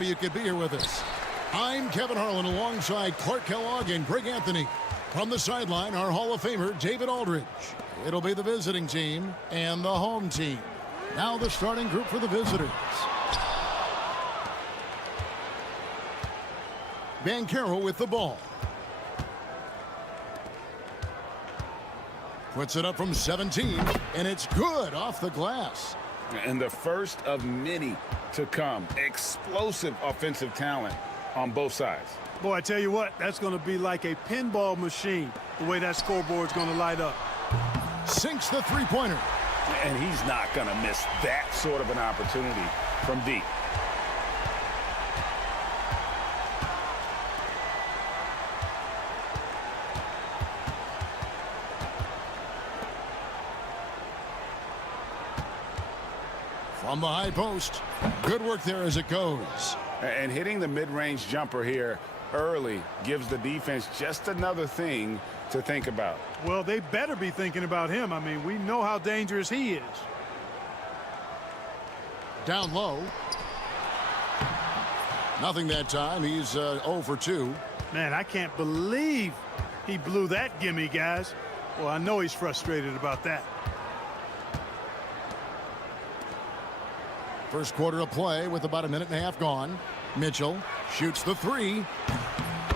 You could be here with us. I'm Kevin Harlan alongside Clark Kellogg and Greg Anthony. From the sideline, our Hall of Famer, David Aldridge. It'll be the visiting team and the home team. Now the starting group for the visitors. Banchero with the ball. Puts it up from 17, and it's good off the glass. And the first of many to come. Explosive offensive talent on both sides. Boy, I tell you what, that's going to be like a pinball machine, the way that scoreboard's going to light up. Sinks the three-pointer. And he's not going to miss that sort of an opportunity from deep. From the high post. Good work there as it goes. And hitting the mid-range jumper here early gives the defense just another thing to think about. Well, they better be thinking about him. I mean, we know how dangerous he is. Down low. Nothing that time. He's 0 for 2. Man, I can't believe he blew that gimme, guys. Well, I know he's frustrated about that. First quarter of play with about a minute and a half gone. Mitchell shoots the three.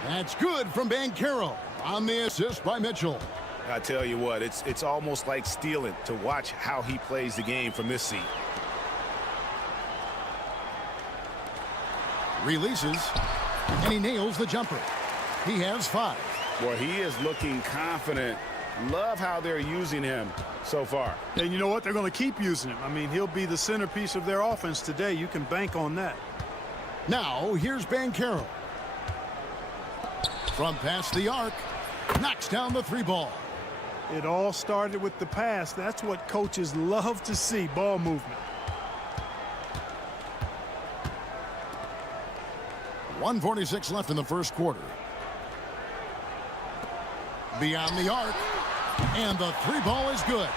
That's good from Banchero on the assist by Mitchell. I tell you what, it's almost like stealing to watch how he plays the game from this seat. Releases, and he nails the jumper. He has 5. Well, he is looking confident. Love how they're using him so far. And you know what? They're going to keep using him. I mean, he'll be the centerpiece of their offense today. You can bank on that. Now, here's Banchero. From past the arc, knocks down the 3-ball. It all started with the pass. That's what coaches love to see, ball movement. 1:46 left in the first quarter. Beyond the arc, and the 3-ball is good.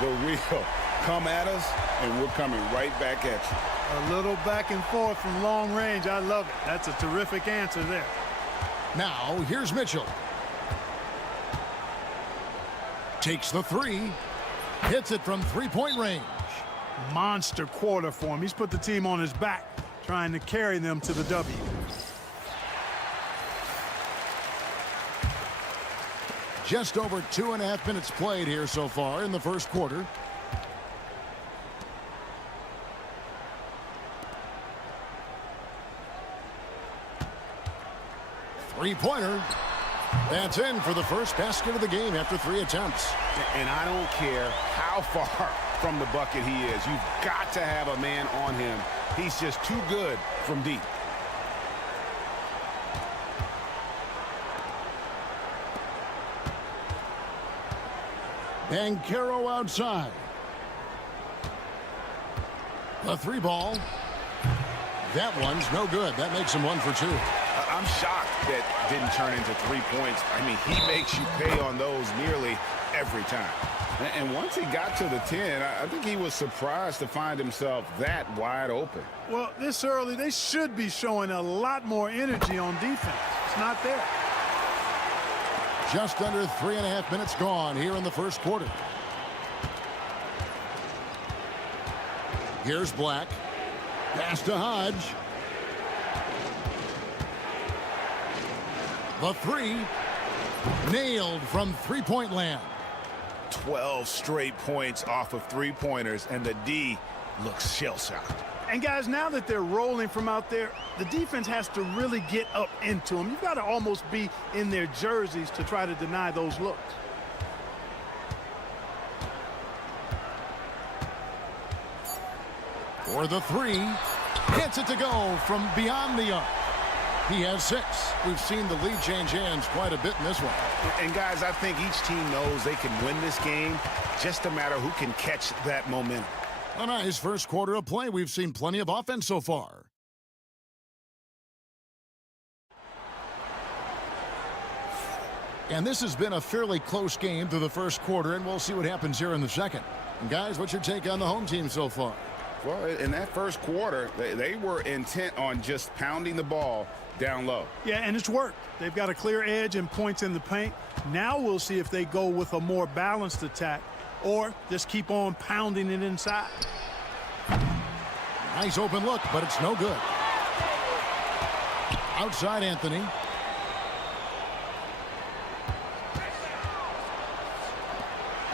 The real come at us, and we're coming right back at you. A little back and forth from long range. I love it. That's a terrific answer there. Now, here's Mitchell. Takes the 3. Hits it from 3-point range. Monster quarter for him. He's put the team on his back, trying to carry them to the W. Just over 2.5 minutes played here so far in the first quarter. Three-pointer. That's in for the first basket of the game after 3 attempts. And I don't care how far from the bucket he is. You've got to have a man on him. He's just too good from deep. Banchero outside. The 3-ball. That one's no good. That makes him 1 for 2. I'm shocked that didn't turn into 3 points. I mean, he makes you pay on those nearly every time. And once he got to the 10, I think he was surprised to find himself that wide open. Well, this early, they should be showing a lot more energy on defense. It's not there. Just under 3.5 minutes gone here in the first quarter. Here's Black. Pass to Hodge. The three. Nailed from three-point land. 12 straight points off of three-pointers, and the D looks shell-shocked. And, guys, now that they're rolling from out there, the defense has to really get up into them. You've got to almost be in their jerseys to try to deny those looks. For the three. Gets it to go from beyond the arc. He has 6. We've seen the lead change hands quite a bit in this one. And, guys, I think each team knows they can win this game. Just a matter who can catch that momentum. A nice first quarter of play. We've seen plenty of offense so far. And this has been a fairly close game through the first quarter, and we'll see what happens here in the second. And guys, what's your take on the home team so far? Well, in that first quarter, they were intent on just pounding the ball down low. Yeah, and it's worked. They've got a clear edge and points in the paint. Now we'll see if they go with a more balanced attack or just keep on pounding it inside. Nice open look, but it's no good. Outside Anthony.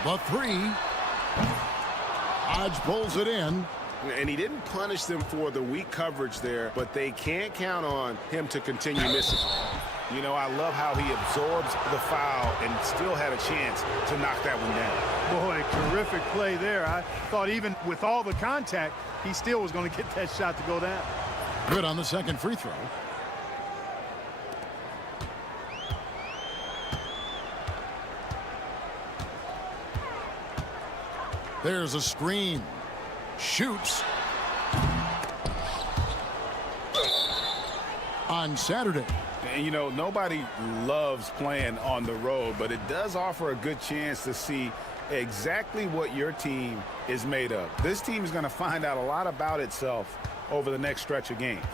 The three. Hodge pulls it in. And he didn't punish them for the weak coverage there, but they can't count on him to continue missing. You know, I love how he absorbs the foul and still had a chance to knock that one down. Boy, terrific play there. I thought even with all the contact, he still was going to get that shot to go down. Good on the second free throw. There's a screen. Shoots. On Saturday. And, you know, nobody loves playing on the road, but it does offer a good chance to see exactly what your team is made of. This team is going to find out a lot about itself over the next stretch of games.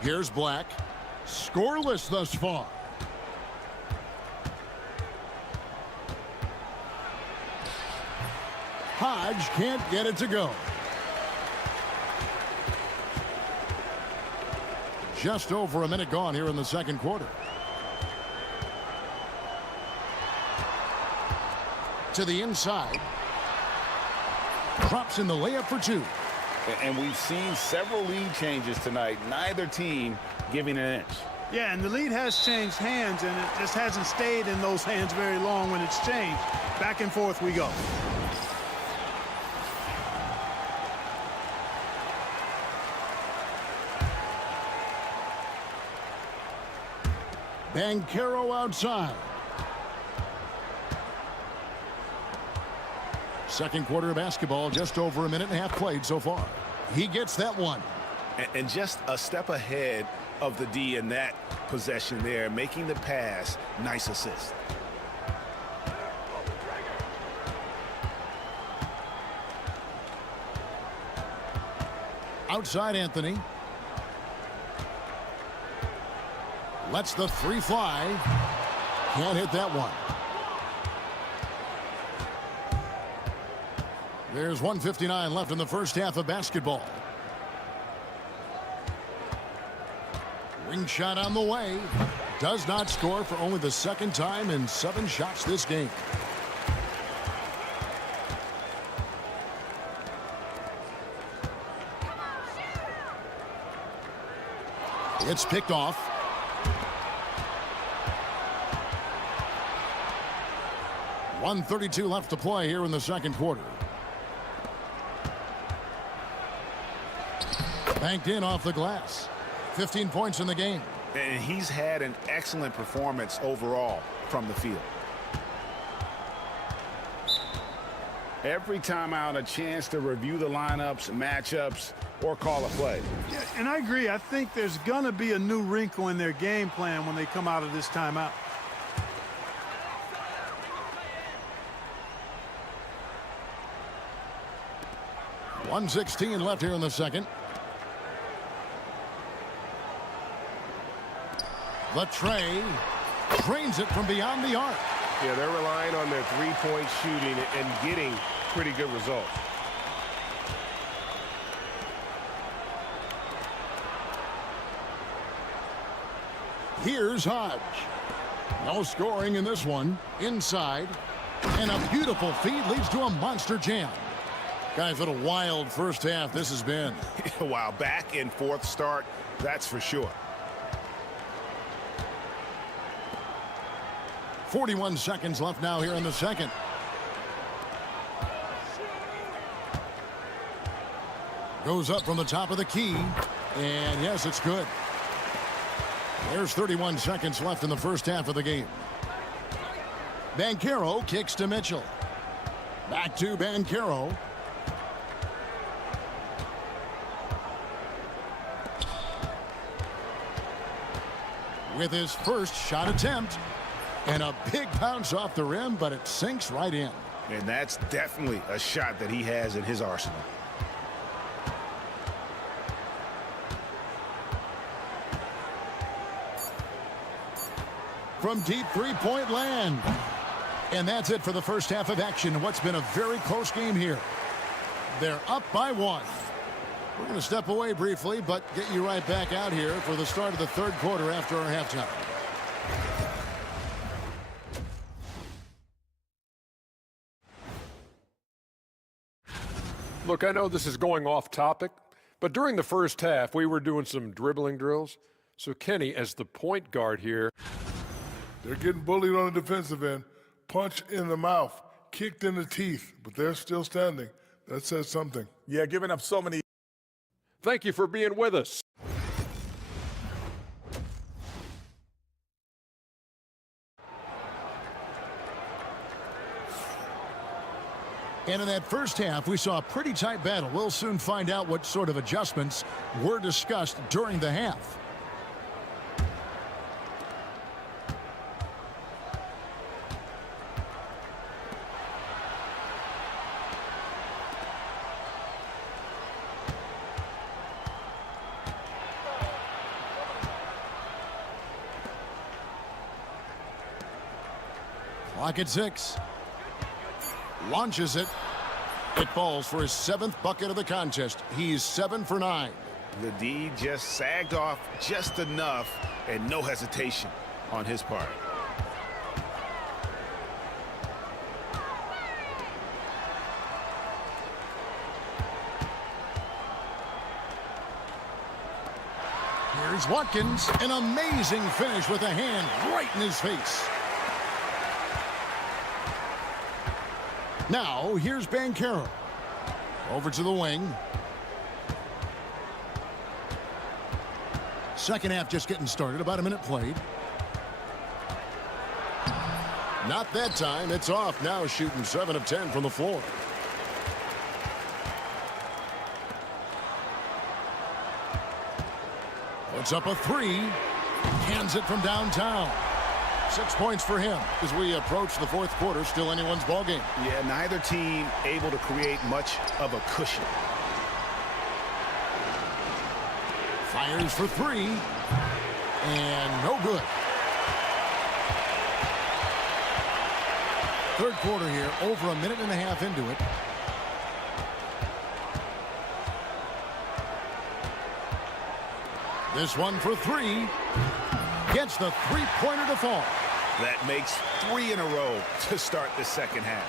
Here's Black. Scoreless thus far. Hodge can't get it to go. Just over a minute gone here in the second quarter. To the inside. Drops in the layup for 2. And we've seen several lead changes tonight. Neither team giving an inch. Yeah, and the lead has changed hands, and it just hasn't stayed in those hands very long when it's changed. Back and forth we go. Banchero outside. Second quarter of basketball, just over a minute and a half played so far. He gets that one. And just a step ahead of the D in that possession there, making the pass. Nice assist. Outside Anthony. Lets the three fly. Can't hit that one. There's 1:59 left in the first half of basketball. Ring shot on the way. Does not score for only the second time in 7 shots this game. It's picked off. .132 left to play here in the second quarter. Banked in off the glass. 15 points in the game. And he's had an excellent performance overall from the field. Every time out, a chance to review the lineups, matchups, or call a play. Yeah, and I agree. I think there's going to be a new wrinkle in their game plan when they come out of this timeout. .116 left here in the second. The tray drains it from beyond the arc. Yeah, they're relying on their three-point shooting and getting pretty good results. Here's Hodge. No scoring in this one. Inside. And a beautiful feed leads to a monster jam. Guys, what a wild first half this has been. Wow, back and forth start, that's for sure. 41 seconds left now here in the second. Goes up from the top of the key. And yes, it's good. There's 31 seconds left in the first half of the game. Banchero kicks to Mitchell. Back to Banchero. With his first shot attempt. And a big bounce off the rim, but it sinks right in. And that's definitely a shot that he has in his arsenal. From deep three-point land. And that's it for the first half of action. What's been a very close game here. They're up by 1. We're going to step away briefly, but get you right back out here for the start of the third quarter after our halftime. Look, I know this is going off topic, but during the first half, we were doing some dribbling drills. So Kenny, as the point guard here, they're getting bullied on the defensive end. Punch in the mouth, kicked in the teeth, but they're still standing. That says something. Yeah, giving up so many. thank you for being with us. And in that first half, we saw a pretty tight battle. We'll soon find out what sort of adjustments were discussed during the half. Clock at 6. Launches it. It falls for his 7th bucket of the contest. He's 7 for 9. The D just sagged off just enough and no hesitation on his part. Here's Watkins. An amazing finish with a hand right in his face. Now, here's Banchero. Over to the wing. Second half just getting started. About a minute played. Not that time. It's off. Now shooting 7 of 10 from the floor. Puts up a 3. Hands it from downtown. 6 points for him as we approach the fourth quarter. Still anyone's ball game. Yeah, neither team able to create much of a cushion. Fires for 3. And no good. Third quarter here, over a minute and a half into it. This one for 3. Gets the three-pointer to fall. That makes 3 in a row to start the second half.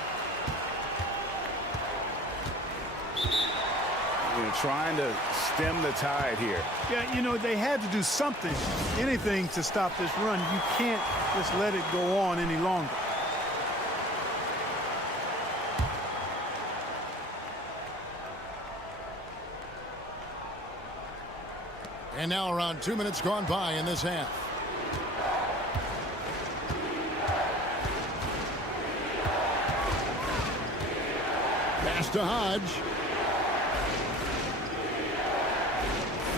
Trying to stem the tide here. Yeah, you know, they had to do something, anything to stop this run. You can't just let it go on any longer. And now around 2 minutes gone by in this half. Pass to Hodge.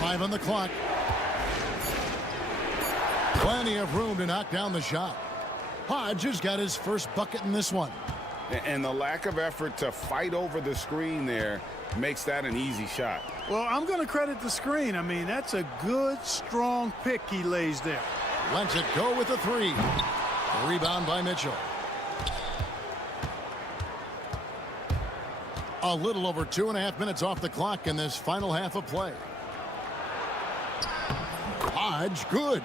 5 on the clock. Plenty of room to knock down the shot. Hodge has got his first bucket in this one. And the lack of effort to fight over the screen there makes that an easy shot. Well, I'm going to credit the screen. I mean, that's a good, strong pick he lays there. Lets it go with a 3. A rebound by Mitchell. A little over 2.5 minutes off the clock in this final half of play. Hodge, good.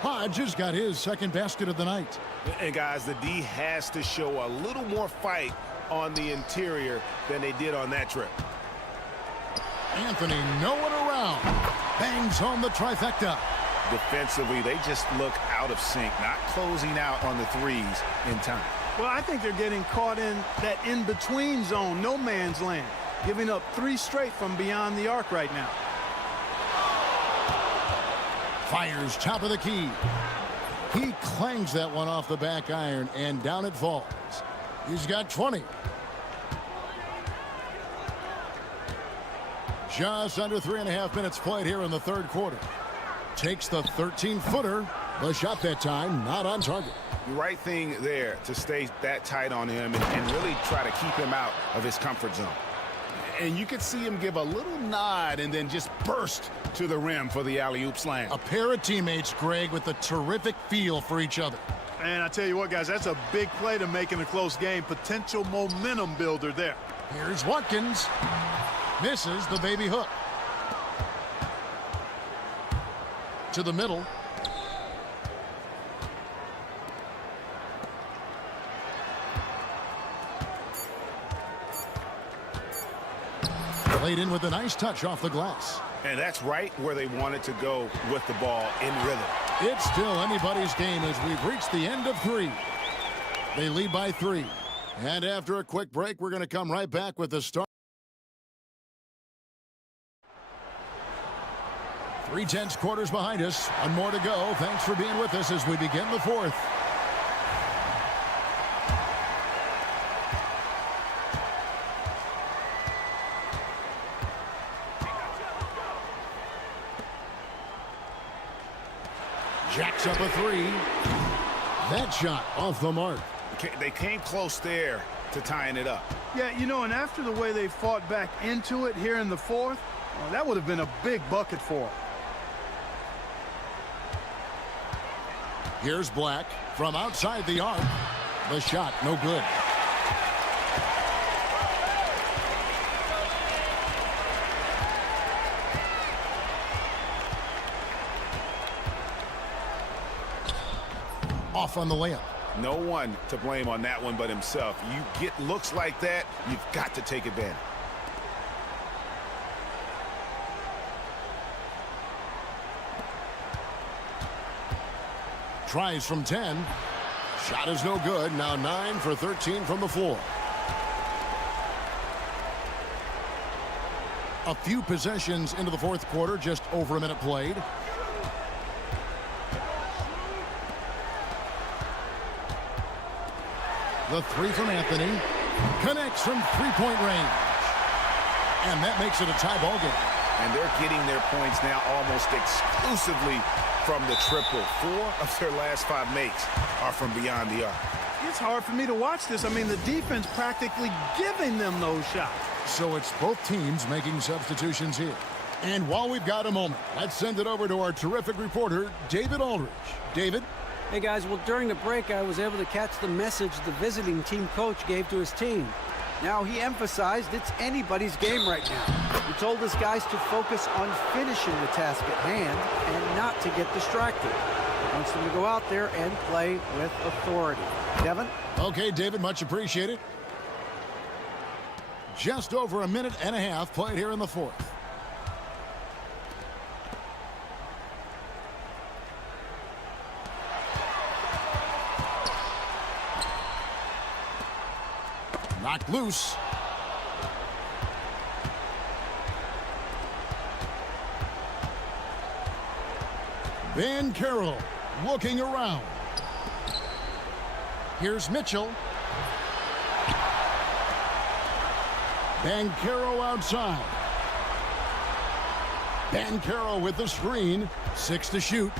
Hodge has got his second basket of the night. And guys, the D has to show a little more fight on the interior than they did on that trip. Anthony, no one around. Bangs home the trifecta. Defensively, they just look out of sync, not closing out on the threes in time. Well, I think they're getting caught in that in-between zone, no man's land, giving up 3 straight from beyond the arc right now. Fires top of the key. He clangs that one off the back iron, and down it falls. He's got 20. Just under 3.5 minutes played here in the third quarter. Takes the 13-footer. The shot that time not on target. The right thing there to stay that tight on him and really try to keep him out of his comfort zone. And you could see him give a little nod and then just burst to the rim for the alley-oop slam. A pair of teammates, Greg, with a terrific feel for each other. And I tell you what, guys, that's a big play to make in a close game. Potential momentum builder there. Here's Watkins. Misses the baby hook. To the middle. Played in with a nice touch off the glass. And that's right where they wanted to go with the ball in rhythm. It's still anybody's game as we've reached the end of 3. They lead by 3. And after a quick break, we're going to come right back with the start. 3/10 quarters behind us. One more to go. Thanks for being with us as we begin the fourth. Jacks up a 3. That shot off the mark. They came close there to tying it up. Yeah, you know, and after the way they fought back into it here in the fourth, well, that would have been a big bucket for them. Here's Black from outside the arc. The shot, no good. Off on the layup. No one to blame on that one but himself. You get looks like that, you've got to take advantage. Tries from 10. Shot is no good. Now 9 for 13 from the floor. A few possessions into the fourth quarter, just over a minute played. The 3 from Anthony. Connects from three-point range. And that makes it a tie ball game. And they're getting their points now almost exclusively from the triple. 4 of their last 5 makes are from beyond the arc. It's hard for me to watch this. I mean, the defense practically giving them those shots. So it's both teams making substitutions here. And while we've got a moment, let's send it over to our terrific reporter, David Aldridge. David? Hey guys, well during the break I was able to catch the message the visiting team coach gave to his team. Now he emphasized it's anybody's game right now. He told his guys to focus on finishing the task at hand and not to get distracted. He wants them to go out there and play with authority. Devin? Okay, David, much appreciated. Just over a minute and a half played here in the fourth. Knocked loose. Van Carroll looking around. Here's Mitchell. Van Carroll outside. Van Carroll with the screen. 6 to shoot.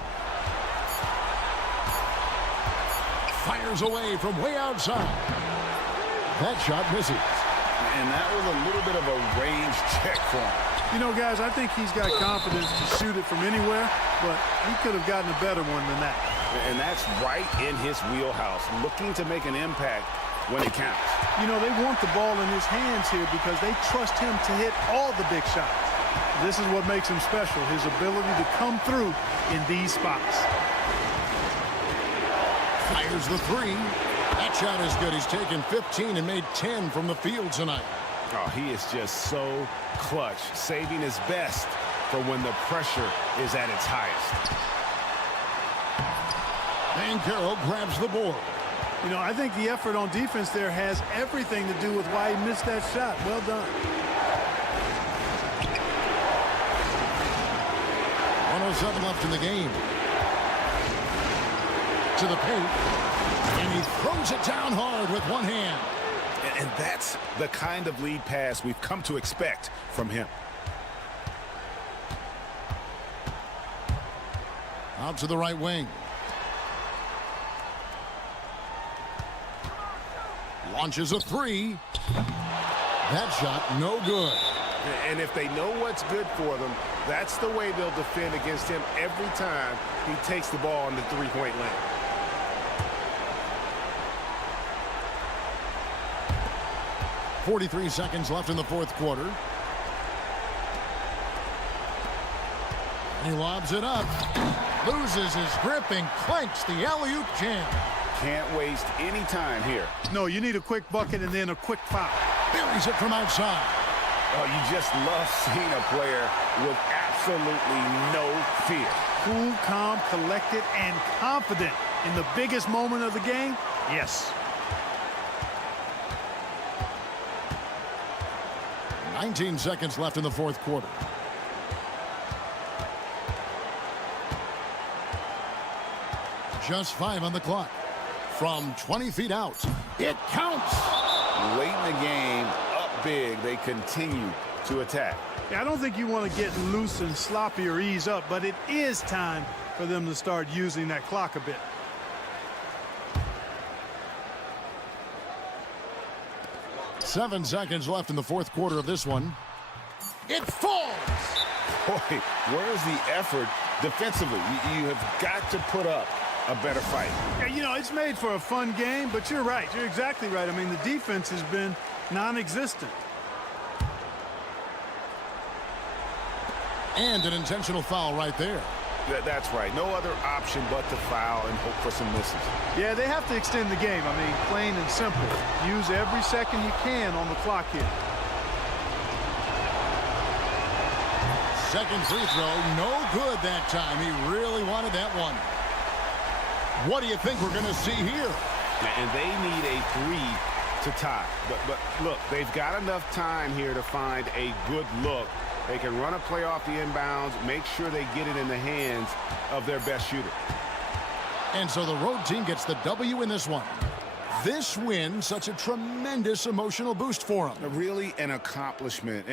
Fires away from way outside. That shot misses. And that was a little bit of a range check for him. You know, guys, I think he's got confidence to shoot it from anywhere, but he could have gotten a better one than that. And that's right in his wheelhouse, looking to make an impact when it counts. You know, they want the ball in his hands here because they trust him to hit all the big shots. This is what makes him special, his ability to come through in these spots. Fires the three. That shot is good. He's taken 15 and made 10 from the field tonight. Oh, he is just so clutch, saving his best for when the pressure is at its highest. And Carroll grabs the board. You know, I think the effort on defense there has everything to do with why he missed that shot. Well done. 1:07 left in the game. To the paint. And he throws it down hard with one hand. And that's the kind of lead pass we've come to expect from him. Out to the right wing. Launches a three. That shot no good. And if they know what's good for them, that's the way they'll defend against him every time he takes the ball in the three-point lane. .43 seconds left in the fourth quarter. He lobs it up. Loses his grip and clanks the alley-oop jam. Can't waste any time here. No, you need a quick bucket and then a quick foul. Buries it from outside. Oh, you just love seeing a player with absolutely no fear. Cool, calm, collected, and confident in the biggest moment of the game. Yes. 19 seconds left in the fourth quarter. Just 5 on the clock. From 20 feet out. It counts. Late in the game, up big, they continue to attack. Yeah, I don't think you want to get loose and sloppy or ease up, but it is time for them to start using that clock a bit. Seven seconds left in the fourth quarter of this one. It falls. Boy, where's the effort defensively? You have got to put up a better fight. Yeah, you know, it's made for a fun game, but you're right. You're exactly right. I mean, the defense has been non-existent. And an intentional foul right there. That's right. No other option but to foul and hope for some misses. Yeah, they have to extend the game. I mean, plain and simple. Use every second you can on the clock here. Second free throw, no good that time. He really wanted that one. What do you think we're going to see here? And they need a three to tie. But look, they've got enough time here to find a good look. They can run a play off the inbounds, make sure they get it in the hands of their best shooter. And so the road team gets the W in this one. This win, such a tremendous emotional boost for them. Really an accomplishment.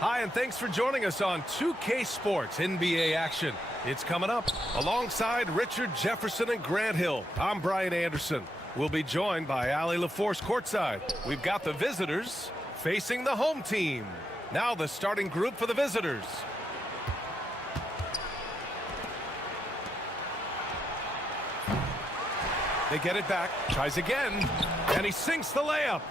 Hi, and thanks for joining us on 2K Sports NBA action. It's coming up. Alongside Richard Jefferson and Grant Hill, I'm Brian Anderson. We'll be joined by Ali LaForce courtside. We've got the visitors facing the home team. Now the starting group for the visitors. They get it back, tries again, and he sinks the layup.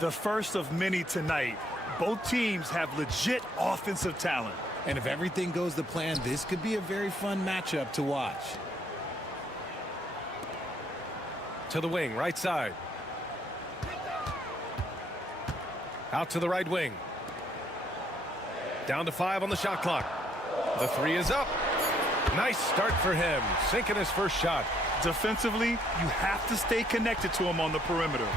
The first of many tonight. Both teams have legit offensive talent. And if everything goes to plan, this could be a very fun matchup to watch. To the wing, right side. Out to the right wing. Down to 5 on the shot clock. The three is up. Nice start for him, sinking his first shot. Defensively, you have to stay connected to him on the perimeter.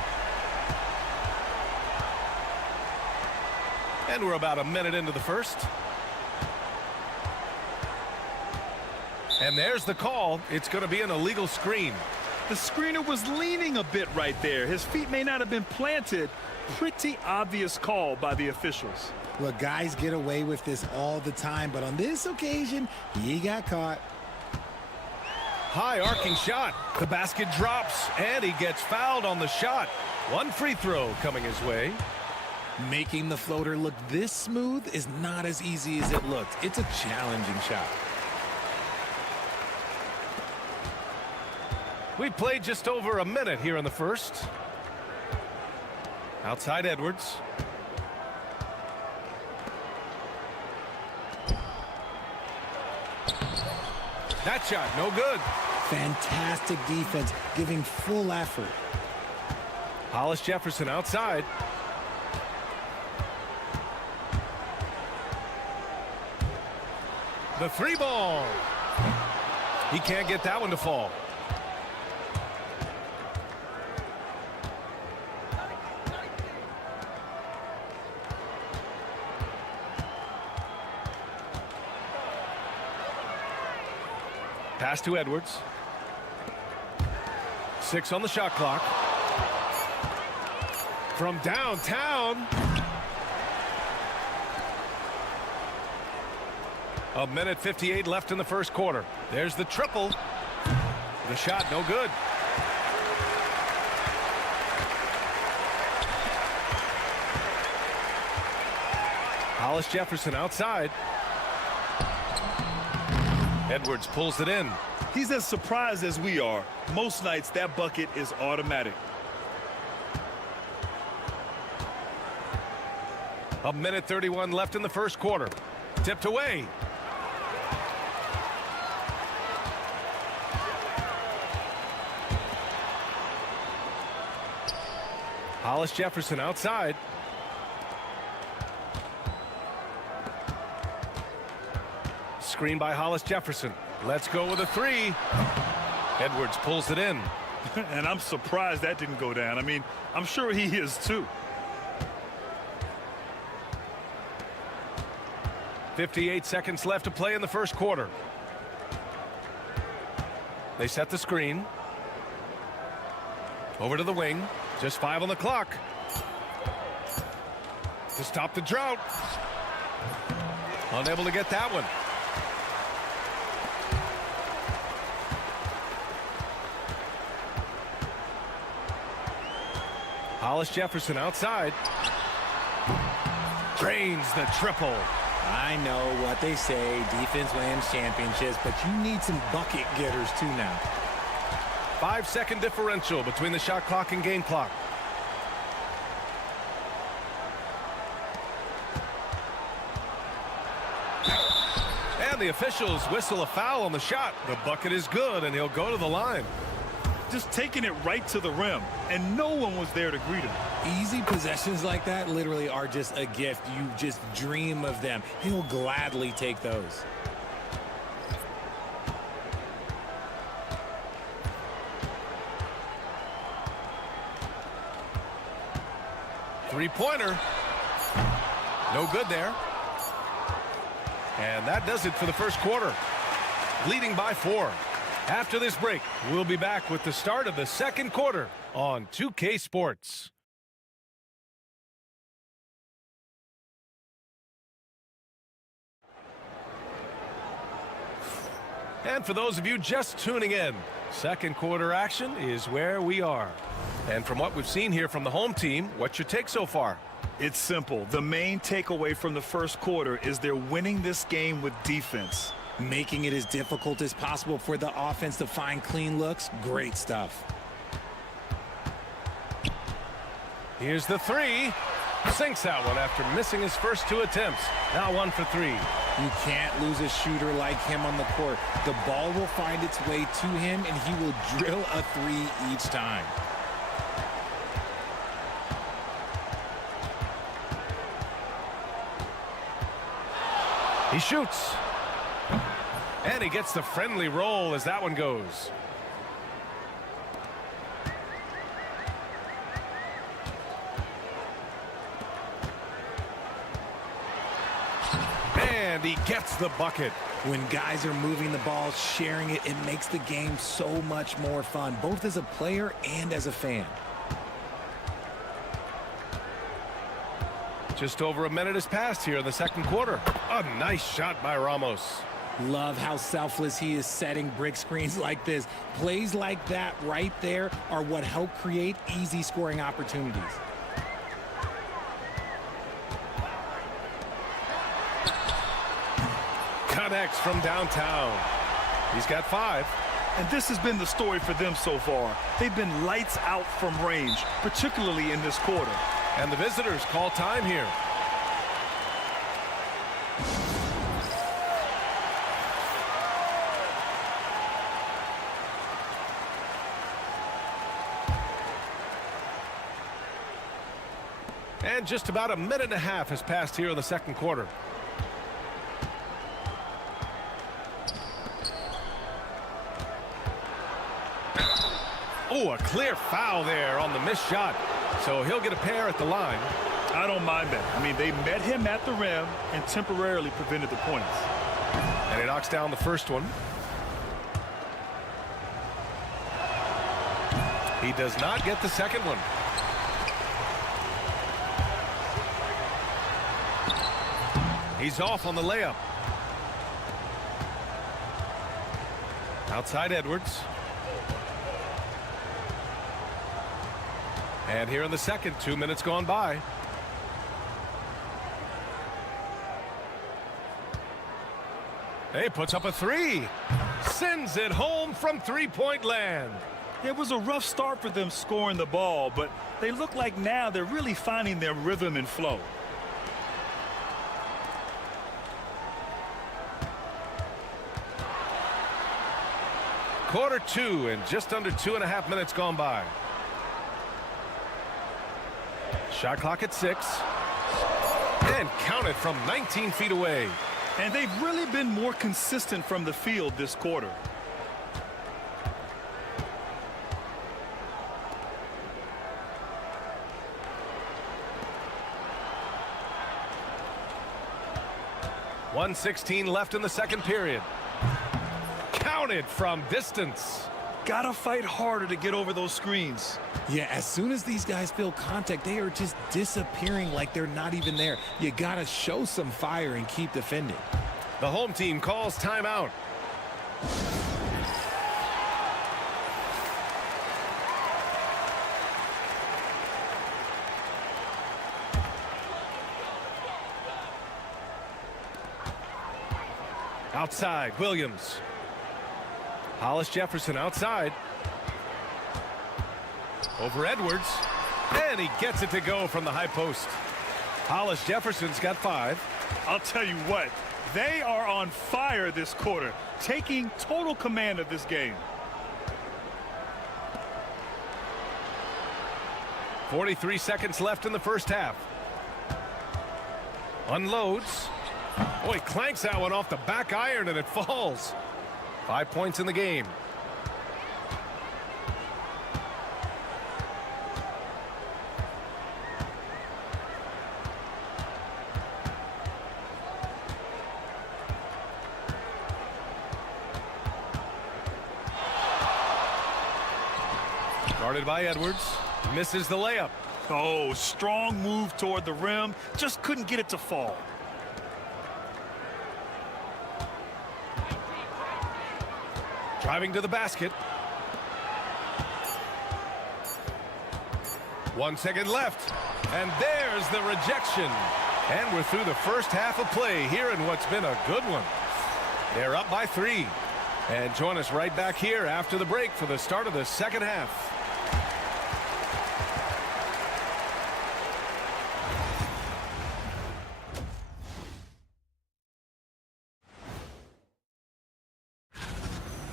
And we're about a minute into the first. And there's the call. It's going to be an illegal screen. The screener was leaning a bit right there. His feet may not have been planted. Pretty obvious call by the officials. Look, guys get away with this all the time, but on this occasion, he got caught. High arcing shot. The basket drops, and he gets fouled on the shot. One free throw coming his way. Making the floater look this smooth is not as easy as it looked. It's a challenging shot. We played just over a minute here in the first. Outside Edwards. That shot, no good. Fantastic defense, giving full effort. Hollis Jefferson outside. The three ball. He can't get that one to fall. Pass to Edwards. 6 on the shot clock. From downtown. A minute 58 left in the first quarter. There's the triple. The shot no good. Hollis Jefferson outside. Edwards pulls it in. He's as surprised as we are. Most nights that bucket is automatic. A minute 31 left in the first quarter. Tipped away. Hollis Jefferson outside. Screen by Hollis Jefferson. Let's go with a three. Edwards pulls it in. And I'm surprised that didn't go down. I mean, I'm sure he is too. 58 seconds left to play in the first quarter. They set the screen. Over to the wing. Just 5 on the clock. To stop the drought. Unable to get that one. Hollis Jefferson outside. Drains the triple. I know what they say, defense wins championships, but you need some bucket getters too now. 5-second differential between the shot clock and game clock. And the officials whistle a foul on the shot. The bucket is good, and he'll go to the line. Just taking it right to the rim, and no one was there to greet him. Easy possessions like that literally are just a gift. You just dream of them. He'll gladly take those. Three-pointer. No good there. And that does it for the first quarter. Leading by 4. After this break, we'll be back with the start of the second quarter on 2K Sports. And for those of you just tuning in, second quarter action is where we are. And from what we've seen here from the home team, what's your take so far? It's simple. The main takeaway from the first quarter is they're winning this game with defense. Making it as difficult as possible for the offense to find clean looks. Great stuff. Here's the three. Sinks that one after missing his first 2 attempts. Now 1 for 3. You can't lose a shooter like him on the court. The ball will find its way to him, and he will drill a 3 each time. He shoots. And he gets the friendly roll as that one goes. And he gets the bucket. When guys are moving the ball, sharing it, it makes the game so much more fun, both as a player and as a fan. Just over a minute has passed here in the second quarter. A nice shot by Ramos. Love how selfless he is setting brick screens like this. Plays like that right there are what help create easy scoring opportunities. Connects from downtown. He's got 5. And this has been the story for them so far. They've been lights out from range, particularly in this quarter. And the visitors call time here. And just about a minute and a half has passed here in the second quarter. Oh, a clear foul there on the missed shot. So he'll get a pair at the line. I don't mind that. I mean, they met him at the rim and temporarily prevented the points. And he knocks down the first one. He does not get the second one. He's off on the layup. Outside Edwards. And here in the second, 2 minutes gone by. He puts up a 3. Sends it home from three-point land. It was a rough start for them scoring the ball, but they look like now they're really finding their rhythm and flow. Quarter 2 and just under 2.5 minutes gone by. Shot clock at 6. And counted from 19 feet away. And they've really been more consistent from the field this quarter. .116 left in the second period. Counted from distance. Gotta fight harder to get over those screens. Yeah, as soon as these guys feel contact, they are just disappearing like they're not even there. You gotta show some fire and keep defending. The home team calls timeout. Outside, Williams. Hollis Jefferson outside. Over Edwards. And he gets it to go from the high post. Hollis Jefferson's got 5. I'll tell you what, they are on fire this quarter, taking total command of this game. 43 seconds left in the first half. Unloads. Oh, he clanks that one off the back iron and it falls. 5 points in the game. Guarded by Edwards. Misses the layup. Oh, strong move toward the rim. Just couldn't get it to fall. Driving to the basket. 1 second left. And there's the rejection. And we're through the first half of play here in what's been a good one. They're up by 3. And join us right back here after the break for the start of the second half.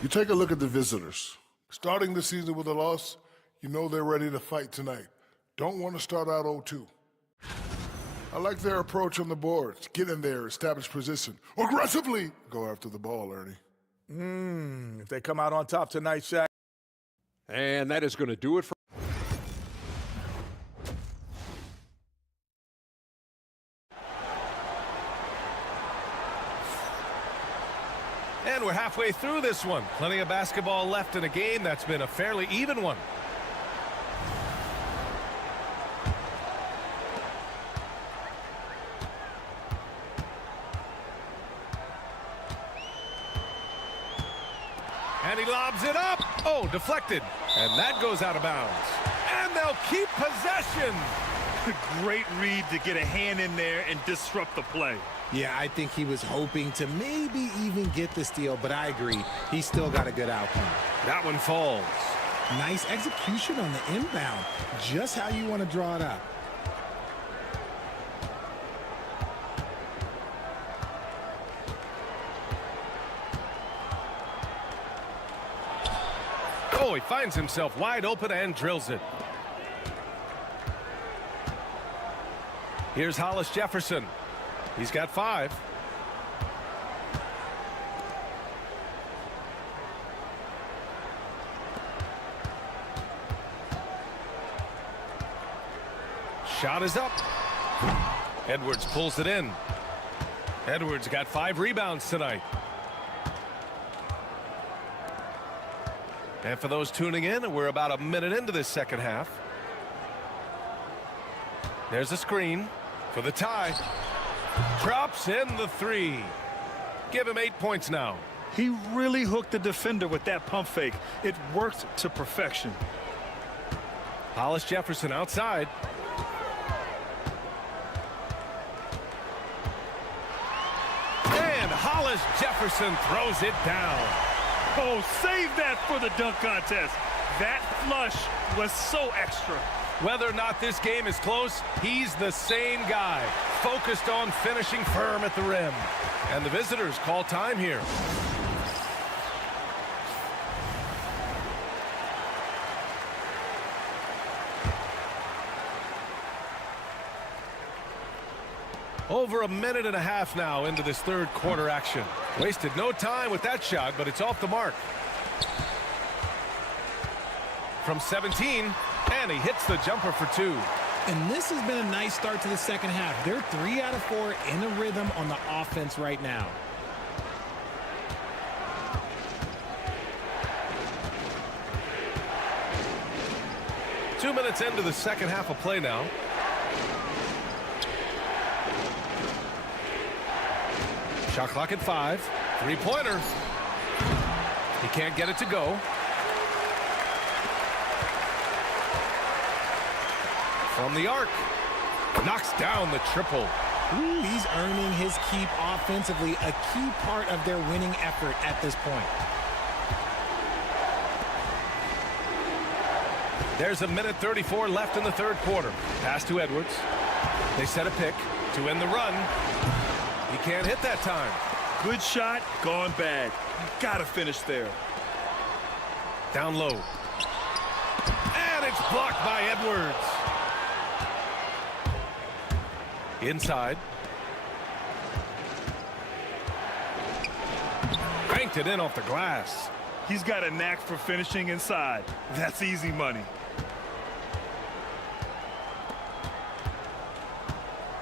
You take a look at the visitors. Starting the season with a loss, you know they're ready to fight tonight. Don't want to start out 0-2. I like their approach on the boards. Get in there, establish position. Aggressively go after the ball, Ernie. If they come out on top tonight, Shaq. And that is going to do it for And we're halfway through this one. Plenty of basketball left in a game that's been a fairly even one. And he lobs it up. Oh, deflected. And that goes out of bounds. And they'll keep possession. Great read to get a hand in there and disrupt the play. Yeah, I think he was hoping to maybe even get the steal, but I agree. He still got a good outcome. That one falls. Nice execution on the inbound. Just how you want to draw it up. Oh, he finds himself wide open and drills it. Here's Hollis Jefferson. He's got 5. Shot is up. Edwards pulls it in. Edwards got 5 rebounds tonight. And for those tuning in, we're about a minute into this second half. There's a screen for the tie. Drops in the 3. Give him 8 points now. He really hooked the defender with that pump fake. It worked to perfection. Hollis Jefferson outside. And Hollis Jefferson throws it down. Oh, save that for the dunk contest. That flush was so extra. Whether or not this game is close, he's the same guy, focused on finishing firm at the rim. And the visitors call time here. Over a minute and a half now into this third quarter action. Wasted no time with that shot, but it's off the mark. From 17, and he hits the jumper for 2. And this has been a nice start to the second half. They're 3 out of 4 in a rhythm on the offense right now. Two minutes into the second half of play now. Shot clock at 5. 3-pointer. He can't get it to go. From the arc. Knocks down the triple. Ooh, he's earning his keep offensively, a key part of their winning effort at this point. There's a minute 34 left in the third quarter. Pass to Edwards. They set a pick to end the run. He can't hit that time. Good shot, gone bad. You gotta finish there. Down low. And it's blocked by Edwards. Inside. Banked it in off the glass. He's got a knack for finishing inside. That's easy money.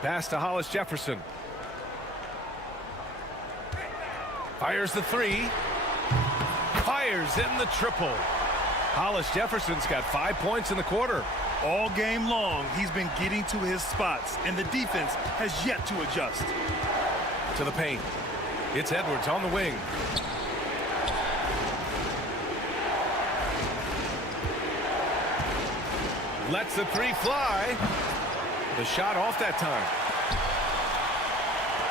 Pass to Hollis Jefferson. Fires the 3. Fires in the triple. Hollis Jefferson's got 5 points in the quarter. All game long, he's been getting to his spots, and the defense has yet to adjust. To the paint. It's Edwards on the wing. Lets the 3 fly. The shot off that time.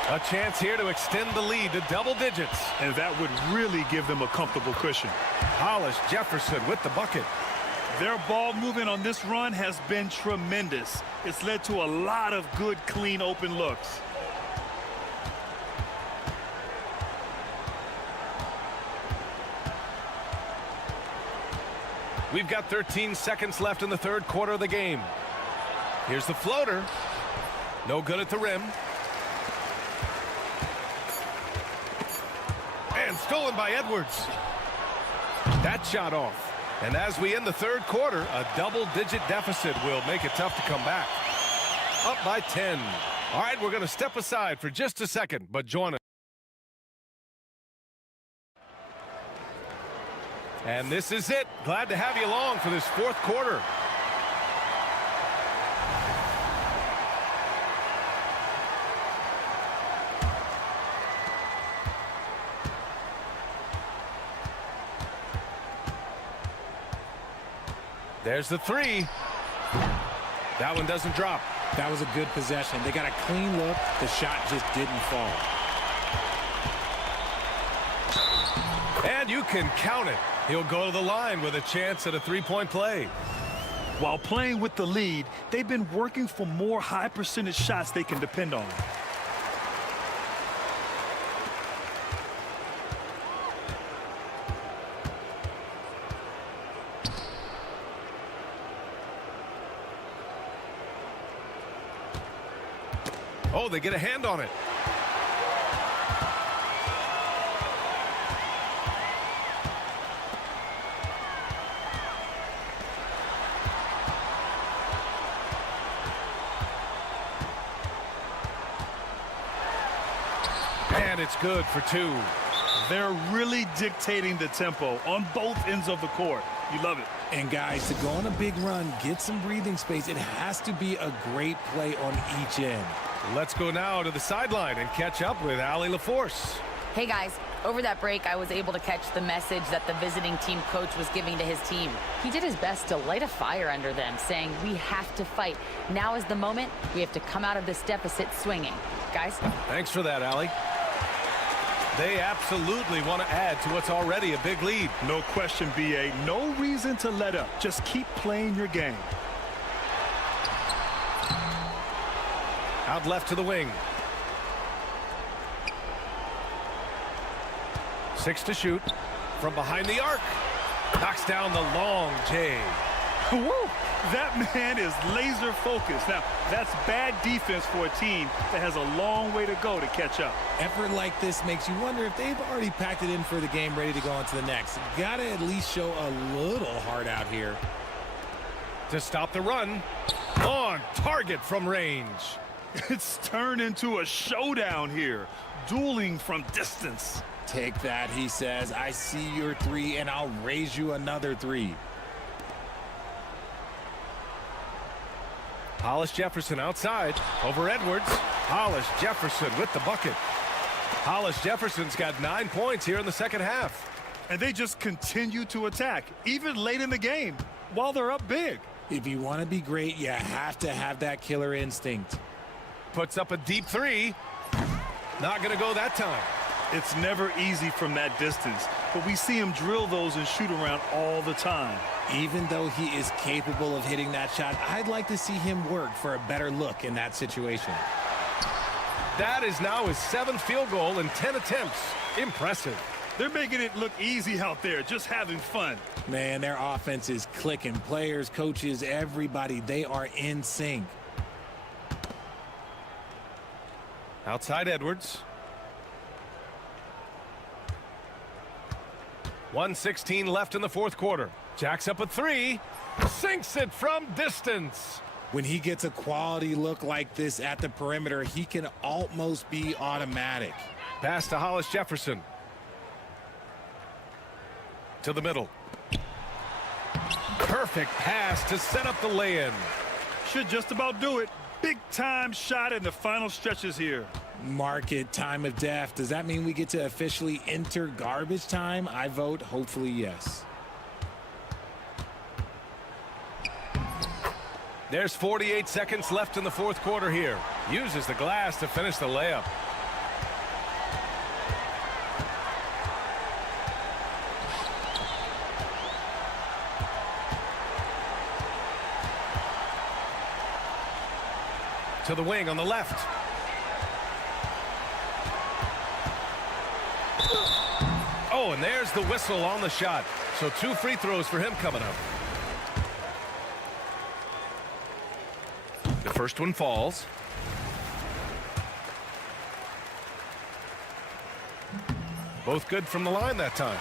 A chance here to extend the lead to double digits. And that would really give them a comfortable cushion. Hollis Jefferson with the bucket. Their ball movement on this run has been tremendous. It's led to a lot of good, clean, open looks. We've got 13 seconds left in the third quarter of the game. Here's the floater. No good at the rim. And stolen by Edwards. That shot off. And as we end the third quarter, a double-digit deficit will make it tough to come back. Up by 10. All right, we're going to step aside for just a second, but join us. And this is it. Glad to have you along for this fourth quarter. There's the three. That one doesn't drop. That was a good possession. They got a clean look. The shot just didn't fall. And you can count it. He'll go to the line with a chance at a three-point play. While playing with the lead, they've been working for more high-percentage shots they can depend on. Oh, they get a hand on it. And it's good for two. They're really dictating the tempo on both ends of the court. You love it. And guys, to go on a big run, get some breathing space, it has to be a great play on each end. Let's go now to the sideline and catch up with Allie LaForce. Hey guys, over that break I was able to catch the message that the visiting team coach was giving to his team. He did his best to light a fire under them, saying we have to fight. Now is the moment. We have to come out of this deficit swinging. Guys? Thanks for that, Allie. They absolutely want to add to what's already a big lead. No question, BA. No reason to let up. Just keep playing your game. Out left to the wing. 6 to shoot. From behind the arc. Knocks down the long J. Woo! That man is laser focused. Now, that's bad defense for a team that has a long way to go to catch up. Effort like this makes you wonder if they've already packed it in for the game, ready to go on to the next. Gotta at least show a little heart out here. To stop the run. On target from range. It's turned into a showdown here. Dueling from distance. Take that, he says. I see your three, and I'll raise you another three. Hollis Jefferson outside. Over Edwards. Hollis Jefferson with the bucket. Hollis Jefferson's got 9 points here in the second half. And they just continue to attack, even late in the game, while they're up big. If you want to be great, you have to have that killer instinct. Puts up a deep three. Not going to go that time. It's never easy from that distance, but we see him drill those and shoot around all the time. Even though he is capable of hitting that shot, I'd like to see him work for a better look in that situation. That is now his 7th field goal in 10 attempts. Impressive. They're making it look easy out there, just having fun. Man, their offense is clicking. Players, coaches, everybody, they are in sync. Outside Edwards. 1:16 left in the fourth quarter. Jacks up a three. Sinks it from distance. When he gets a quality look like this at the perimeter, he can almost be automatic. Pass to Hollis Jefferson. To the middle. Perfect pass to set up the lay-in. Should just about do it. Big time shot in the final stretches here. Market time of death. Does that mean we get to officially enter garbage time? I vote hopefully yes. There's 48 seconds left in the fourth quarter here. Uses the glass to finish the layup. To the wing on the left. Oh, and there's the whistle on the shot. So 2 free throws for him coming up. The first one falls. Both good from the line that time.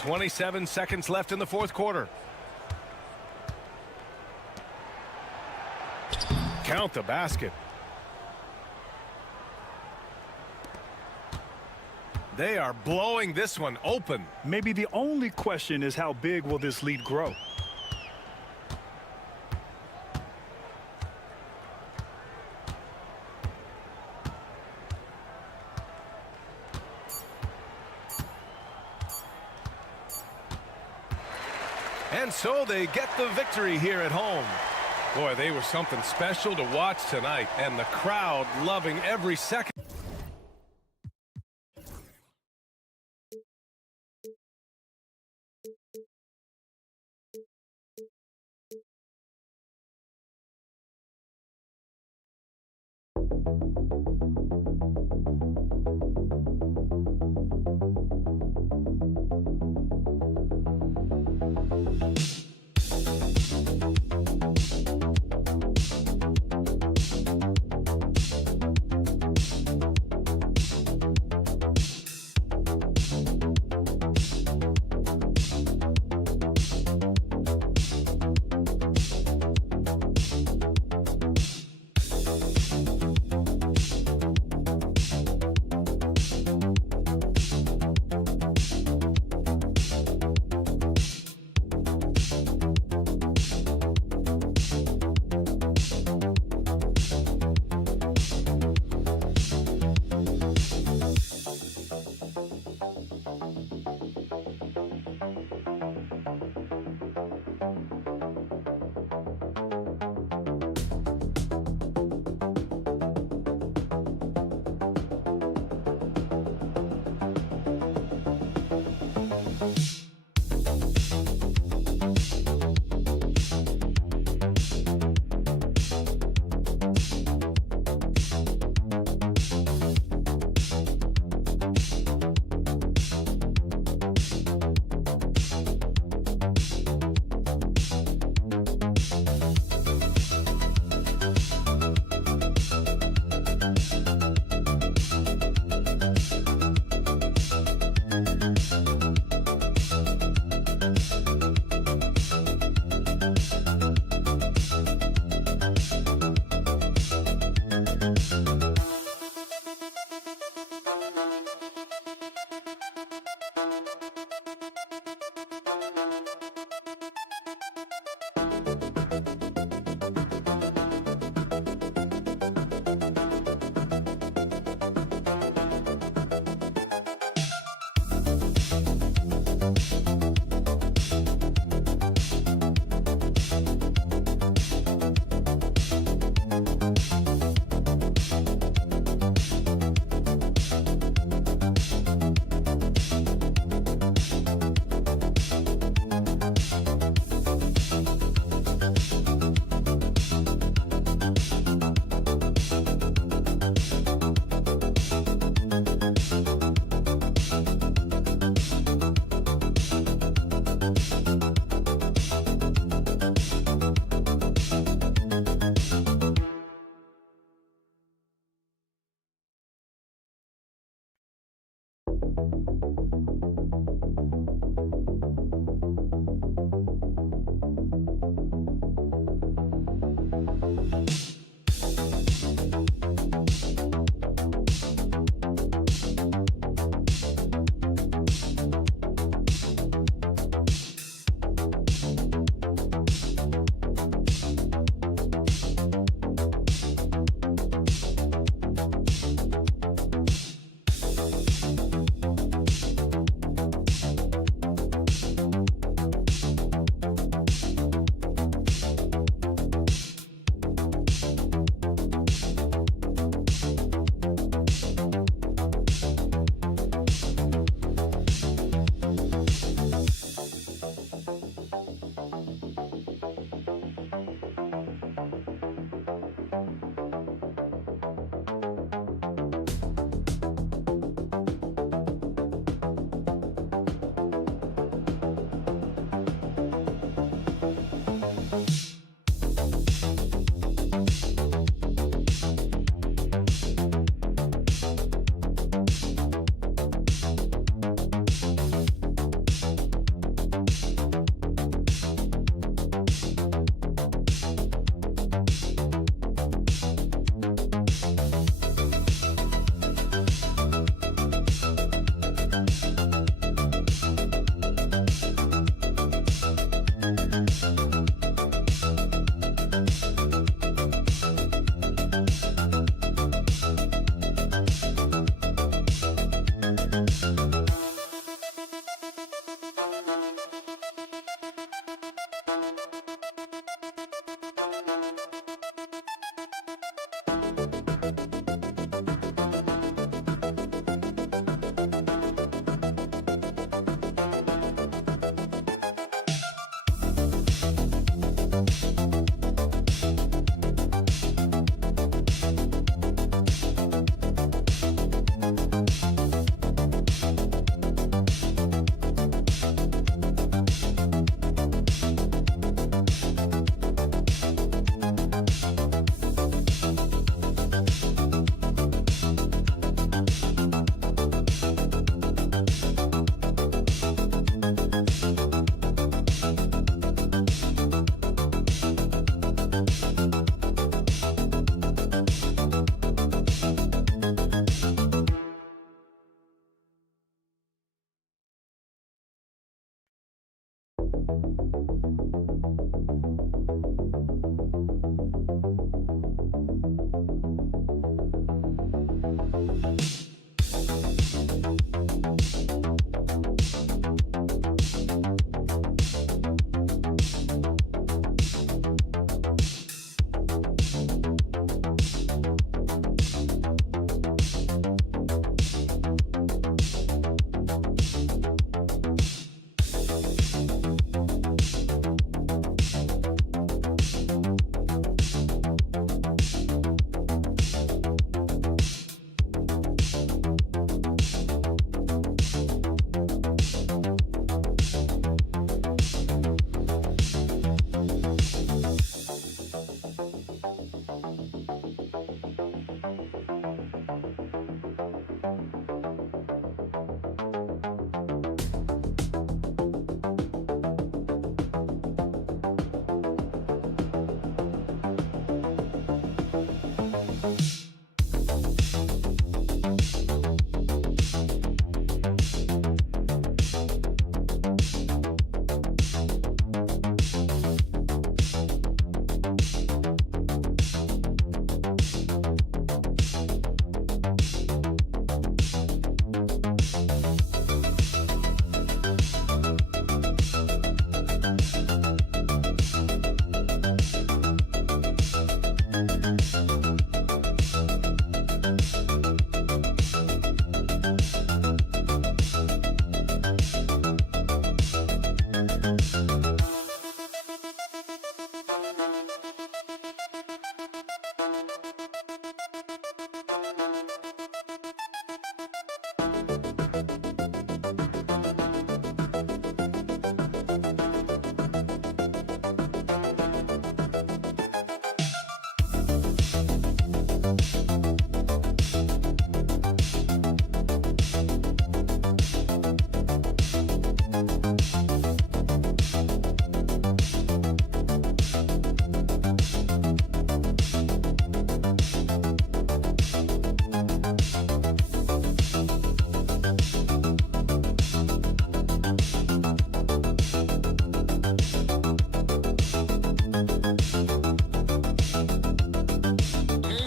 27 seconds left in the fourth quarter. Count the basket. They are blowing this one open. Maybe the only question is how big will this lead grow? And so they get the victory here at home. Boy, they were something special to watch tonight, and the crowd loving every second.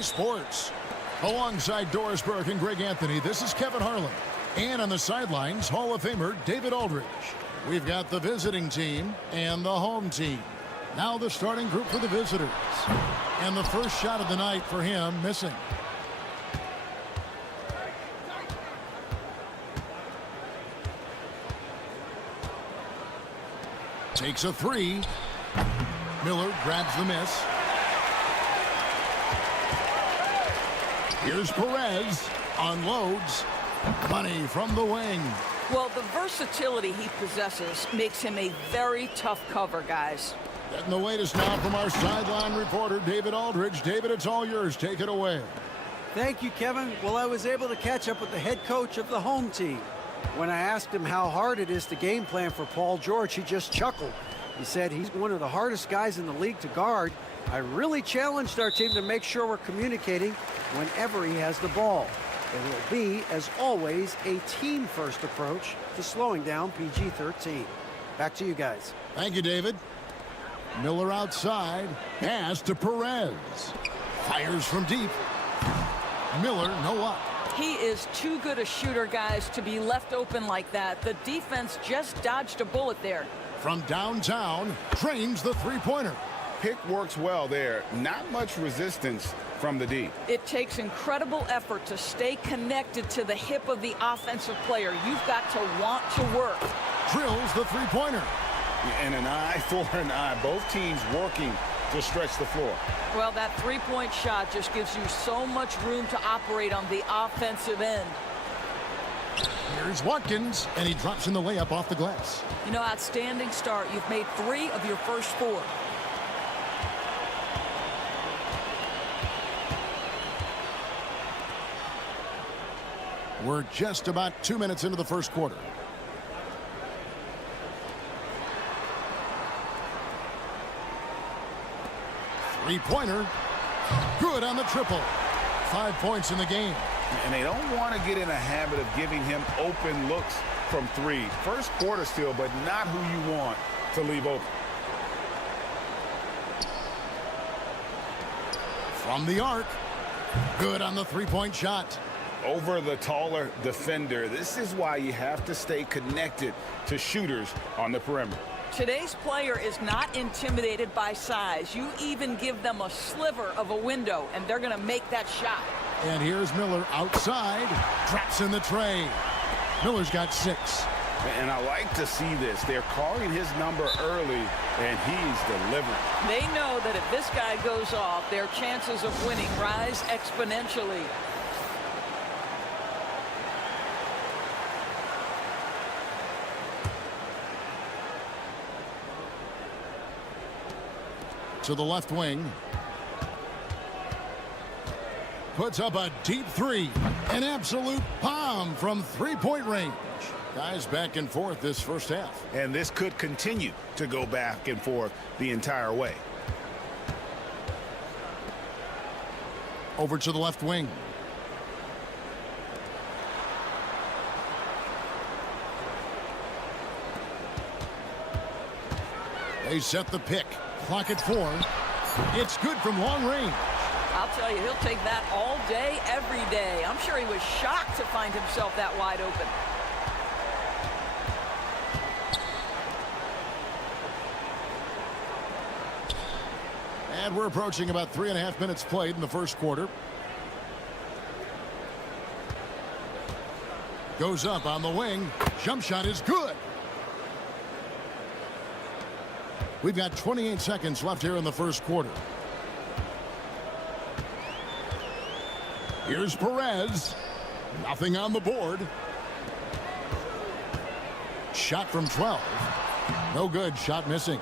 Sports. Alongside Doris Burke and Greg Anthony, this is Kevin Harlan. And on the sidelines, Hall of Famer David Aldridge. We've got the visiting team and the home team. Now the starting group for the visitors. And the first shot of the night for him missing. Takes a three. Miller grabs the miss. Here's Perez, unloads, money from the wing. Well, the versatility he possesses makes him a very tough cover, guys. Getting the latest now from our sideline reporter, David Aldridge. David, it's all yours. Take it away. Thank you, Kevin. Well, I was able to catch up with the head coach of the home team. When I asked him how hard it is to game plan for Paul George, he just chuckled. He said he's one of the hardest guys in the league to guard. I really challenged our team to make sure we're communicating whenever he has the ball. It will be, as always, a team-first approach to slowing down PG-13. Back to you guys. Thank you, David. Miller outside. Pass to Perez. Fires from deep. Miller, no up. He is too good a shooter, guys, to be left open like that. The defense just dodged a bullet there. From downtown, trains the three-pointer. Pick works well there. Not much resistance from the D. It takes incredible effort to stay connected to the hip of the offensive player. You've got to want to work. Drills the three-pointer. And an eye for an eye. Both teams working to stretch the floor. Well, that three-point shot just gives you so much room to operate on the offensive end. Here's Watkins, and he drops in the layup off the glass. You know, outstanding start. You've made 3 of your first 4. We're just about 2 minutes into the first quarter. Three-pointer. Good on the triple. 5 points in the game. And they don't want to get in a habit of giving him open looks from 3. First quarter still, but not who you want to leave open. From the arc. Good on the three-point shot. Over the taller defender. This is why you have to stay connected to shooters on the perimeter. Today's player is not intimidated by size. You even give them a sliver of a window, and they're going to make that shot. And here's Miller outside. Traps in the tray. Miller's got 6. And I like to see this. They're calling his number early, and he's delivering. They know that if this guy goes off, their chances of winning rise exponentially. To the left wing. Puts up a deep 3. An absolute bomb from three-point range. Guys back and forth this first half. And this could continue to go back and forth the entire way. Over to the left wing. They set the pick. Clock at 4. It's good from long range. I'll tell you, he'll take that all day, every day. I'm sure he was shocked to find himself that wide open. And we're approaching about 3.5 minutes played in the first quarter. Goes up on the wing. Jump shot is good. We've got 28 seconds left here in the first quarter. Here's Perez. Nothing on the board. Shot from 12. No good. Shot missing.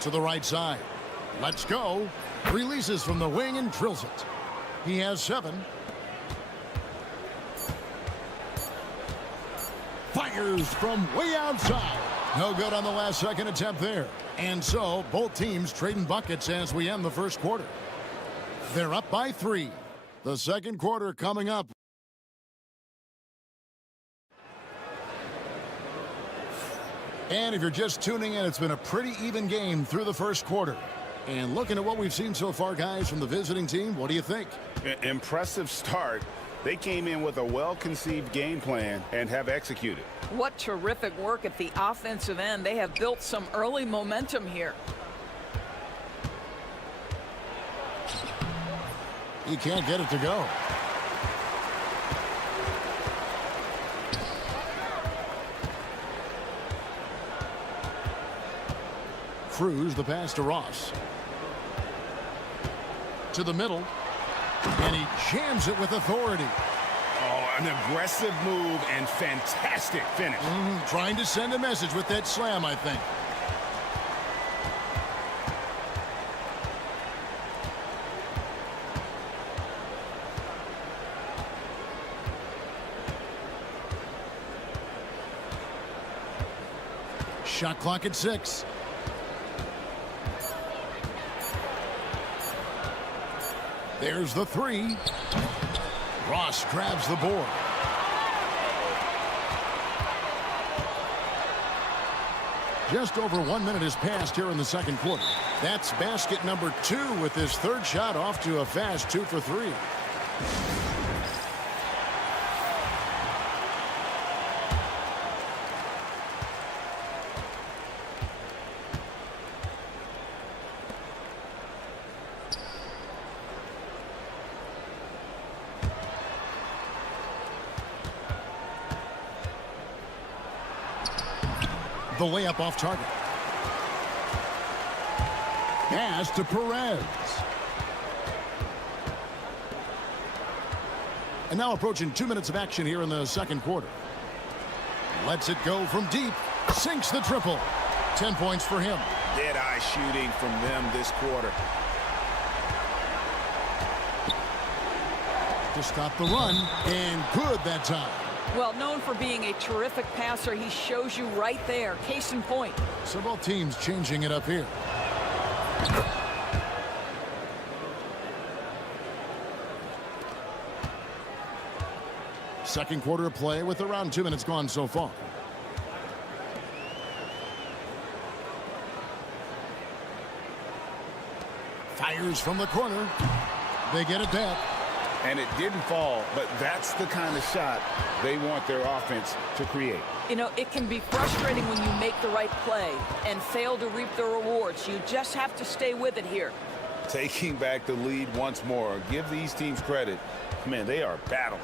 To the right side. Let's go. Releases from the wing and drills it. He has 7. Fires from way outside. No good on the last second attempt there. And so both teams trading buckets as we end the first quarter. They're up by 3. The second quarter coming up. And if you're just tuning in, it's been a pretty even game through the first quarter. And looking at what we've seen so far, guys, from the visiting team, what do you think? Impressive start. They came in with a well-conceived game plan and have executed. What terrific work at the offensive end. They have built some early momentum here. He can't get it to go. Cruz, the pass to Ross. To the middle. And he jams it with authority. Oh, an aggressive move and fantastic finish. Trying to send a message with that slam, I think. Shot clock at 6. There's the 3. Ross grabs the board. Just over 1 minute has passed here in the second quarter. That's basket number 2 with his third shot off to a fast 2 for 3. The layup off target. Pass to Perez. And now approaching 2 minutes of action here in the second quarter. Lets it go from deep. Sinks the triple. 10 points for him. Dead-eye shooting from them this quarter. To stop the run. And good that time. Well, known for being a terrific passer, he shows you right there. Case in point. So both teams changing it up here. Second quarter of play with around 2 minutes gone so far. Fires from the corner. They get it back. And it didn't fall, but that's the kind of shot they want their offense to create. You know, it can be frustrating when you make the right play and fail to reap the rewards. You just have to stay with it here. Taking back the lead once more. Give these teams credit. Man, they are battling.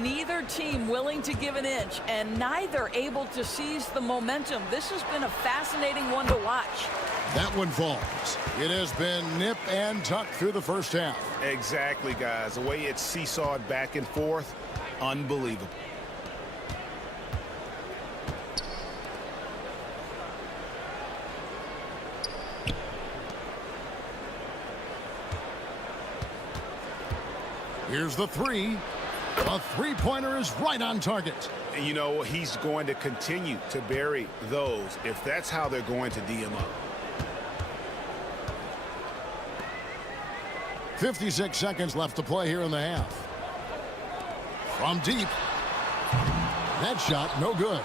Neither team willing to give an inch, and neither able to seize the momentum. This has been a fascinating one to watch. That one falls. It has been nip and tuck through the first half. Exactly, guys. The way it's seesawed back and forth, unbelievable. Here's the three. A three-pointer is right on target. And you know, he's going to continue to bury those if that's how they're going to D him up. 56 seconds left to play here in the half. From deep. That shot, no good.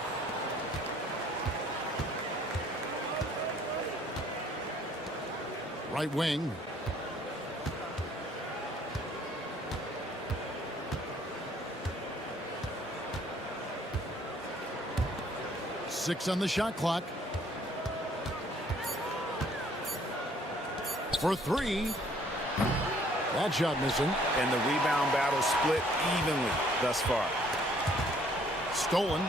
Right wing. Six on the shot clock. For three. That shot missing. And the rebound battle split evenly thus far. Stolen.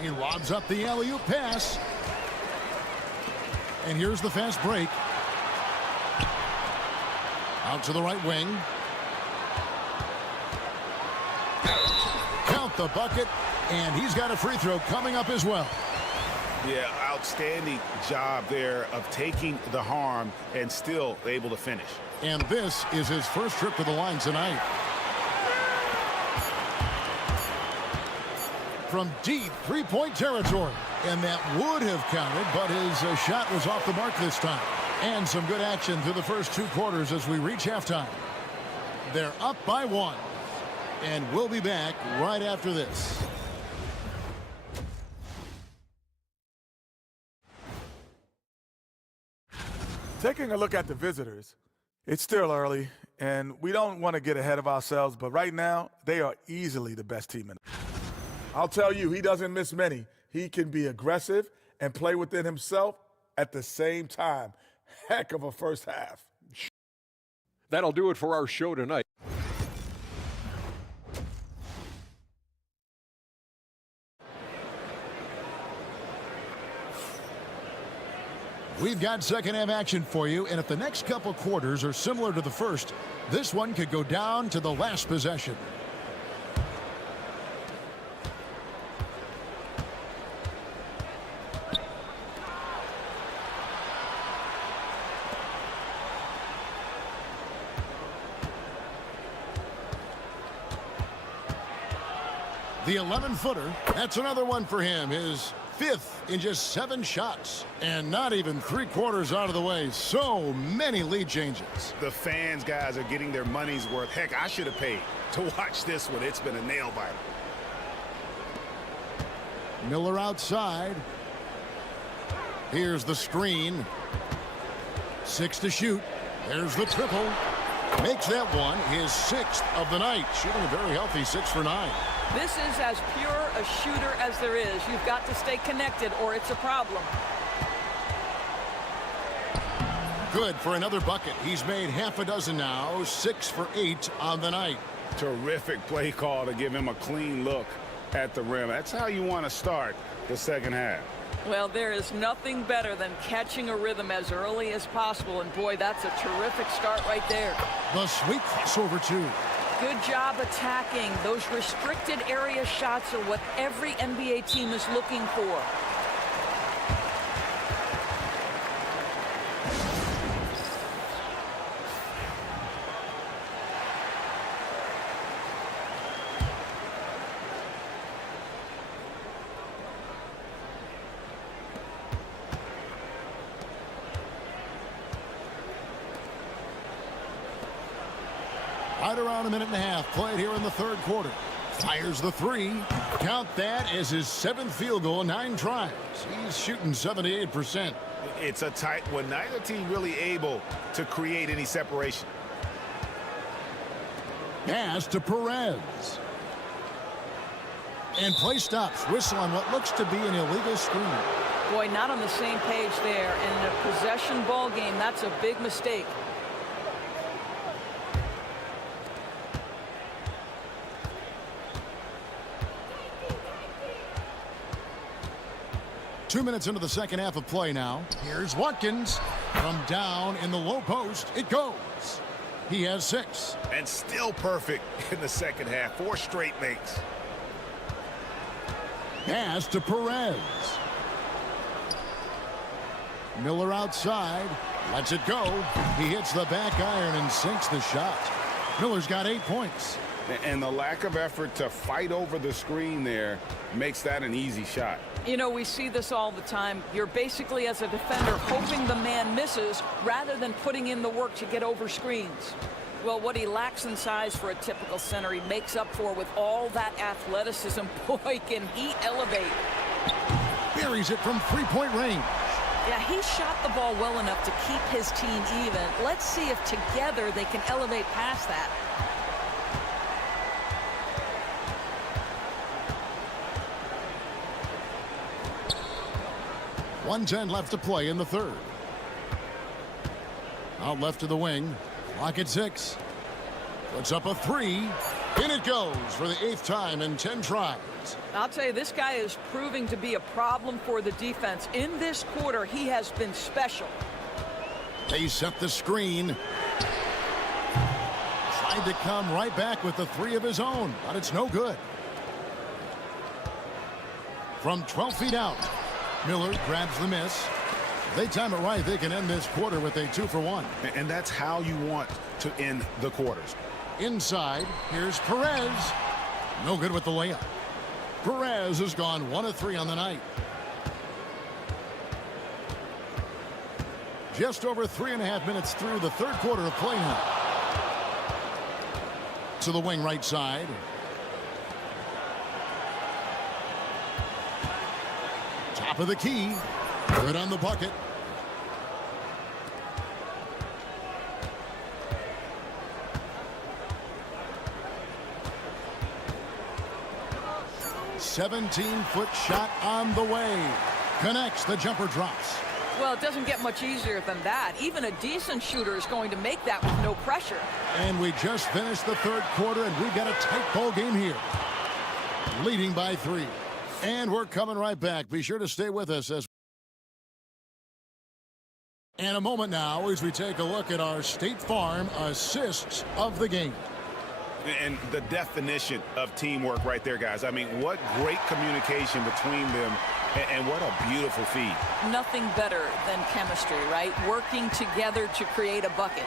He lobs up the alley-oop pass. And here's the fast break. Out to the right wing. Count the bucket. And he's got a free throw coming up as well. Yeah, outstanding job there of taking the harm and still able to finish. And this is his first trip to the line tonight. From deep three-point territory. And that would have counted, but his shot was off the mark this time. And some good action through the first two quarters as we reach halftime. They're up by one. And we'll be back right after this. Taking a look at the visitors, it's still early, and we don't want to get ahead of ourselves, but right now, they are easily the best team in. I'll tell you, he doesn't miss many. He can be aggressive and play within himself at the same time. Heck of a first half. That'll do it for our show tonight. We've got second half action for you, and if the next couple quarters are similar to the first, this one could go down to the last possession. The 11-footer, that's another one for him. His fifth in just 7 shots, and not even 3/4 out of the way. So many lead changes. The fans, guys, are getting their money's worth. Heck, I should have paid to watch this one. It's been a nail biter. Miller outside. Here's the screen. 6 to shoot. There's the triple. Makes that one his 6th of the night. Shooting a very healthy 6 for 9. This is as pure a shooter as there is. You've got to stay connected or it's a problem. Good for another bucket. He's made half a dozen now. 6 for 8 on the night. Terrific play call to give him a clean look at the rim. That's how you want to start the second half. Well, there is nothing better than catching a rhythm as early as possible. And boy, that's a terrific start right there. The sweet crossover too. Good job attacking. Those restricted area shots are what every NBA team is looking for. right around a minute and a half played here in the third quarter. Fires the three. Count that as his 7th field goal, 9 tries. He's shooting 78%. It's a tight one. Neither team really able to create any separation. Pass to Perez. And play stops. Whistle on what looks to be an illegal screen. Boy, not on the same page there. And in a possession ball game, that's a big mistake. Two minutes into the second half of play now. Here's Watkins from down in the low post. It goes. He has 6. And still perfect in the second half. 4 straight makes. Pass to Perez. Miller outside. Lets it go. He hits the back iron and sinks the shot. Miller's got 8 points. And the lack of effort to fight over the screen there makes that an easy shot. You know, we see this all the time. You're basically, as a defender, hoping the man misses rather than putting in the work to get over screens. Well, what he lacks in size for a typical center, he makes up for with all that athleticism. Boy, can he elevate. Buries it from 3-point range. Yeah, he shot the ball well enough to keep his team even. Let's see if together they can elevate past that. .110 left to play in the third. Out left to the wing. Clock at 6. Puts up a 3. In it goes for the 8th time in 10 tries. I'll tell you, this guy is proving to be a problem for the defense. In this quarter, he has been special. They set the screen. Tried to come right back with the 3 of his own, but it's no good. From 12 feet out, Miller grabs the miss. If they time it right, they can end this quarter with a 2-for-1. And that's how you want to end the quarters. Inside, here's Perez. No good with the layup. Perez has gone 1 of 3 on the night. Just over 3.5 minutes through the third quarter of play now. To the wing right side. Top of the key. Good on the bucket. "17-foot shot on the way." Connects. The jumper drops. Well, it doesn't get much easier than that. Even a decent shooter is going to make that with no pressure. And we just finished the third quarter, and we've got a tight ball game here. Leading by 3. And we're coming right back. Be sure to stay with us as in a moment now as we take a look at our State Farm assists of the game. And the definition of teamwork right there, guys. I mean, what great communication between them, and what a beautiful feed. Nothing better than chemistry, right? Working together to create a bucket.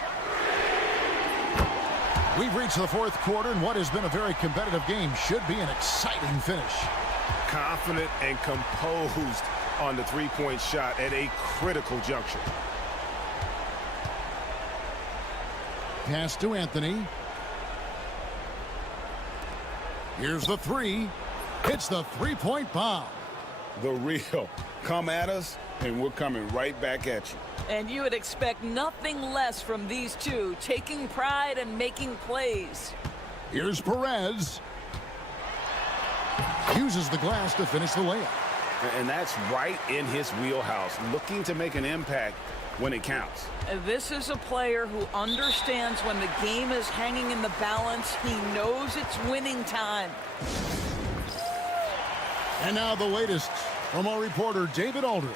We've reached the fourth quarter, and what has been a very competitive game should be an exciting finish. Confident and composed on the three-point shot at a critical juncture. Pass to Anthony. Here's the 3. It's the three-point bomb. The real. Come at us, and we're coming right back at you. And you would expect nothing less from these two, taking pride and making plays. Here's Perez. Uses the glass to finish the layup. And that's right in his wheelhouse, looking to make an impact when it counts. This is a player who understands when the game is hanging in the balance. He knows it's winning time. And now the latest from our reporter, David Aldridge.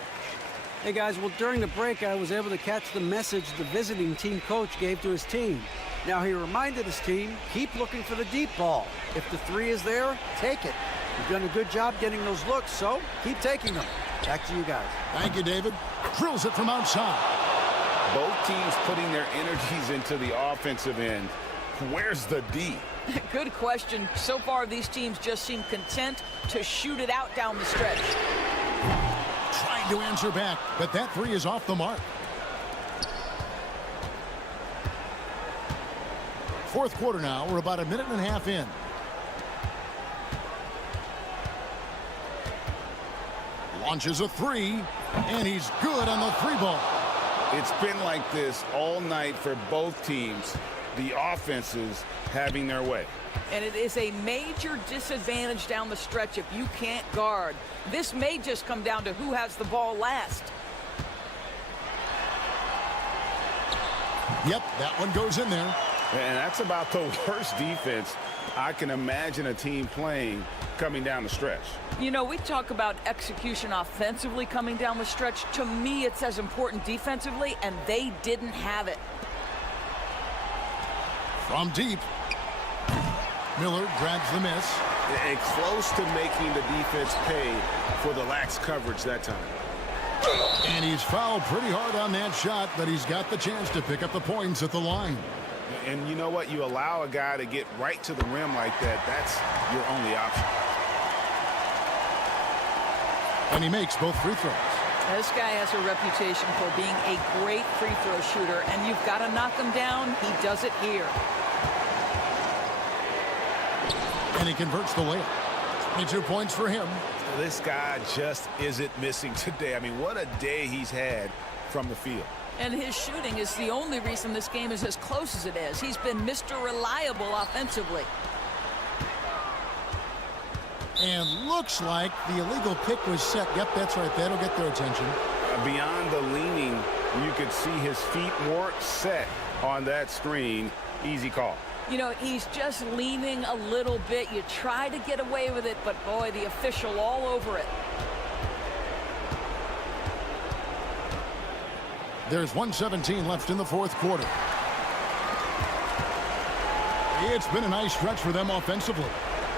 Hey, guys, well, during the break, I was able to catch the message the visiting team coach gave to his team. Now, he reminded his team, keep looking for the deep ball. If the 3 is there, take it. You've done a good job getting those looks, so keep taking them. Back to you guys. Thank you, David. Drills it from outside. Both teams putting their energies into the offensive end. Where's the D? Good question. So far, these teams just seem content to shoot it out down the stretch. Trying to answer back, but that 3 is off the mark. Fourth quarter now. We're about a minute and a half in. Launches a three, and he's good on the three ball. It's been like this all night for both teams. The offenses having their way. And it is a major disadvantage down the stretch if you can't guard. This may just come down to who has the ball last. Yep, that one goes in there. And that's about the worst defense I can imagine a team playing coming down the stretch. You know, we talk about execution offensively coming down the stretch. To me, it's as important defensively, and they didn't have it. From deep, Miller grabs the miss. And close to making the defense pay for the lax coverage that time. And he's fouled pretty hard on that shot, but he's got the chance to pick up the points at the line. And you know what? You allow a guy to get right to the rim like that, that's your only option. And he makes both free throws. This guy has a reputation for being a great free throw shooter, and you've got to knock him down. He does it here. And he converts the layup. 22 points for him. This guy just isn't missing today. I mean, what a day he's had from the field. And his shooting is the only reason this game is as close as it is. He's been Mr. Reliable offensively. And looks like the illegal pick was set. Yep, that's right. That'll get their attention. Beyond the leaning, you could see his feet more set on that screen. Easy call. You know, he's just leaning a little bit. You try to get away with it, but boy, the official all over it. There's 1:17 left in the fourth quarter. It's been a nice stretch for them offensively.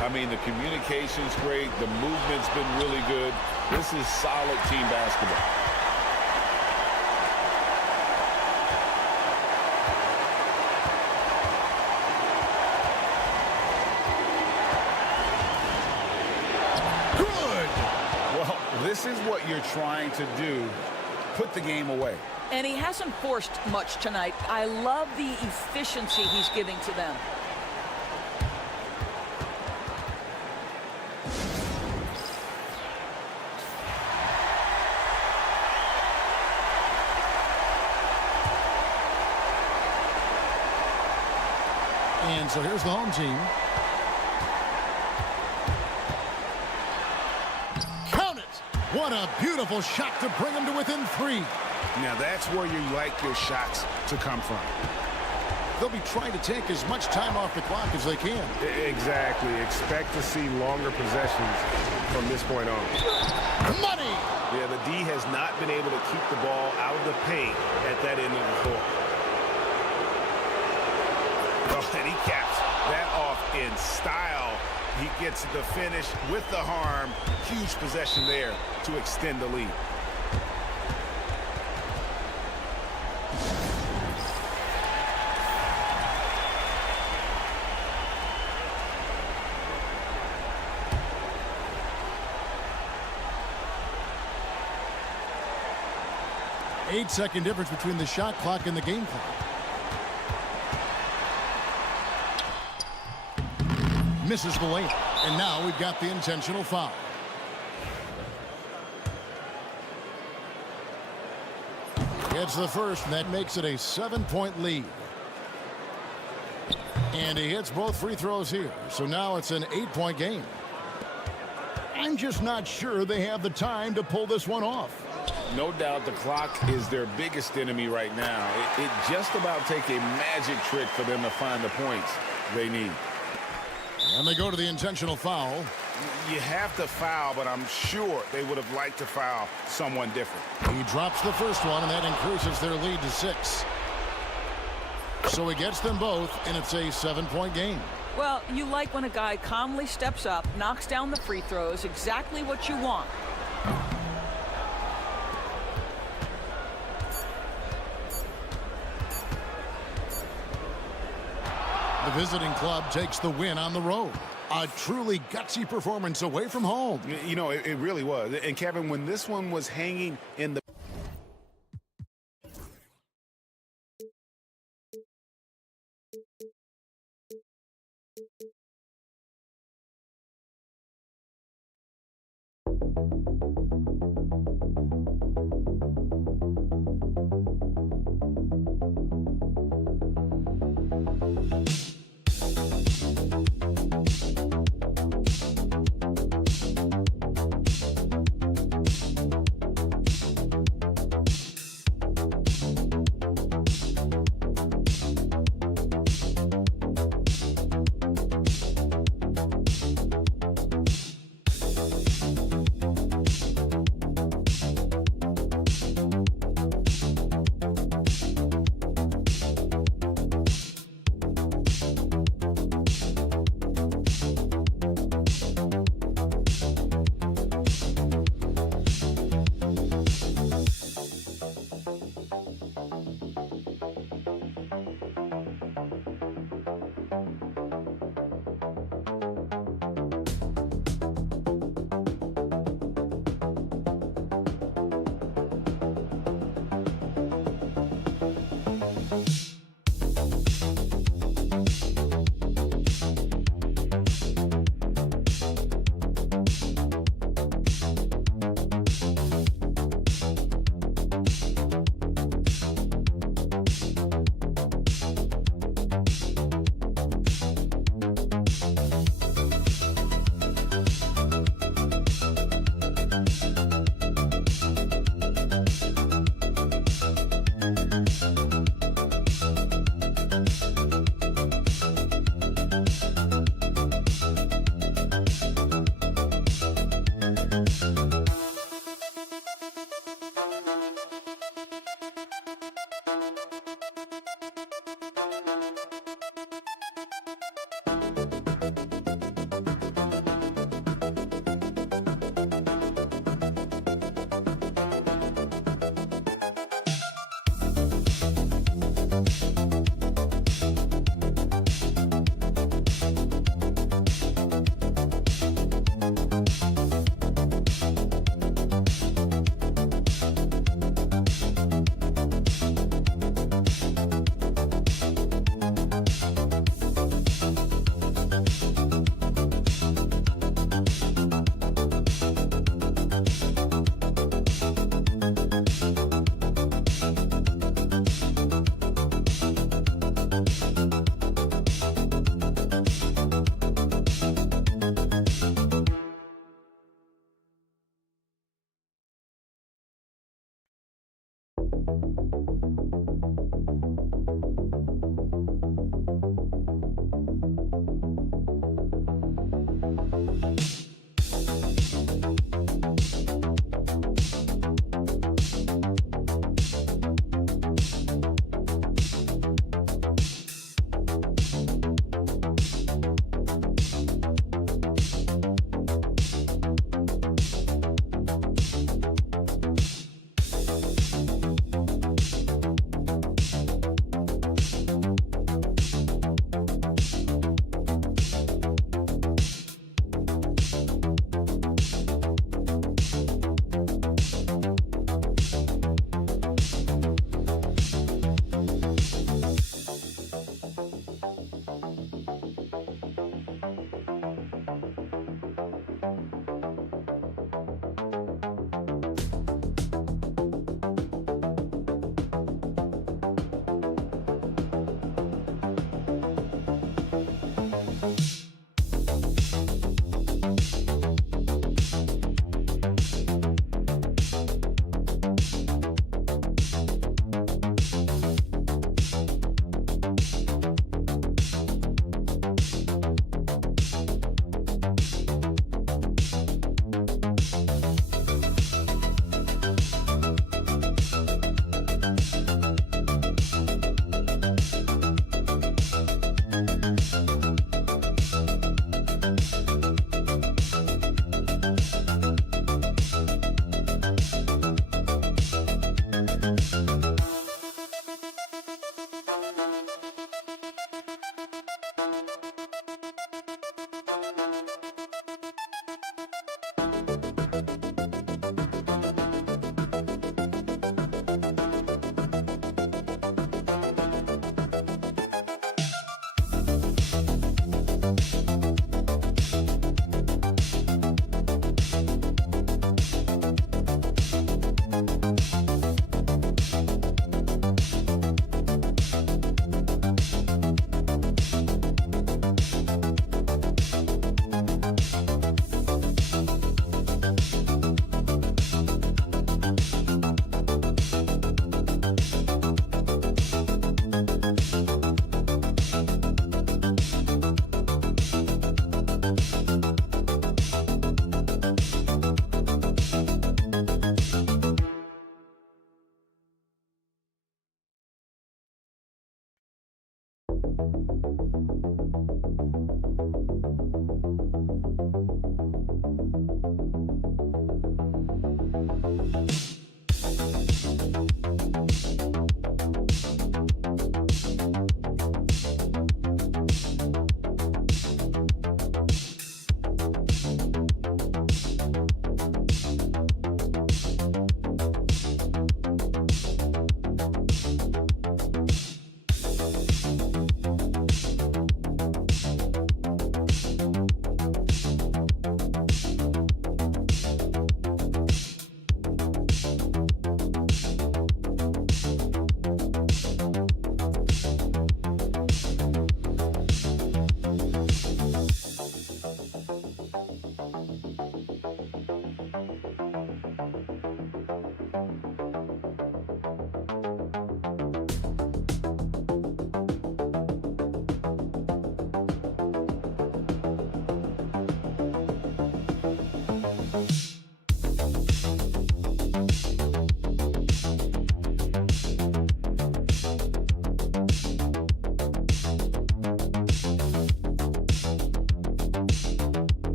I mean, the communication's great. The movement's been really good. This is solid team basketball. Good! Well, this is what you're trying to do. Put the game away. And he hasn't forced much tonight. I love the efficiency he's giving to them. And so here's the home team. Count it! What a beautiful shot to bring them to within 3. Now that's where you like your shots to come from. They'll be trying to take as much time off the clock as they can. Exactly. Expect to see longer possessions from this point on. Money! Yeah, the D has not been able to keep the ball out of the paint at that end of the floor. Oh, and he caps that off in style. He gets the finish with the harm. Huge possession there to extend the lead. Eight-second difference between the shot clock and the game clock. Misses the layup. And now we've got the intentional foul. Gets the first, and that makes it a 7-point lead. And he hits both free throws here. So now it's an 8-point game. I'm just not sure they have the time to pull this one off. No doubt the clock is their biggest enemy right now. It just about take a magic trick for them to find the points they need. And they go to the intentional foul. You have to foul, but I'm sure they would have liked to foul someone different. He drops the first one, and that increases their lead to 6. So he gets them both, and it's a 7-point game. Well, you like when a guy calmly steps up, knocks down the free throws, exactly what you want. The visiting club takes the win on the road. A truly gutsy performance away from home. You know, it really was. And Kevin, when this one was hanging in the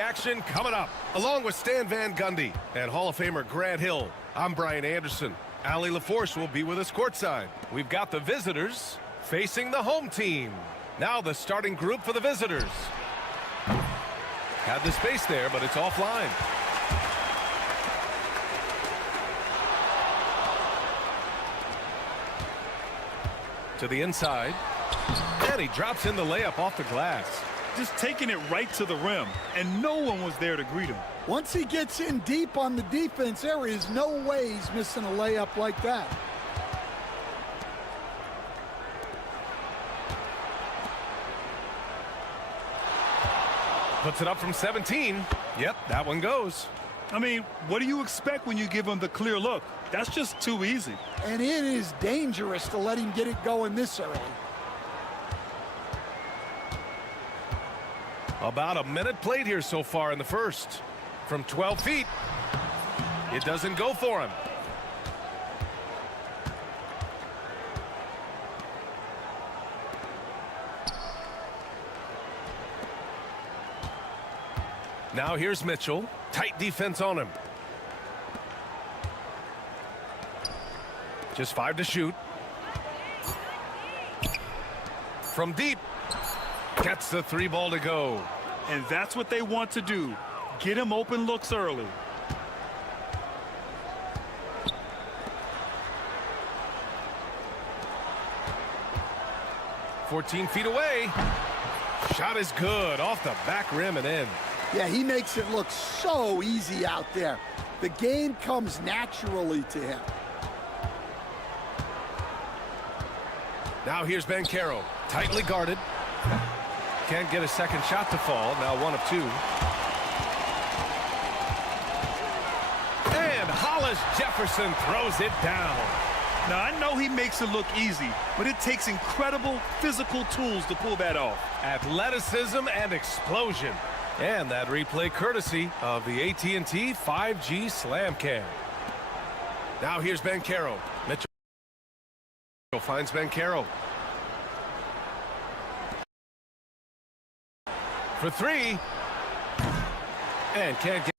Action coming up. Along with Stan Van Gundy and Hall of Famer Grant Hill, I'm Brian Anderson. Allie LaForce will be with us courtside. We've got the visitors facing the home team. Now the starting group for the visitors. Had the space there, but it's offline. To the inside. And he drops in the layup off the glass. Just taking it right to the rim, and no one was there to greet him. Once he gets in deep on the defense, there is no way he's missing a layup like that. Puts it up from 17. Yep, that one goes. I mean, what do you expect when you give him the clear look? That's just too easy. And it is dangerous to let him get it going this early. About a minute played here so far in the first. From 12 feet. It doesn't go for him. Now here's Mitchell. Tight defense on him. Just 5 to shoot. From deep. Gets the 3 ball to go. And that's what they want to do. Get him open looks early. "14 feet away. Shot is good. Off the back rim and in. Yeah, he makes it look so easy out there. The game comes naturally to him. Now here's Banchero. Tightly guarded. Can't get a second shot to fall. Now 1 of 2. And Hollis Jefferson throws it down. Now, I know he makes it look easy, but it takes incredible physical tools to pull that off. Athleticism and explosion. And that replay courtesy of the AT&T 5G Slam Cam. Now here's Banchero. Mitchell finds Banchero. For 3. And can't get.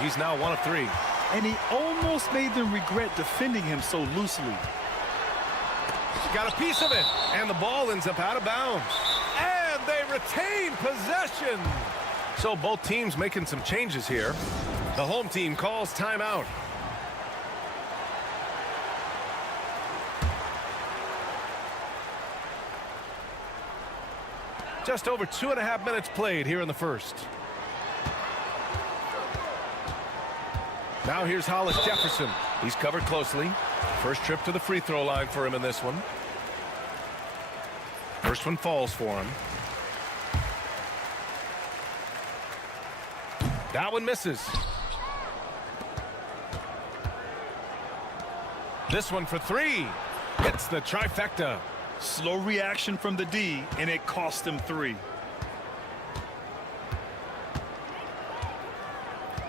He's now 1 of 3. And he almost made them regret defending him so loosely. Got a piece of it. And the ball ends up out of bounds. And they retain possession. So both teams making some changes here. The home team calls timeout. Just over 2.5 minutes played here in the first. Now here's Hollis Jefferson. He's covered closely. First trip to the free throw line for him in this one. First one falls for him. That one misses. This one for three. Hits the trifecta. Slow reaction from the D, and it cost him 3.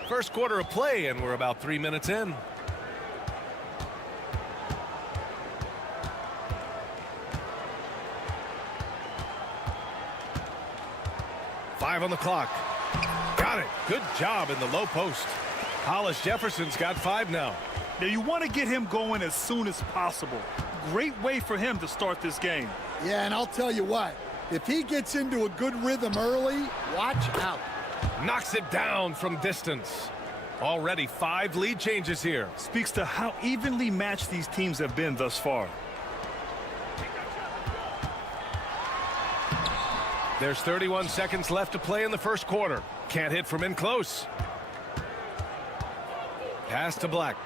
First quarter of play, and we're about 3 minutes in. Five on the clock. Got it. Good job in the low post. Hollis Jefferson's got 5 now. Now you want to get him going as soon as possible. Great way for him to start this game. Yeah, and I'll tell you what, if he gets into a good rhythm early, watch out. Knocks it down from distance. Already 5 lead changes here. Speaks to how evenly matched these teams have been thus far. There's 31 seconds left to play in the first quarter. Can't hit from in close. Pass to Black.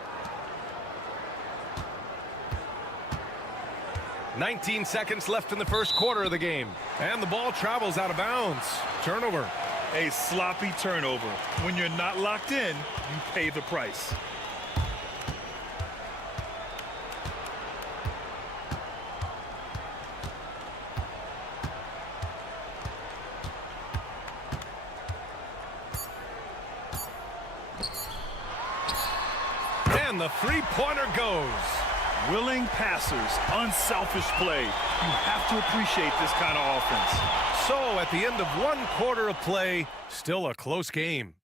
19 seconds left in the first quarter of the game. And the ball travels out of bounds. Turnover. A sloppy turnover. When you're not locked in, you pay the price. And the three-pointer goes. Willing passers, unselfish play. You have to appreciate this kind of offense. So at the end of 1 quarter of play, still a close game.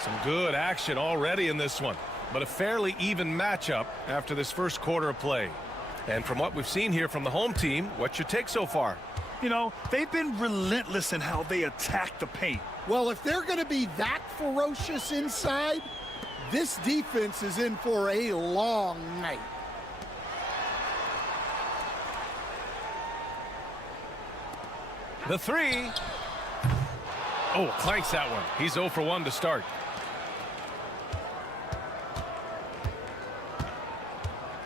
Some good action already in this one, but a fairly even matchup after this first quarter of play. And from what we've seen here from the home team, what's your take so far? You know, they've been relentless in how they attack the paint. Well, if they're going to be that ferocious inside, this defense is in for a long night. The three. Oh, clanks that one. He's 0 for 1 to start.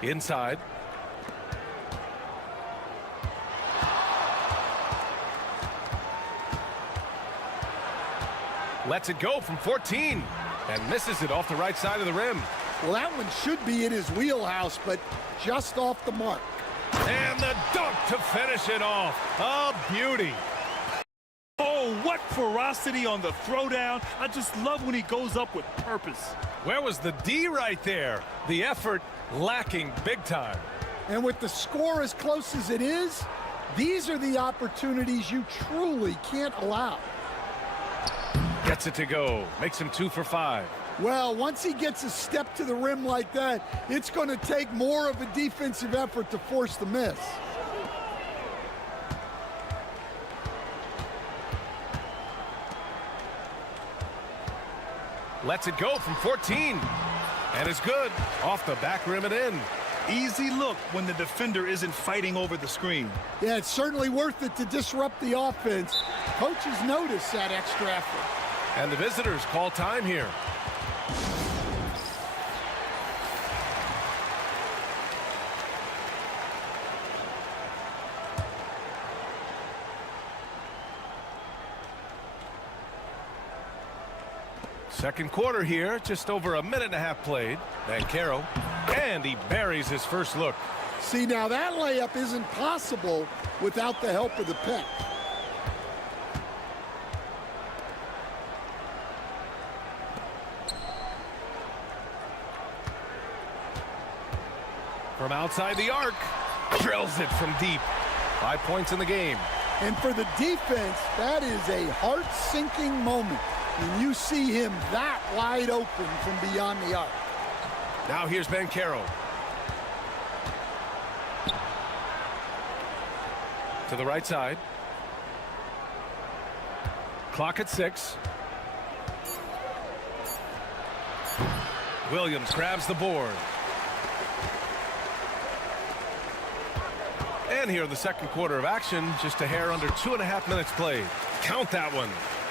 Inside. Lets it go from 14 and misses it off the right side of the rim. Well, that one should be in his wheelhouse, but just off the mark. And the dunk to finish it off. A beauty. Oh, what ferocity on the throwdown. I just love when he goes up with purpose. Where was the D right there? The effort lacking big time. And with the score as close as it is, these are the opportunities you truly can't allow. Gets it to go. Makes him 2 for 5. Well, once he gets a step to the rim like that, it's going to take more of a defensive effort to force the miss. Lets it go from 14. And it's good. Off the back rim and in. Easy look when the defender isn't fighting over the screen. Yeah, it's certainly worth it to disrupt the offense. Coaches notice that extra effort. And the visitors call time here. Second quarter here, just over a minute and a half played. Banchero, and he buries his first look. See, now that layup isn't possible without the help of the pick. From outside the arc, drills it from deep. 5 points in the game. And for the defense, that is a heart-sinking moment when you see him that wide open from beyond the arc. Now here's Banchero. To the right side. Clock at 6. Williams grabs the board. And here in the second quarter of action, just a hair under 2.5 minutes played. Count that one.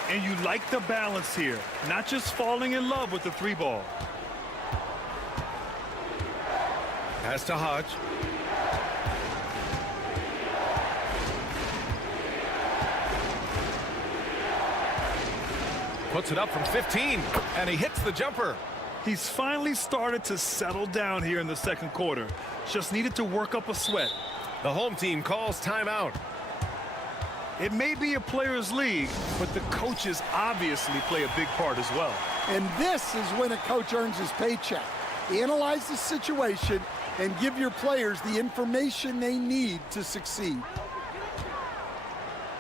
And you like the balance here, not just falling in love with the 3-ball. Pass to Hodge. Puts it up from 15, and he hits the jumper. He's finally started to settle down here in the second quarter. Just needed to work up a sweat. The home team calls timeout. It may be a players' league, but the coaches obviously play a big part as well. And this is when a coach earns his paycheck. Analyze the situation and give your players the information they need to succeed.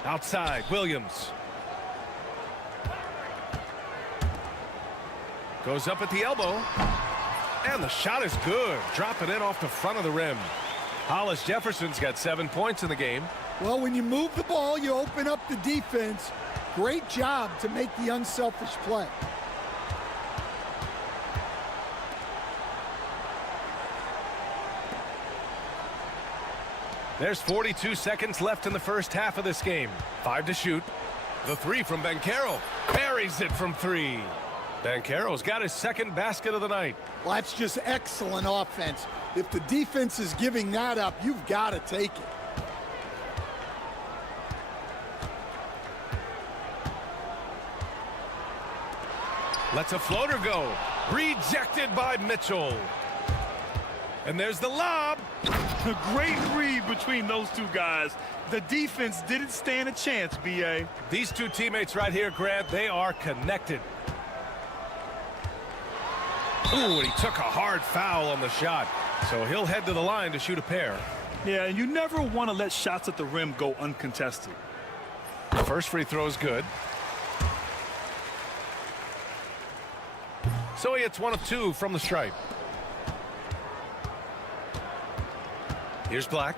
Outside, Williams. Goes up at the elbow. And the shot is good. Dropping it off the front of the rim. Hollis Jefferson's got 7 points in the game. Well, when you move the ball, you open up the defense. Great job to make the unselfish play. There's 42 seconds left in the first half of this game. 5 to shoot. The 3 from Banchero. Buries it from 3. Banchero's got his second basket of the night. Well, that's just excellent offense. If the defense is giving that up, you've got to take it. Lets a floater go. Rejected by Mitchell. And there's the lob. A great read between those two guys. The defense didn't stand a chance, B.A. These two teammates right here, Grant, they are connected. Ooh, and he took a hard foul on the shot. So he'll head to the line to shoot a pair. Yeah, and you never want to let shots at the rim go uncontested. The first free throw is good. So he hits 1 of 2 from the stripe. Here's Black.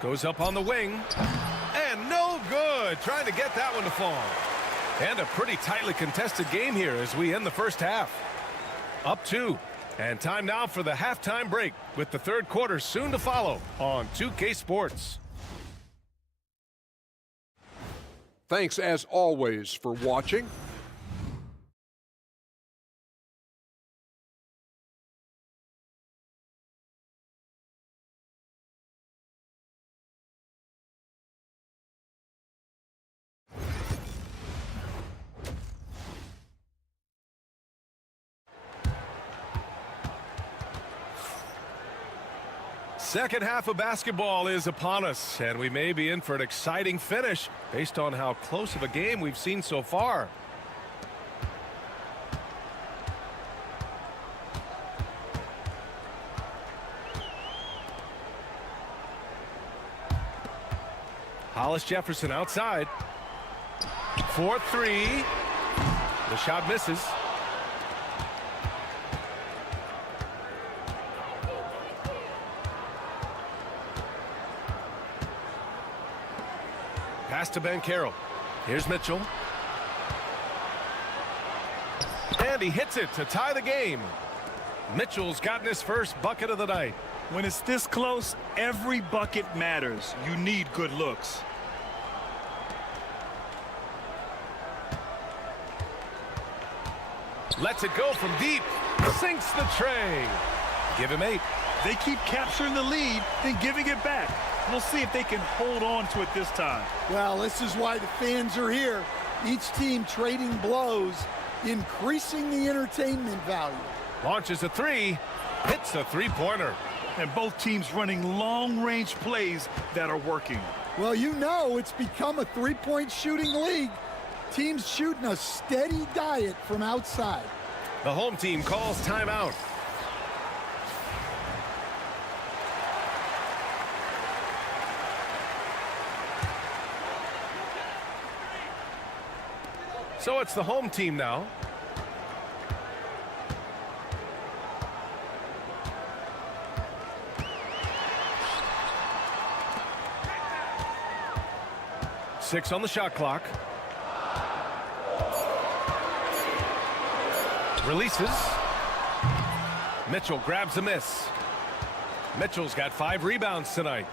Goes up on the wing. And no good. Trying to get that one to fall. And a pretty tightly contested game here as we end the first half. Up 2. And time now for the halftime break with the third quarter soon to follow on 2K Sports. Thanks, as always, for watching. Second half of basketball is upon us, and we may be in for an exciting finish based on how close of a game we've seen so far. Hollis Jefferson outside. 4-3. The shot misses. Pass to Banchero. Here's Mitchell. And he hits it to tie the game. Mitchell's gotten his first bucket of the night. When it's this close, every bucket matters. You need good looks. Lets it go from deep. Sinks the tray. Give him 8. They keep capturing the lead, then giving it back. We'll see if they can hold on to it this time. Well, this is why the fans are here. Each team trading blows, increasing the entertainment value. Launches a 3. Hits a 3-pointer. And both teams running long-range plays that are working. Well, you know it's become a three-point shooting league. Teams shooting a steady diet from outside. The home team calls timeout. So it's the home team now. 6 on the shot clock. Releases. Mitchell grabs a miss. Mitchell's got 5 rebounds tonight.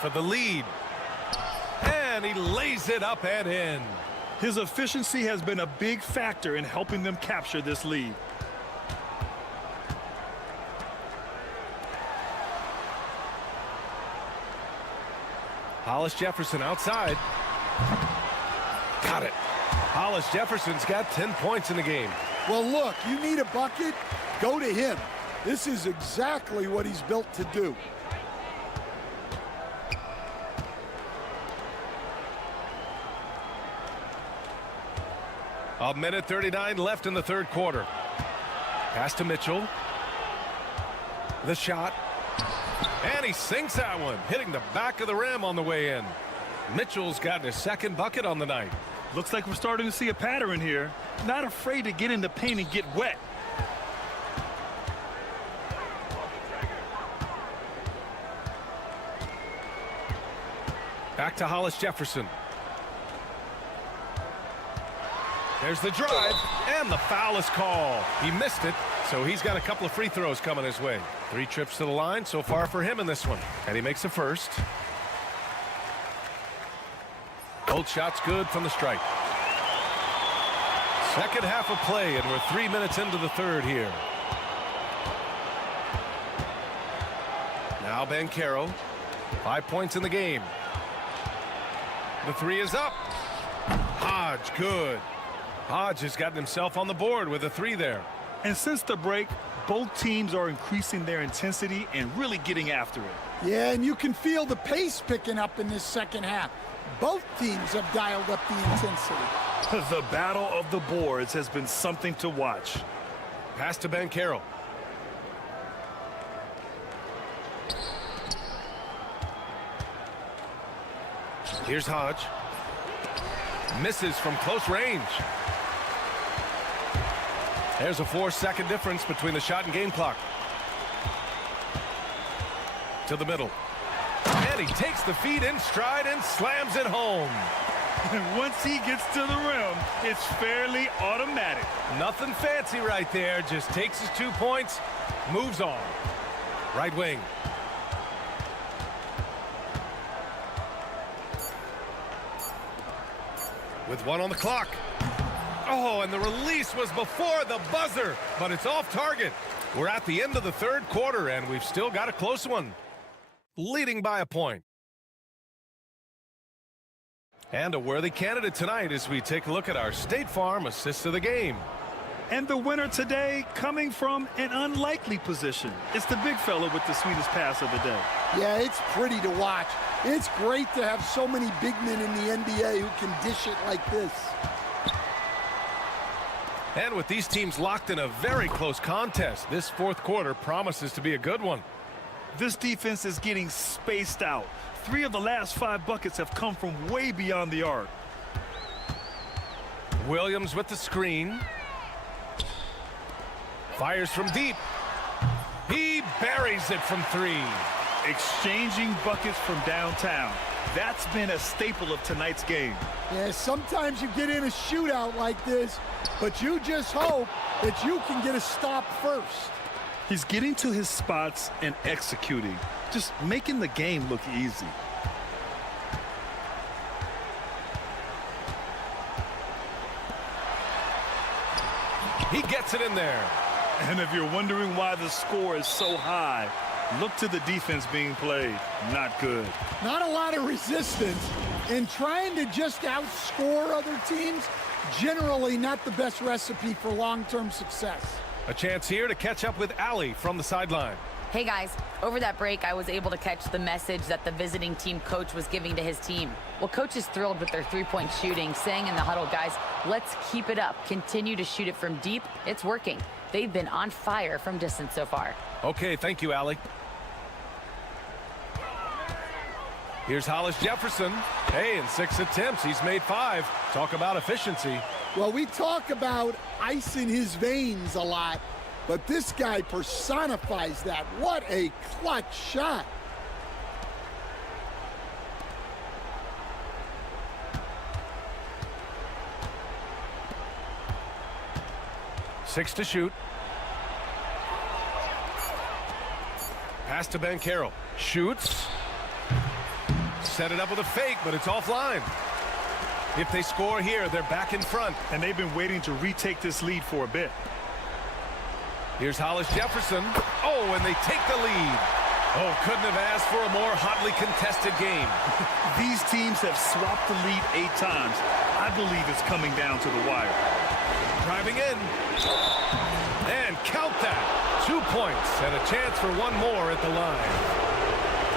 For the lead. And he lays it up and in. His efficiency has been a big factor in helping them capture this lead. Hollis Jefferson outside. Got it. Hollis Jefferson's got 10 points in the game. Well, look, you need a bucket, go to him. This is exactly what he's built to do. A minute 39 left in the third quarter. Pass to Mitchell. The shot. And he sinks that one, hitting the back of the rim on the way in. Mitchell's gotten his second bucket on the night. Looks like we're starting to see a pattern here. Not afraid to get in the paint and get wet. Back to Hollis Jefferson. There's the drive, and the foul is called. He missed it, so he's got a couple of free throws coming his way. 3 trips to the line so far for him in this one, and he makes the first. Both shots good from the stripe. Second half of play, and we're 3 minutes into the third here. Now Banchero, 5 points in the game. The 3 is up. Hodge, good. Hodge has gotten himself on the board with a 3 there. And since the break, both teams are increasing their intensity and really getting after it. Yeah, and you can feel the pace picking up in this second half. Both teams have dialed up the intensity. The battle of the boards has been something to watch. Pass to Banchero. Here's Hodge. Misses from close range. There's a 4-second difference between the shot and game clock. To the middle. And he takes the feed in stride and slams it home. And once he gets to the rim, it's fairly automatic. Nothing fancy right there. Just takes his 2 points, moves on. Right wing. With 1 on the clock. Oh, and the release was before the buzzer, but it's off target. We're at the end of the third quarter, and we've still got a close one. Leading by a point. And a worthy candidate tonight as we take a look at our State Farm assists of the game. And the winner today coming from an unlikely position. It's the big fella with the sweetest pass of the day. Yeah, it's pretty to watch. It's great to have so many big men in the NBA who can dish it like this. And with these teams locked in a very close contest, this fourth quarter promises to be a good one. This defense is getting spaced out. 3 of the last 5 buckets have come from way beyond the arc. Williams with the screen. Fires from deep. He buries it from 3. Exchanging buckets from downtown. That's been a staple of tonight's game. Yeah, sometimes you get in a shootout like this, but you just hope that you can get a stop first. He's getting to his spots and executing, just making the game look easy. He gets it in there. And if you're wondering why the score is so high, look to the defense being played. Not good. Not a lot of resistance, and trying to just outscore other teams, generally not the best recipe for long-term success. A chance here to catch up with Allie from the sideline. Hey guys, over that break, I was able to catch the message that the visiting team coach was giving to his team. Well, coach is thrilled with their 3-point shooting, saying in the huddle, guys, let's keep it up. Continue to shoot it from deep. It's working. They've been on fire from distance so far. Okay, thank you, Allie. Here's Hollis Jefferson. Hey, in 6 attempts, he's made 5. Talk about efficiency. Well, we talk about ice in his veins a lot. but this guy personifies that. What a clutch shot. Six to shoot. Pass to Banchero. Shoots. Set it up with a fake, but it's offline. If they score here, they're back in front. And they've been waiting to retake this lead for a bit. Here's Hollis Jefferson. Oh, and they take the lead. Oh, couldn't have asked for a more hotly contested game. These teams have swapped the lead 8 times. I believe it's coming down to the wire. Driving in. And count that. 2 points and a chance for one more at the line.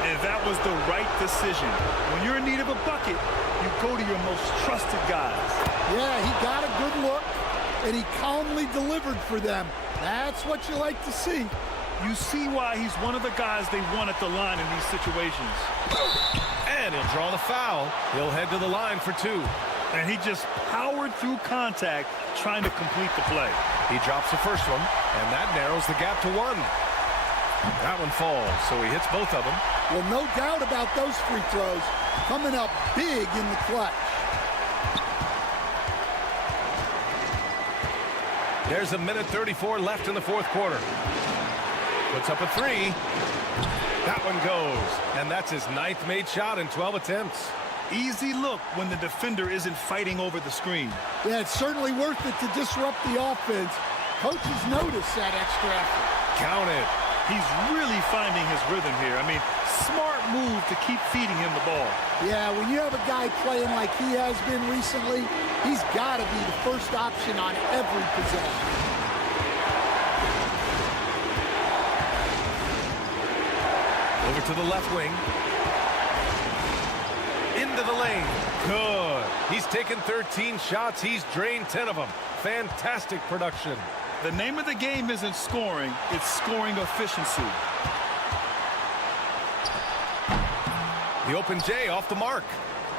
And that was the right decision. When you're in need of a bucket, you go to your most trusted guys. Yeah, he got a good look, and he calmly delivered for them. That's what you like to see. You see why he's one of the guys they want at the line in these situations. And he'll draw the foul. He'll head to the line for 2. And he just powered through contact trying to complete the play. He drops the first one, and that narrows the gap to 1. That one falls, so he hits both of them. Well, no doubt about those free throws coming up big in the clutch. There's 1:34 left in the fourth quarter. Puts up a 3. That one goes, and that's his 9th made shot in 12 attempts. Easy look when the defender isn't fighting over the screen. Yeah, it's certainly worth it to disrupt the offense. Coaches notice that extra effort. Count it. He's really finding his rhythm here. I mean, smart move to keep feeding him the ball. Yeah, when you have a guy playing like he has been recently, he's got to be the first option on every possession. Over to the left wing. Into the lane. Good. He's taken 13 shots. He's drained 10 of them. Fantastic production. The name of the game isn't scoring, it's scoring efficiency. The open J off the mark.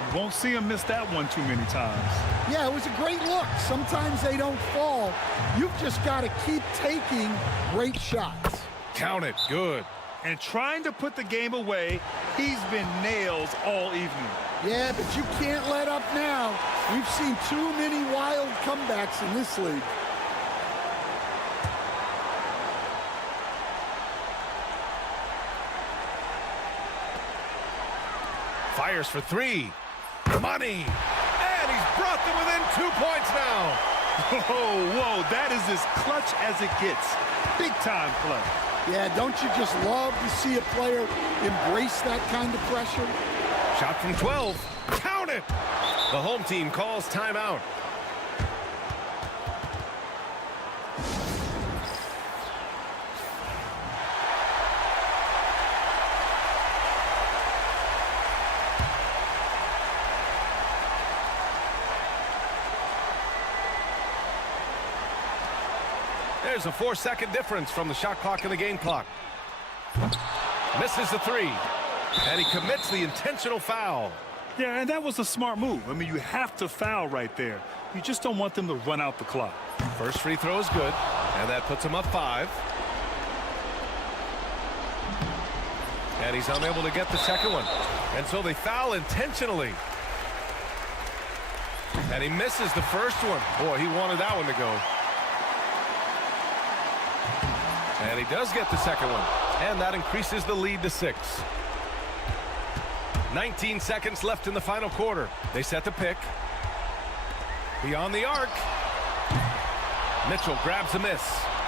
You won't see him miss that one too many times. Yeah, it was a great look. Sometimes they don't fall. You've just got to keep taking great shots. Count it. Good. And trying to put the game away, he's been nails all evening. Yeah, but you can't let up now. We've seen too many wild comebacks in this league. Fires for 3. Money. And he's brought them within 2 points now. Whoa, that is as clutch as it gets. Big time play. Yeah, don't you just love to see a player embrace that kind of pressure? Shot from 12. Count it. The home team calls timeout. There's a 4-second difference from the shot clock and the game clock. Misses the 3. And he commits the intentional foul. Yeah, and that was a smart move. I mean, you have to foul right there. You just don't want them to run out the clock. First free throw is good, and that puts him up 5. And he's unable to get the second one. And so they foul intentionally. And he misses the first one. Boy, he wanted that one to go. And he does get the second one. And that increases the lead to 6. 19 seconds left in the final quarter. They set the pick. Beyond the arc. Mitchell grabs a miss.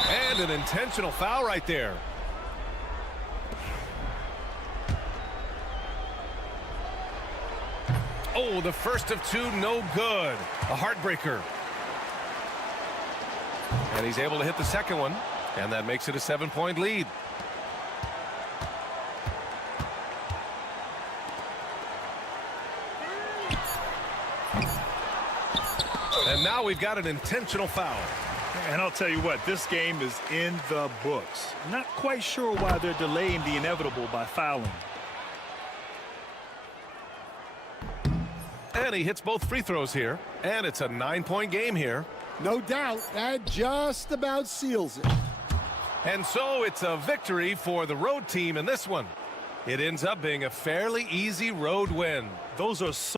And an intentional foul right there. Oh, the first of 2, no good. A heartbreaker. And he's able to hit the second one. And that makes it a 7-point lead. And now we've got an intentional foul. And I'll tell you what, this game is in the books. Not quite sure why they're delaying the inevitable by fouling. And he hits both free throws here. And it's a 9-point game here. No doubt, that just about seals it. And so it's a victory for the road team in this one. It ends up being a fairly easy road win. Those are so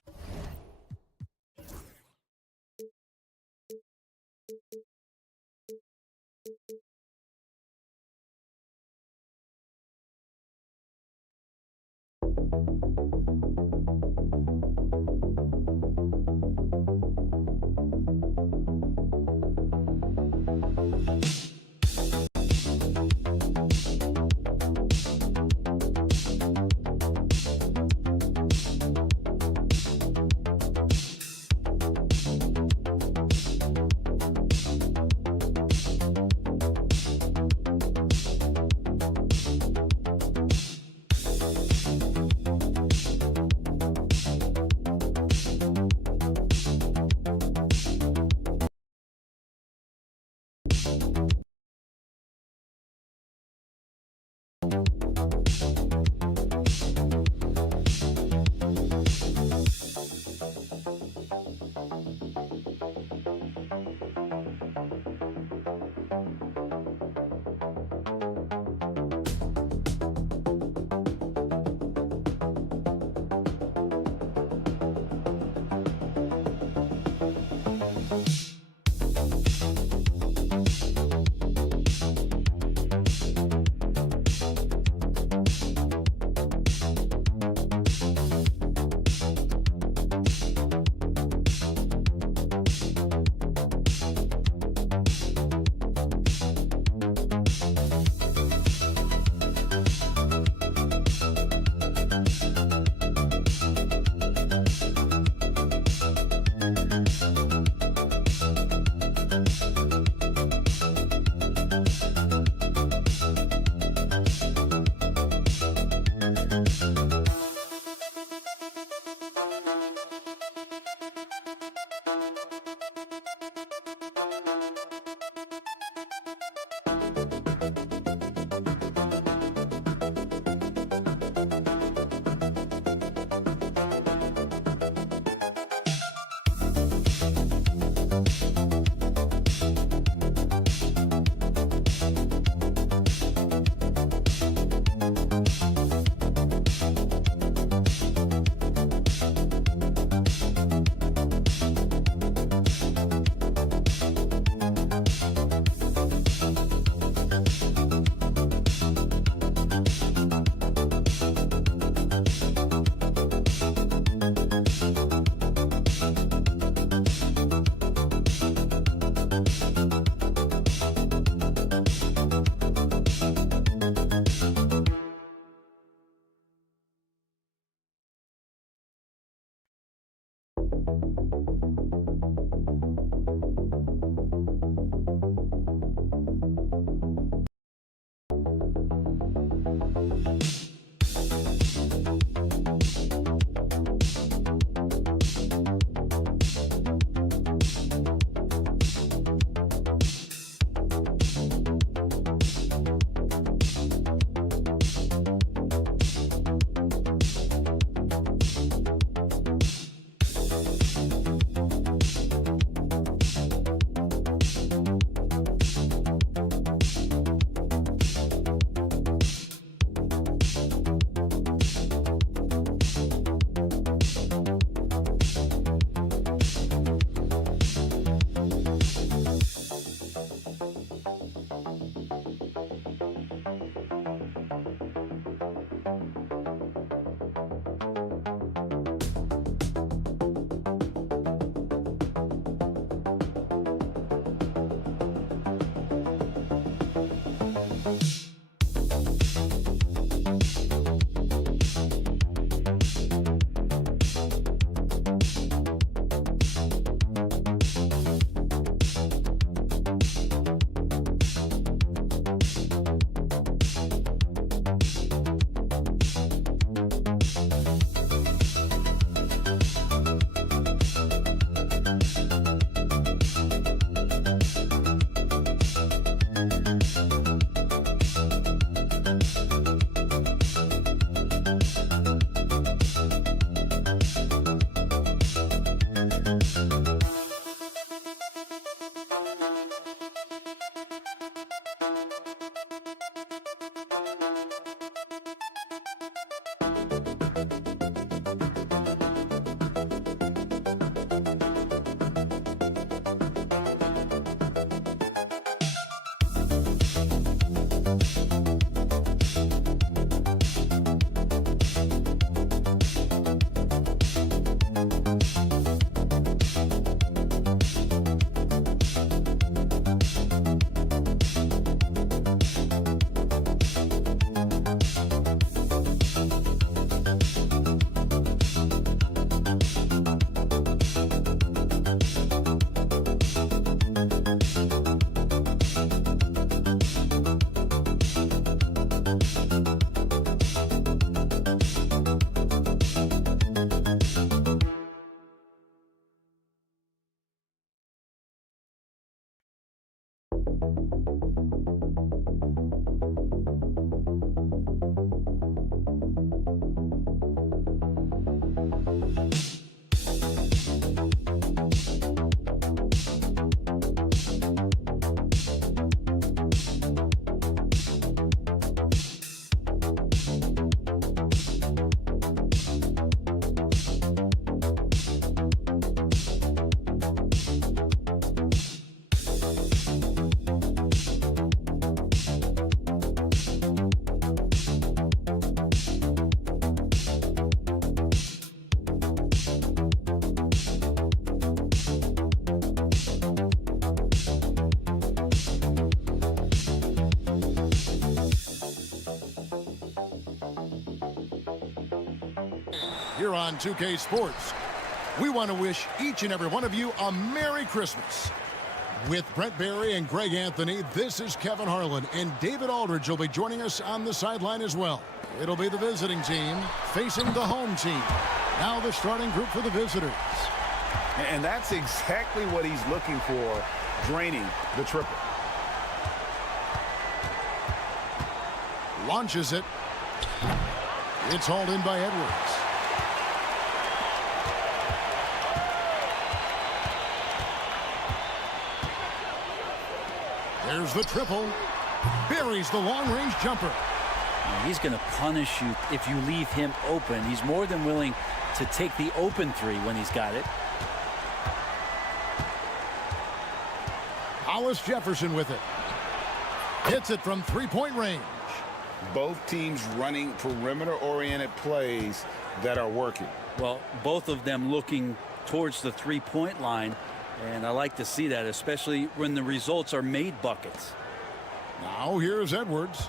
Here on 2K Sports, we want to wish each and every one of you a Merry Christmas. With Brent Barry and Greg Anthony, this is Kevin Harlan, and David Aldridge will be joining us on the sideline as well. It'll be the visiting team facing the home team. Now the starting group for the visitors. And that's exactly what he's looking for, draining the triple. Launches it. It's hauled in by Edwards. There's the triple. Buries the long-range jumper. He's going to punish you if you leave him open. He's more than willing to take the open three when he's got it. Hollis Jefferson with it. Hits it from three-point range. Both teams running perimeter-oriented plays that are working. Well, both of them looking towards the three-point line, and I like to see that, especially when the results are made buckets. Now here's Edwards.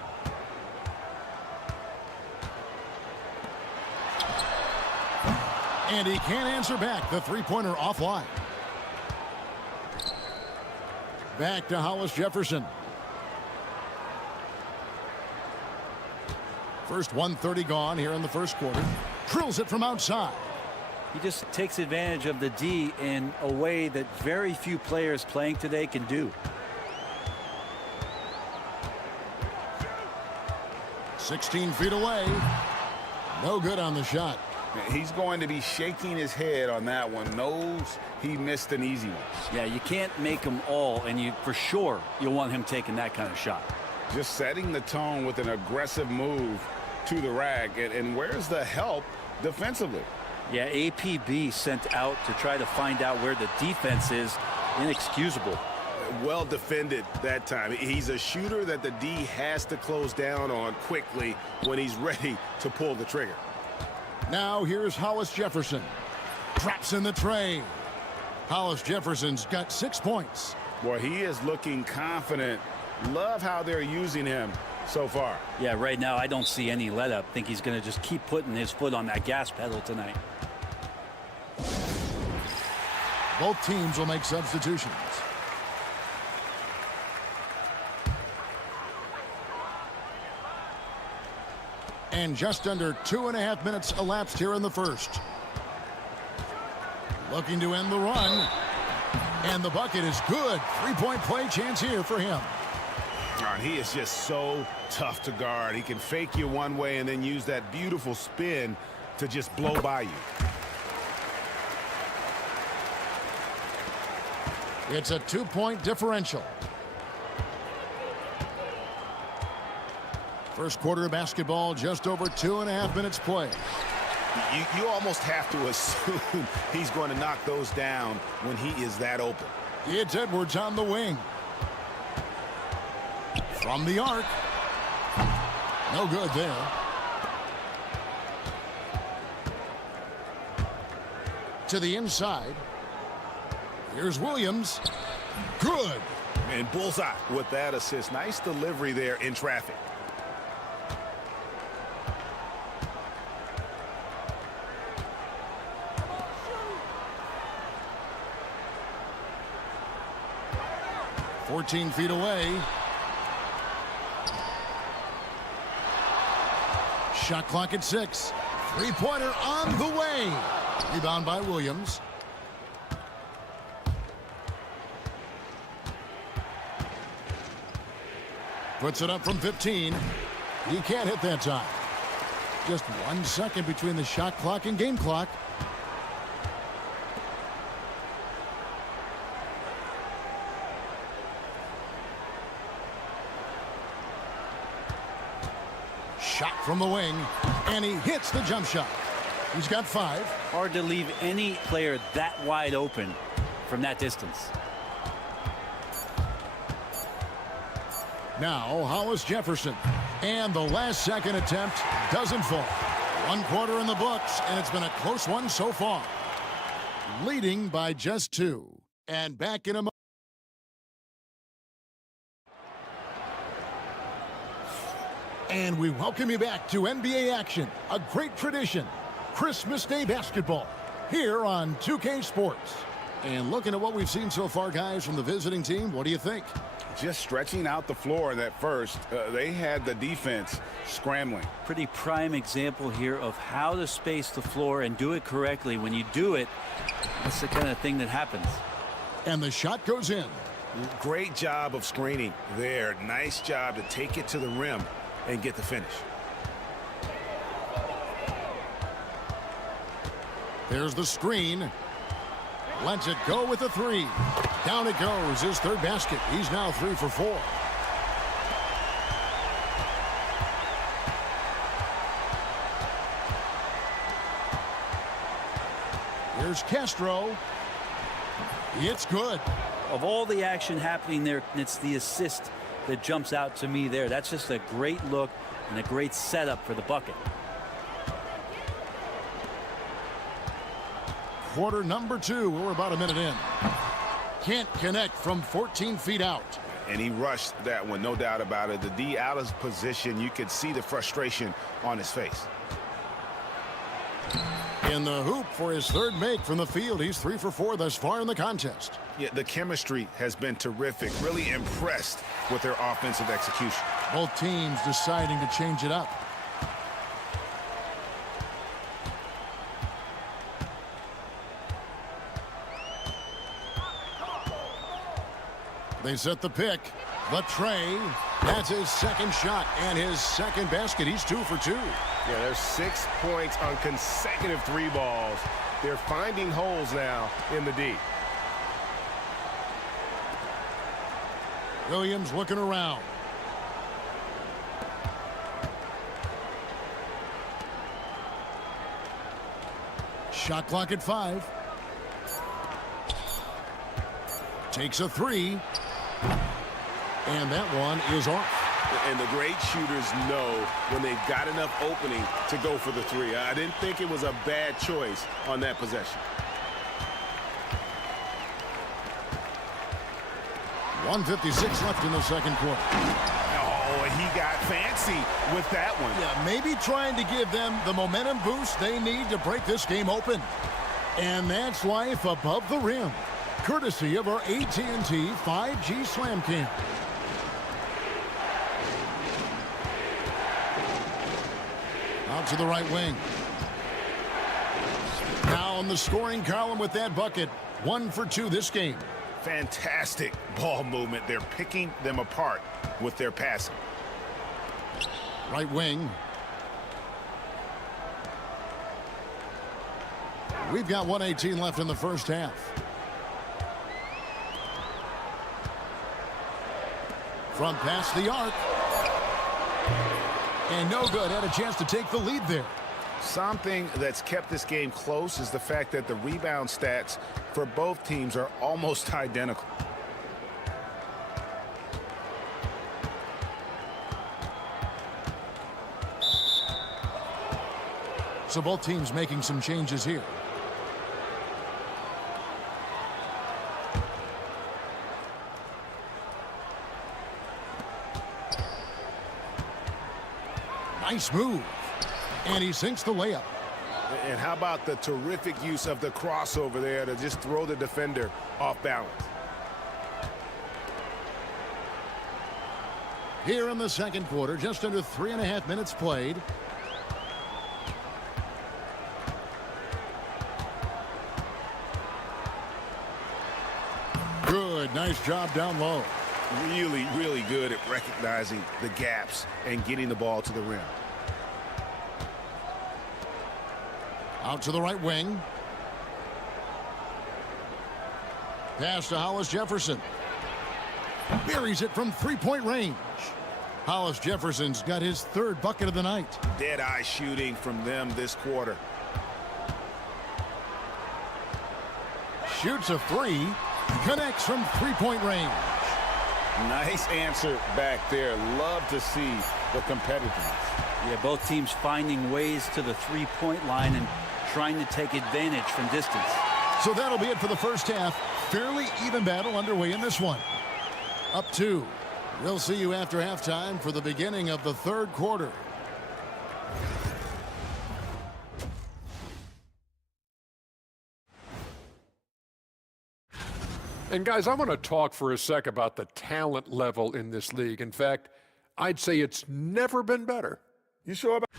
And he can't answer back. The three-pointer offline. Back to Hollis Jefferson. First 1:30 gone here in the first quarter. Drills it from outside. He just takes advantage of the D in a way that very few players playing today can do. 16 feet away. No good on the shot. He's going to be shaking his head on that one. Knows he missed an easy one. Yeah, you can't make them all, and you for sure you'll want him taking that kind of shot. Just setting the tone with an aggressive move to the rack. And where's the help defensively? Yeah, APB sent out to try to find out where the defense is. Inexcusable. Well defended that time. He's a shooter that the D has to close down on quickly when he's ready to pull the trigger. Now here's Hollis Jefferson. Drops in the tray. Hollis Jefferson's got 6 points. Boy, he is looking confident. Love how they're using him so far. Yeah, right now I don't see any let up. Think he's going to just keep putting his foot on that gas pedal tonight. Both teams will make substitutions. And just under 2.5 minutes elapsed here in the first. Looking to end the run. And the bucket is good. Three-point play chance here for him. He is just so tough to guard. He can fake you one way and then use that beautiful spin to just blow by you. It's a 2-point differential. First quarter of basketball, just over 2.5 minutes play. You almost have to assume he's going to knock those down when he is that open. It's Edwards on the wing. From the arc. No good there. To the inside. Here's Williams. Good. And bullseye with that assist. Nice delivery there in traffic. "14 feet away. Shot clock at 6. Three-pointer on the way. Rebound by Williams. Puts it up from 15. He can't hit that time. Just 1 second between the shot clock and game clock. Shot from the wing, and he hits the jump shot. He's got 5. Hard to leave any player that wide open from that distance. Now, Hollis Jefferson. And the last second attempt doesn't fall. 1 quarter in the books, and it's been a close one so far. Leading by just 2. And back in a moment. And we welcome you back to NBA action, a great tradition, Christmas Day basketball, here on 2K Sports. And looking at what we've seen so far, guys, from the visiting team, what do you think? Just stretching out the floor in that first. They had the defense scrambling. Pretty prime example here of how to space the floor and do it correctly. When you do it, that's the kind of thing that happens. And the shot goes in. Great job of screening there. Nice job to take it to the rim and get the finish. There's the screen. Lets it go with a 3. Down it goes, his 3rd basket. He's now 3 for 4. Here's Castro. It's good. Of all the action happening there, it's the assist that jumps out to me there. That's just a great look and a great setup for the bucket. Quarter number 2. We're about a minute in. Can't connect from 14 feet out. And he rushed that one, no doubt about it. The D out of position. You could see the frustration on his face. In the hoop for his 3rd make from the field. He's 3 for 4 thus far in the contest. Yeah, the chemistry has been terrific. Really impressed with their offensive execution. Both teams deciding to change it up. They set the pick. The tray. That's his 2nd shot and his 2nd basket. He's 2 for 2. Yeah, there's 6 points on consecutive 3 balls. They're finding holes now in the D. Williams looking around. Shot clock at 5. Takes a 3. And that one is off. And the great shooters know when they've got enough opening to go for the 3. I didn't think it was a bad choice on that possession. 1:56 left in the 2nd quarter. Oh, he got fancy with that one. Yeah, maybe trying to give them the momentum boost they need to break this game open. And that's life above the rim, courtesy of our AT&T 5G Slam Cam. Out to the right wing. Now in the scoring column with that bucket. 1 for 2 this game. Fantastic ball movement. They're picking them apart with their passing. Right wing. We've got 1:18 left in the first half. From past the arc. And no good. Had a chance to take the lead there. Something that's kept this game close is the fact that the rebound stats for both teams are almost identical. So both teams making some changes here. Nice move. And he sinks the layup. And how about the terrific use of the crossover there to just throw the defender off balance. Here in the 2nd quarter, just under 3.5 minutes played. Good, nice job down low. really, really good at recognizing the gaps and getting the ball to the rim. Out to the right wing. Pass to Hollis Jefferson. Buries it from three-point range. Hollis Jefferson's got his third bucket of the night. Dead-eye shooting from them this quarter. Shoots a three. Connects from three-point range. Nice answer back there. Love to see the competitiveness. Yeah, both teams finding ways to the three-point line and trying to take advantage from distance. So that'll be it for the first half. Fairly even battle underway in this one. Up 2. We'll see you after halftime for the beginning of the third quarter. And guys, I want to talk for a sec about the talent level in this league. In fact, I'd say it's never been better. You sure about?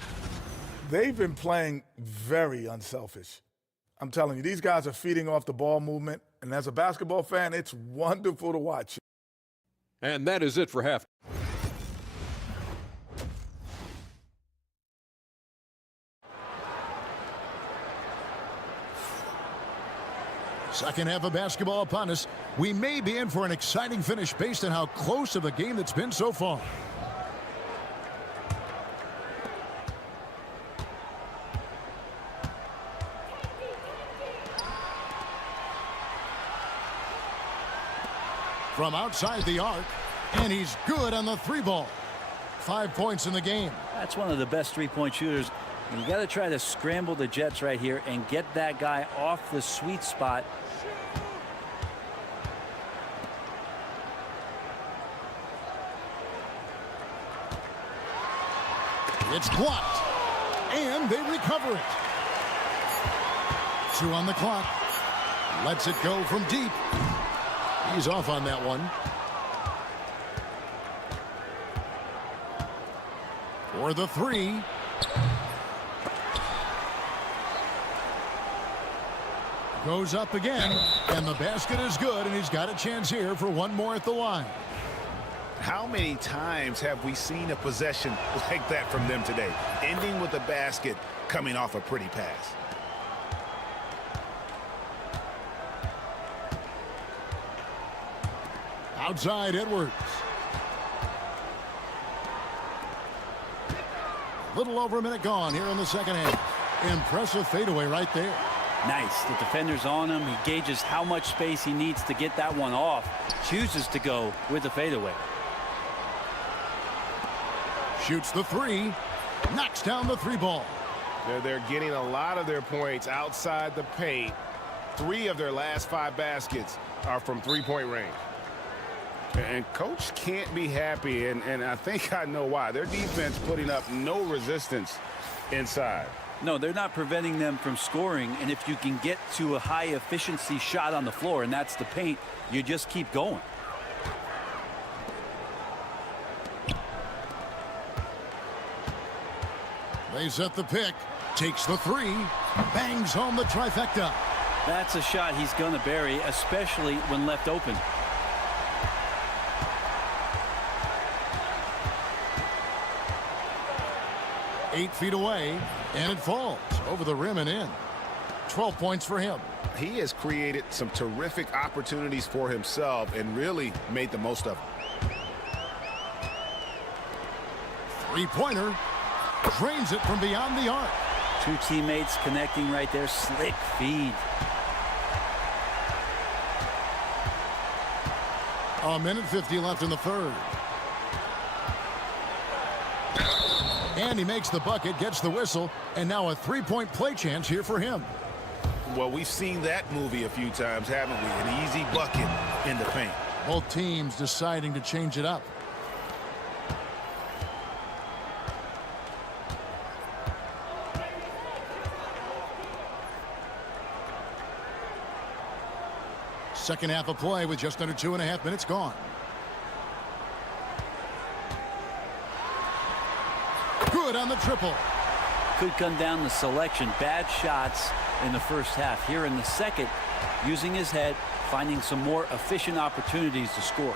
They've been playing very unselfish. I'm telling you, these guys are feeding off the ball movement, and as a basketball fan, it's wonderful to watch. And that is it for half. Second half of basketball upon us. We may be in for an exciting finish based on how close of a game that's been so far. From outside the arc, and he's good on the three ball. 5 points in the game. That's one of the best three-point shooters. And you got to try to scramble the Jets right here and get that guy off the sweet spot. It's blocked, and they recover it. 2 on the clock. Lets it go from deep. He's off on that one. For the 3. Goes up again, and the basket is good, and he's got a chance here for one more at the line. How many times have we seen a possession like that from them today, ending with a basket coming off a pretty pass? Outside Edwards. Little over a minute gone here in the second half. Impressive fadeaway right there. Nice. The defender's on him. He gauges how much space he needs to get that one off. Chooses to go with the fadeaway. Shoots the 3. Knocks down the 3 ball. They're getting a lot of their points outside the paint. 3 of their last 5 baskets are from three-point range. And coach can't be happy, and I think I know why. Their defense putting up no resistance inside. No, they're not preventing them from scoring, and if you can get to a high-efficiency shot on the floor, and that's the paint, you just keep going. They set the pick. Takes the 3. Bangs home the trifecta. That's a shot he's going to bury, especially when left open. Eight feet away, and it falls over the rim and in. 12 points for him. He has created some terrific opportunities for himself and really made the most of them. Three-pointer. Drains it from beyond the arc. 2 teammates connecting right there. Slick feed. A minute 50 left in the third. And he makes the bucket, gets the whistle, and now a three-point play chance here for him. Well, we've seen that movie a few times, haven't we? An easy bucket in the paint. Both teams deciding to change it up. Second half of play with just under 2.5 minutes gone. Good on the triple. Could come down to selection. Bad shots in the first half. Here in the second, using his head, finding some more efficient opportunities to score.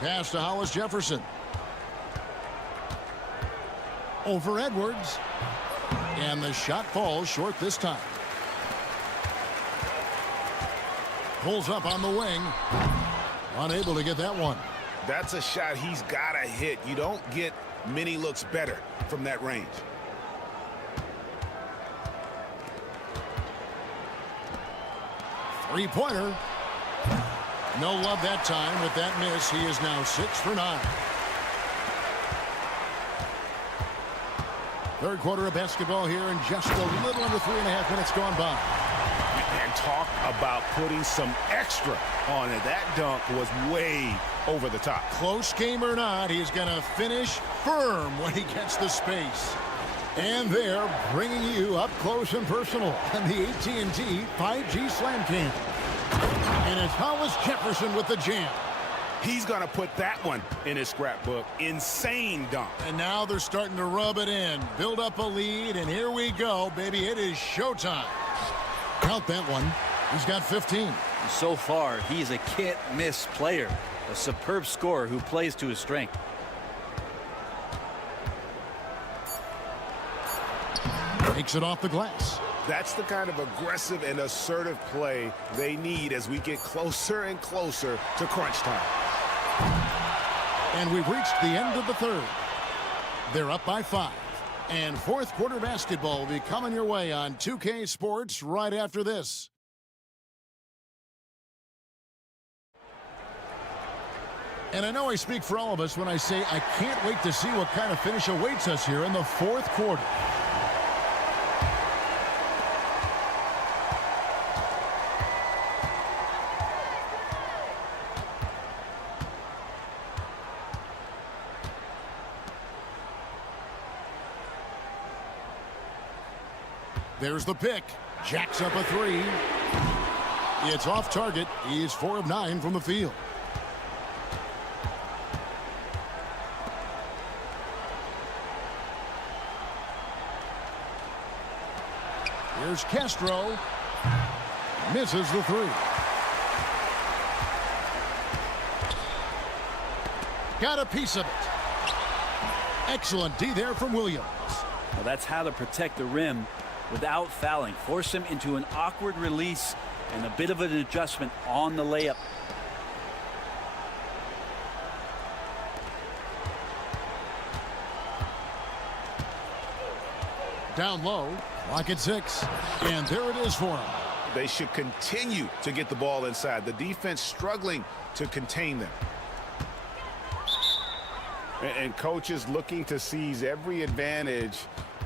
Pass to Hollis Jefferson. Over Edwards. And the shot falls short this time. Pulls up on the wing. Unable to get that one. That's a shot he's got to hit. You don't get many looks better from that range. Three-pointer. No love that time with that miss. He is now 6 for 9. Third quarter of basketball here, and just a little under 3.5 minutes gone by. And talk about putting some extra on it. That dunk was way over the top. Close game or not, he's going to finish firm when he gets the space. And they're bringing you up close and personal on the AT&T 5G Slam Cam. And it's Hollis Jefferson with the jam. He's going to put that one in his scrapbook. Insane dunk. And now they're starting to rub it in, build up a lead, and here we go, baby. It is showtime. Count that one. He's got 15. So far, he's a can't-miss player, a superb scorer who plays to his strength. Takes it off the glass. That's the kind of aggressive and assertive play they need as we get closer and closer to crunch time. And we've reached the end of the third. They're up by 5. And fourth quarter basketball will be coming your way on 2K Sports right after this. And I know I speak for all of us when I say I can't wait to see what kind of finish awaits us here in the fourth quarter. There's the pick. Jacks up a 3. It's off target. He's 4 of 9 from the field. Here's Castro. Misses the 3. Got a piece of it. Excellent D there from Williams. Well, that's how to protect the rim without fouling. Force him into an awkward release and a bit of an adjustment on the layup. Down low, clock at 6, and there it is for him. They should continue to get the ball inside. The defense struggling to contain them. And coaches looking to seize every advantage,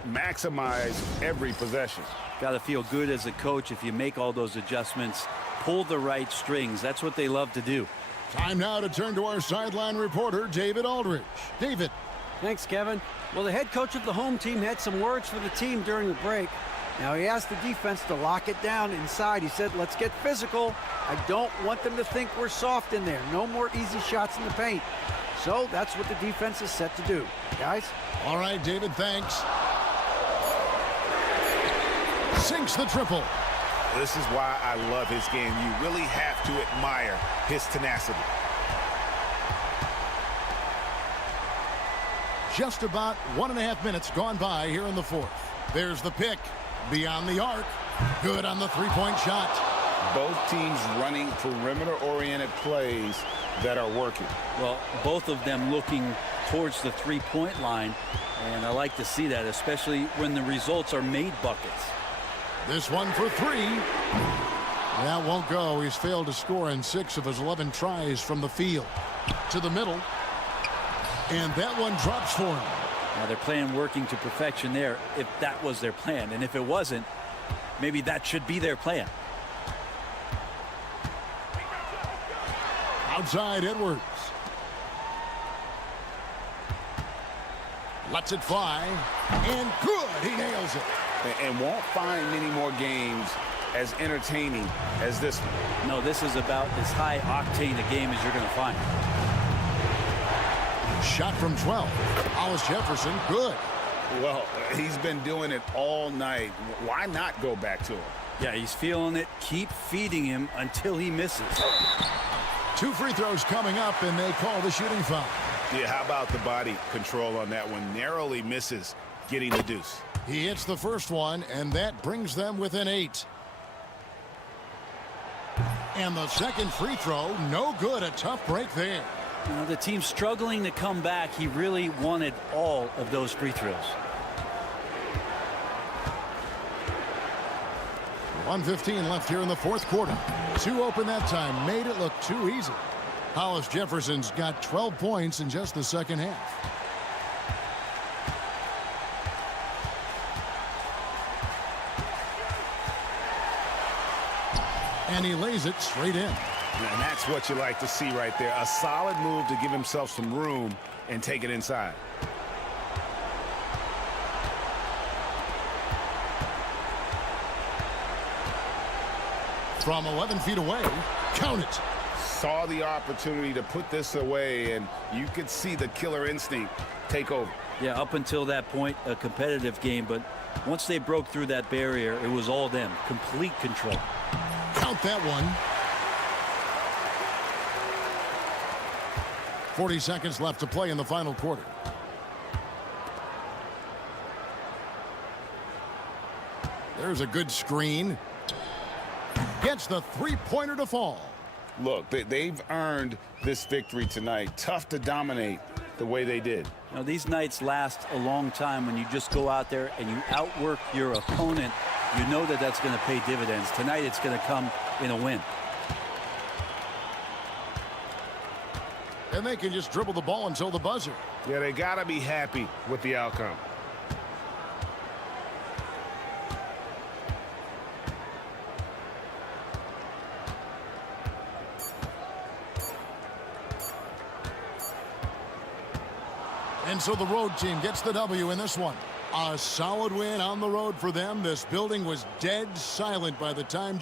maximize every possession. Got to feel good as a coach if you make all those adjustments, pull the right strings. That's what they love to do. Time now to turn to our sideline reporter, David Aldridge. David. Thanks, Kevin. Well, the head coach of the home team had some words for the team during the break. Now, he asked the defense to lock it down inside. He said, let's get physical. I don't want them to think we're soft in there. No more easy shots in the paint. So that's what the defense is set to do. Guys? All right, David, thanks. Sinks the triple. This is why I love his game. You really have to admire his tenacity. Just about 1.5 minutes gone by here in the fourth. There's the pick. Beyond the arc. Good on the three-point shot. Both teams running perimeter-oriented plays that are working. Well, both of them looking towards the three-point line, and I like to see that, especially when the results are made buckets. This one for 3. That won't go. He's failed to score in 6 of his 11 tries from the field. To the middle. And that one drops for him. Now they're playing working to perfection there if that was their plan. And if it wasn't, maybe that should be their plan. Outside Edwards. Lets it fly. And good. He nails it. And won't find many more games as entertaining as this one. No, this is about as high octane a game as you're going to find. Shot from 12. Hollis Jefferson, good. Well, he's been doing it all night. Why not go back to him? Yeah, he's feeling it. Keep feeding him until he misses. 2 free throws coming up, and they call the shooting foul. Yeah, how about the body control on that one? Narrowly misses getting the deuce. He hits the first one, and that brings them within 8. And the second free throw, no good. A tough break there. The team's struggling to come back. He really wanted all of those free throws. 1:15 left here in the fourth quarter. 2 open that time, made it look too easy. Hollis Jefferson's got 12 points in just the second half. And he lays it straight in. And that's what you like to see right there. A solid move to give himself some room and take it inside. From 11 feet away, count it. Saw the opportunity to put this away, and you could see the killer instinct take over. Yeah, up until that point, a competitive game, but once they broke through that barrier, it was all them. Complete control. Count that one. 40 seconds left to play in the final quarter. There's a good screen. Gets the three-pointer to fall. Look, they've earned this victory tonight. Tough to dominate the way they did. You know, these nights last a long time when you just go out there and you outwork your opponent. You know that that's going to pay dividends. Tonight it's going to come in a win. And they can just dribble the ball until the buzzer. Yeah, they got to be happy with the outcome. And so the road team gets the W in this one. A solid win on the road for them. This building was dead silent by the time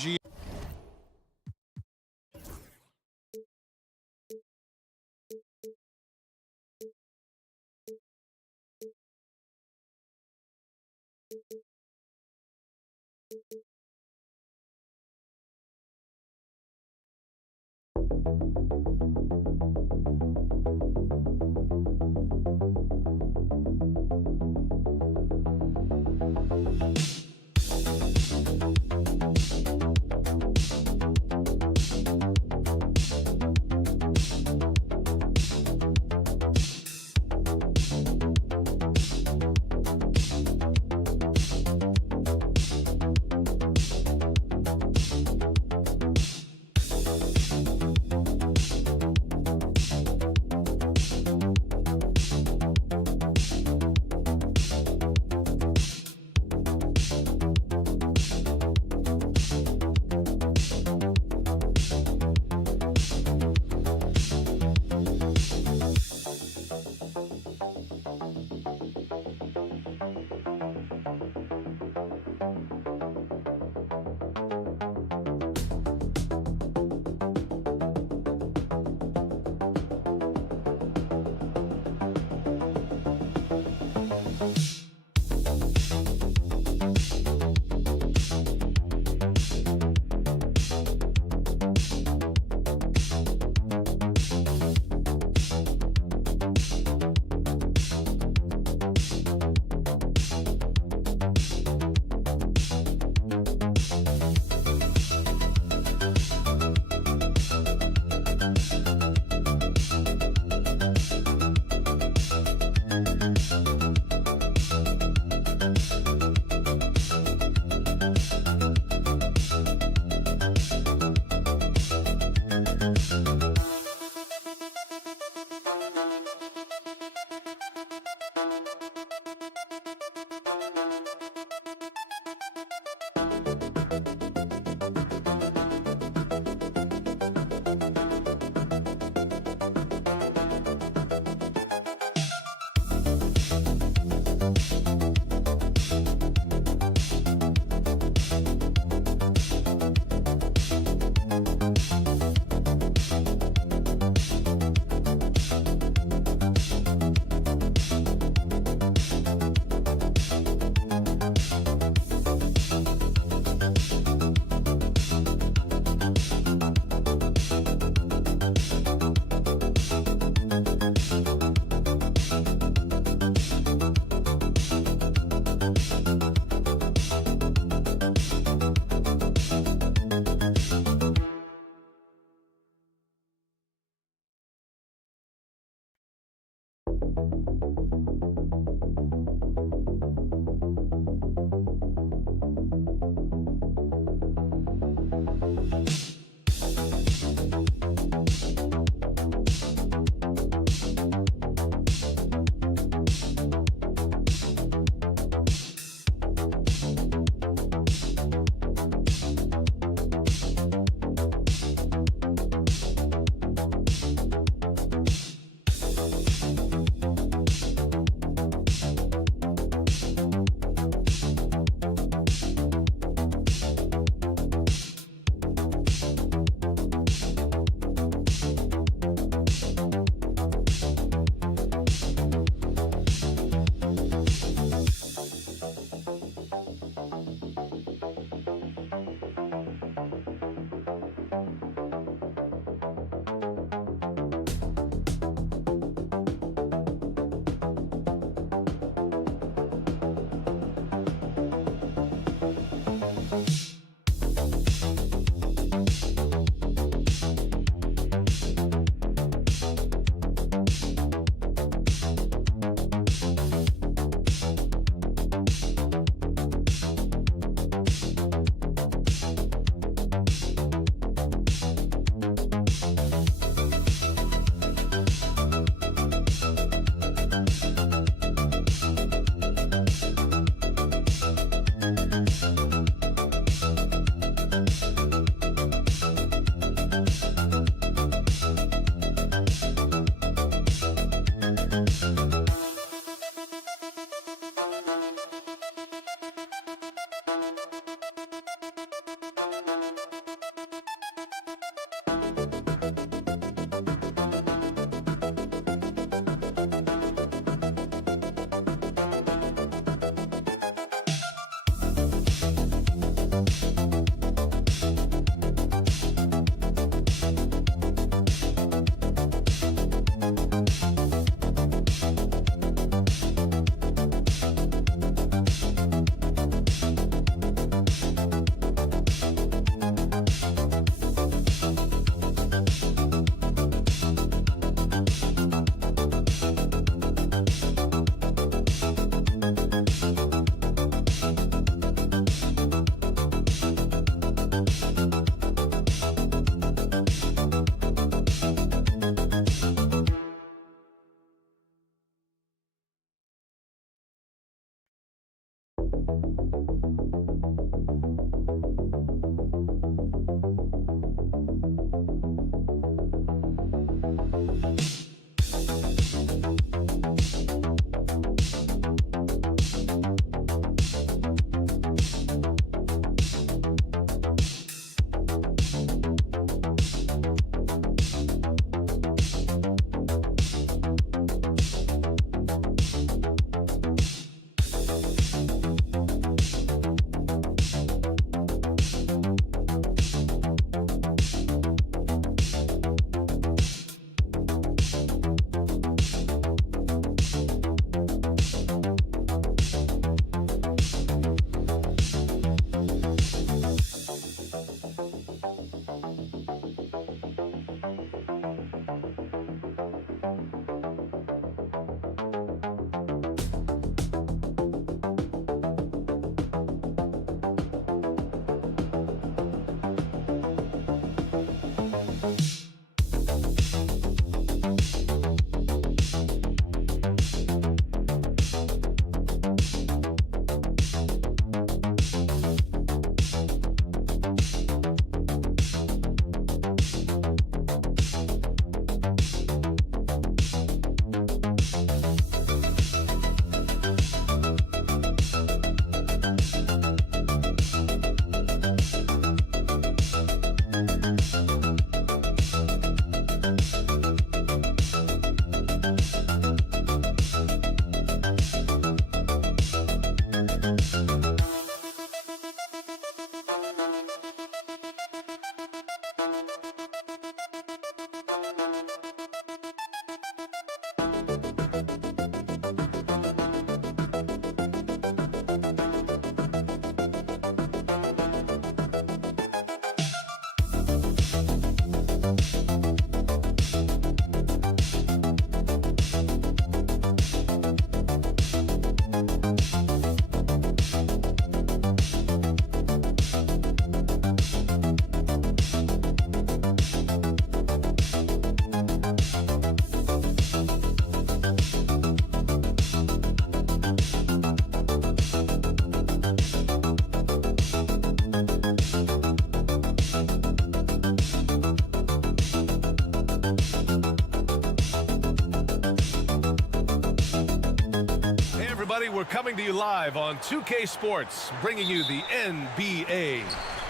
everybody. We're coming to you live on 2K Sports, bringing you the NBA.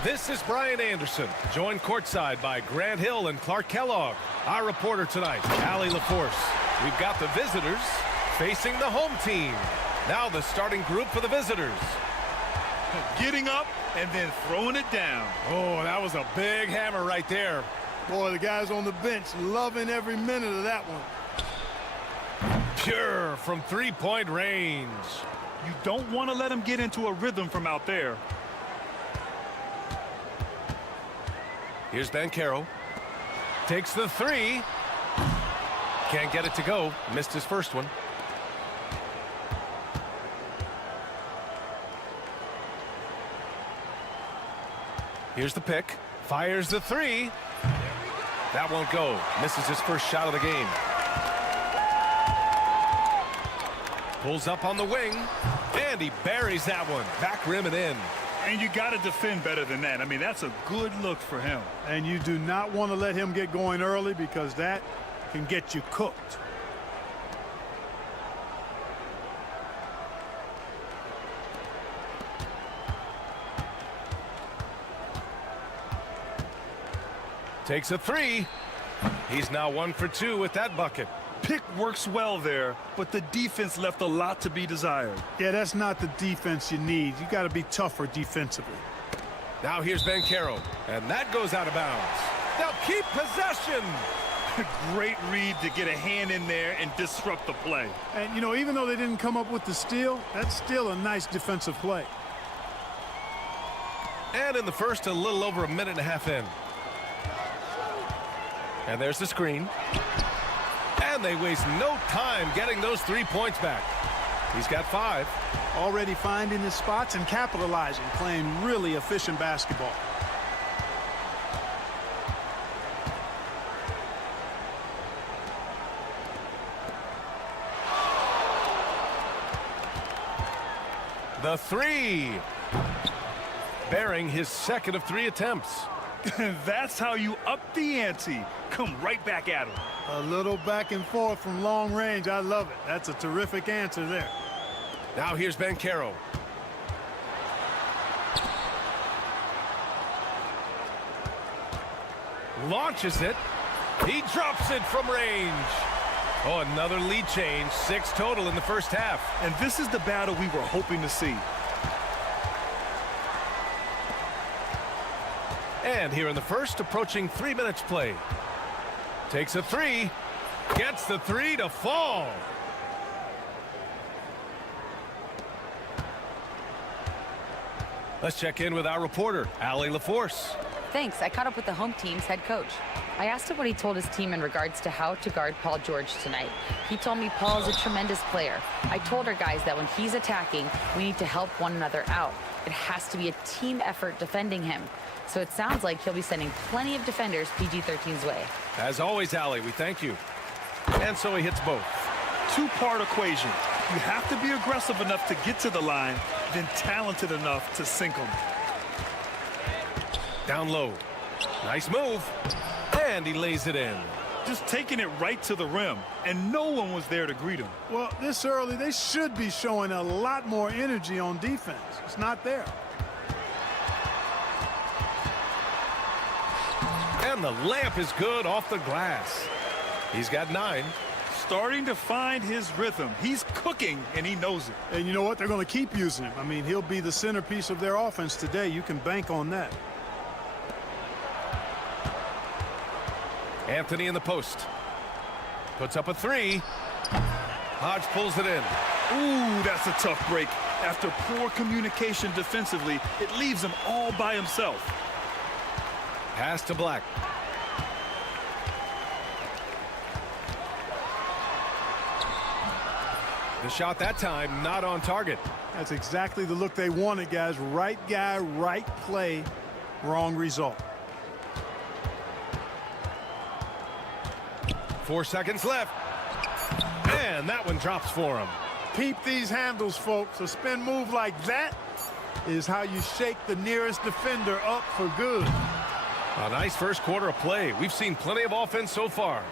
This is Brian Anderson, joined courtside by Grant Hill and Clark Kellogg. Our reporter tonight, Allie LaForce. We've got the visitors facing the home team. Now the starting group for the visitors. Getting up and then throwing it down. Oh, that was a big hammer right there. Boy, the guys on the bench loving every minute of that one. Pure from three-point range. You don't want to let him get into a rhythm from out there. Here's Banchero. Takes the three. Can't get it to go. Missed his first one. Here's the pick. Fires the three. That won't go. Misses his first shot of the game. Pulls up on the wing, and he buries that one. Back rim and in. And you got to defend better than that. I mean, that's a good look for him. And you do not want to let him get going early because that can get you cooked. Takes a three. He's now 1 for 2 with that bucket. Pick works well there, but the defense left a lot to be desired. Yeah, that's not the defense you need. You got to be tougher defensively. Now here's Banchero, and that goes out of bounds. They'll keep possession. Great read to get a hand in there and disrupt the play. And, you know, even though they didn't come up with the steal, that's still a nice defensive play. And in the first, a little over a minute and a half in. And there's the screen. And they waste no time getting those 3 points back. He's got 5. Already finding his spots and capitalizing, playing really efficient basketball. The three. Bearing his second of 3 attempts. That's how you up the ante. Come right back at him. A little back and forth from long range. I love it. That's a terrific answer there. Now here's Banchero. Launches it. He drops it from range. Oh, another lead change. 6 total in the first half. And this is the battle we were hoping to see. And here in the first, approaching 3 minutes play. Takes a three. Gets the three to fall. Let's check in with our reporter, Allie LaForce. Thanks. I caught up with the home team's head coach. I asked him what he told his team in regards to how to guard Paul George tonight. He told me Paul is a tremendous player. I told our guys that when he's attacking, we need to help one another out. It has to be a team effort defending him. So it sounds like he'll be sending plenty of defenders PG-13's way. As always, Allie, we thank you. And so he hits both. Two-part equation. You have to be aggressive enough to get to the line, then talented enough to sink them. Down low. Nice move. And he lays it in. Just taking it right to the rim, and no one was there to greet him. Well, this early, they should be showing a lot more energy on defense. It's not there. And the layup is good off the glass. He's got 9. Starting to find his rhythm. He's cooking, and he knows it. And you know what? They're going to keep using him. I mean, he'll be the centerpiece of their offense today. You can bank on that. Anthony in the post. Puts up a 3. Hodge pulls it in. Ooh, that's a tough break. After poor communication defensively, it leaves him all by himself. Pass to Black. The shot that time not on target. That's exactly the look they wanted, guys. Right guy, right play, wrong result. 4 seconds left. And that one drops for him. Peep these handles, folks. A spin move like that is how you shake the nearest defender up for good. A nice first quarter of play. We've seen plenty of offense so far.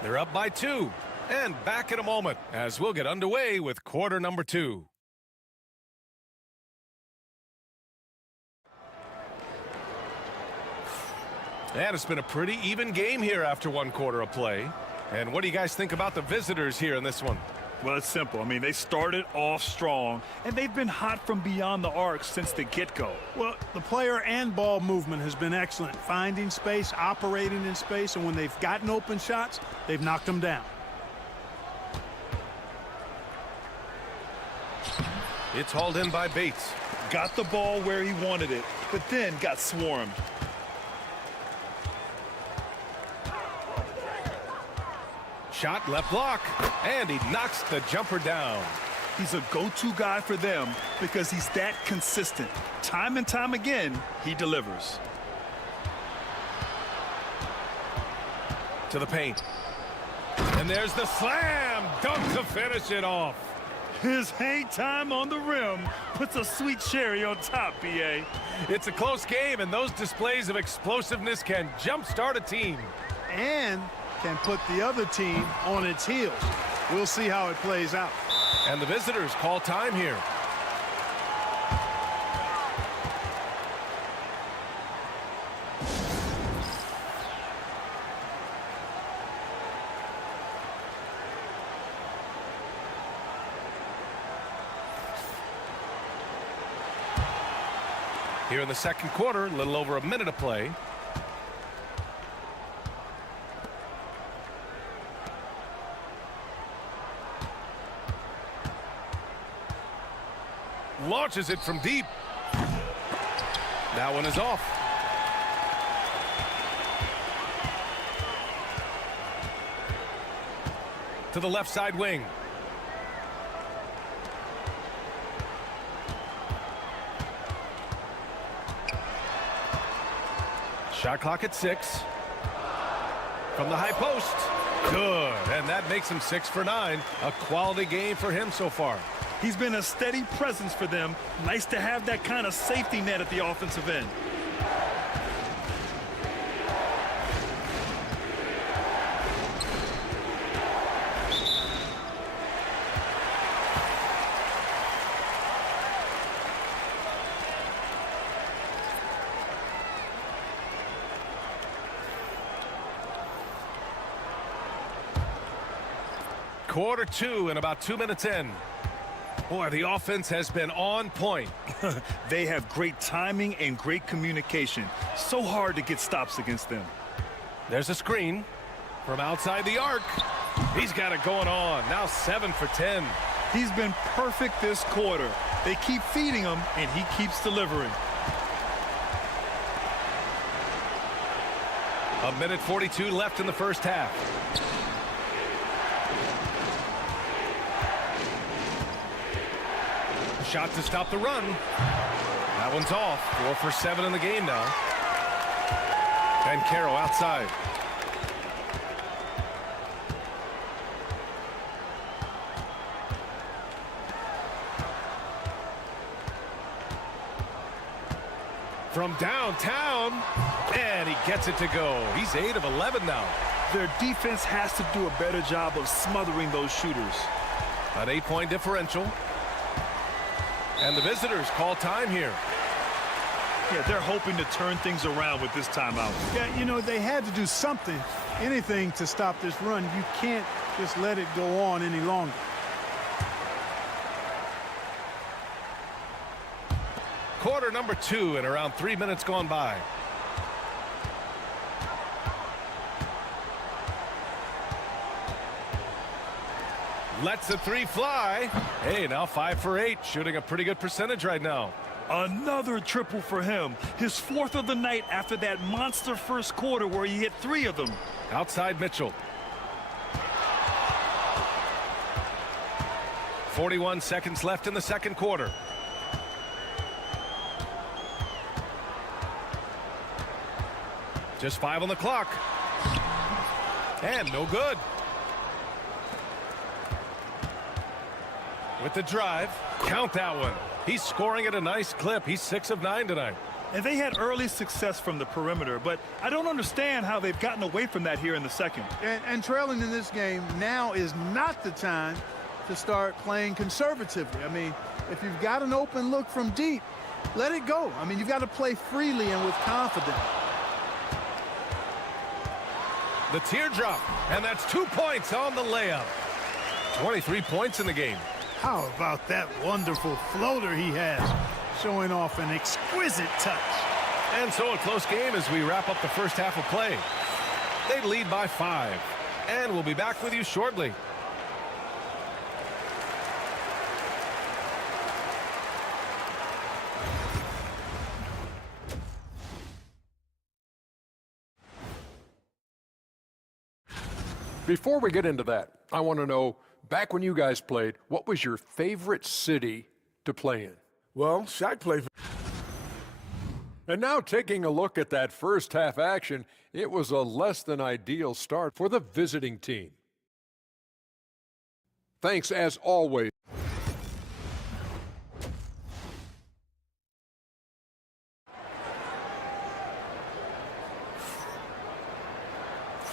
They're up by 2. And back in a moment as we'll get underway with quarter number 2. And it's been a pretty even game here after 1 quarter of play. And what do you guys think about the visitors here in this one? Well, it's simple. I mean, they started off strong, and they've been hot from beyond the arc since the get-go. Well, the player and ball movement has been excellent. Finding space, operating in space, and when they've gotten open shots, they've knocked them down. It's hauled in by Bates. Got the ball where he wanted it, but then got swarmed. Shot left block, and he knocks the jumper down. He's a go-to guy for them because he's that consistent. Time and time again, he delivers. To the paint. And there's the slam dunk to finish it off. His hang time on the rim puts a sweet cherry on top, BA. It's a close game, and those displays of explosiveness can jumpstart a team. And can put the other team on its heels. We'll see how it plays out. And the visitors call time here. Here in the second quarter, a little over a minute of play. Launches it from deep. That one is off. To the left side wing. Shot clock at 6. From the high post. Good. And that makes him 6 for 9. A quality game for him so far. He's been a steady presence for them. Nice to have that kind of safety net at the offensive end. Quarter 2 and about 2 minutes in. Boy, the offense has been on point. They have great timing and great communication. So hard to get stops against them. There's a screen from outside the arc. He's got it going on. Now 7 for 10. He's been perfect this quarter. They keep feeding him, and he keeps delivering. A minute 42 left in the first half. Shot to stop the run. That one's off. 4 for 7 in the game now. Ben Caro outside. From downtown, and he gets it to go. He's 8 of 11 now. Their defense has to do a better job of smothering those shooters. An 8-point differential. And the visitors call time here. Yeah, they're hoping to turn things around with this timeout. Yeah, you know, they had to do something, anything to stop this run. You can't just let it go on any longer. Quarter number 2 and around 3 minutes gone by. Lets the 3 fly. Hey, now 5 for 8, shooting a pretty good percentage right now. Another triple for him. His 4th of the night after that monster first quarter where he hit 3 of them. Outside Mitchell. 41 seconds left in the second quarter. Just 5 on the clock. And no good. With the drive, count that one. He's scoring at a nice clip. He's 6 of 9 tonight. And they had early success from the perimeter, but I don't understand how they've gotten away from that here in the second. And trailing in this game, now is not the time to start playing conservatively. I mean, if you've got an open look from deep, let it go. I mean, you've got to play freely and with confidence. The teardrop, and that's 2 points on the layup. 23 points in the game. How about that wonderful floater he has, showing off an exquisite touch. And so a close game as we wrap up the first half of play. They lead by 5, and we'll be back with you shortly. Before we get into that, I want to know, back when you guys played, what was your favorite city to play in? Well, Shaq played for... And now taking a look at that first half action, it was a less than ideal start for the visiting team. Thanks as always.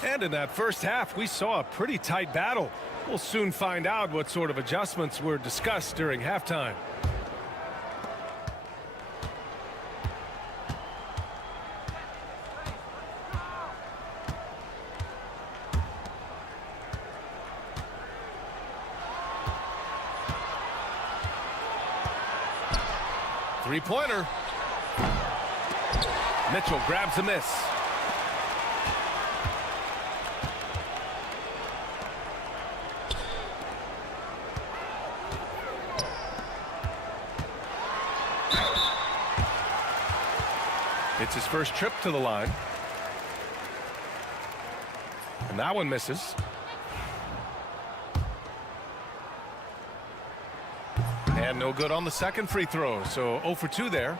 And in that first half, we saw a pretty tight battle. We'll soon find out what sort of adjustments were discussed during halftime. Three-pointer. Mitchell grabs a miss. It's his first trip to the line. And that one misses. And no good on the second free throw, so 0 for 2 there.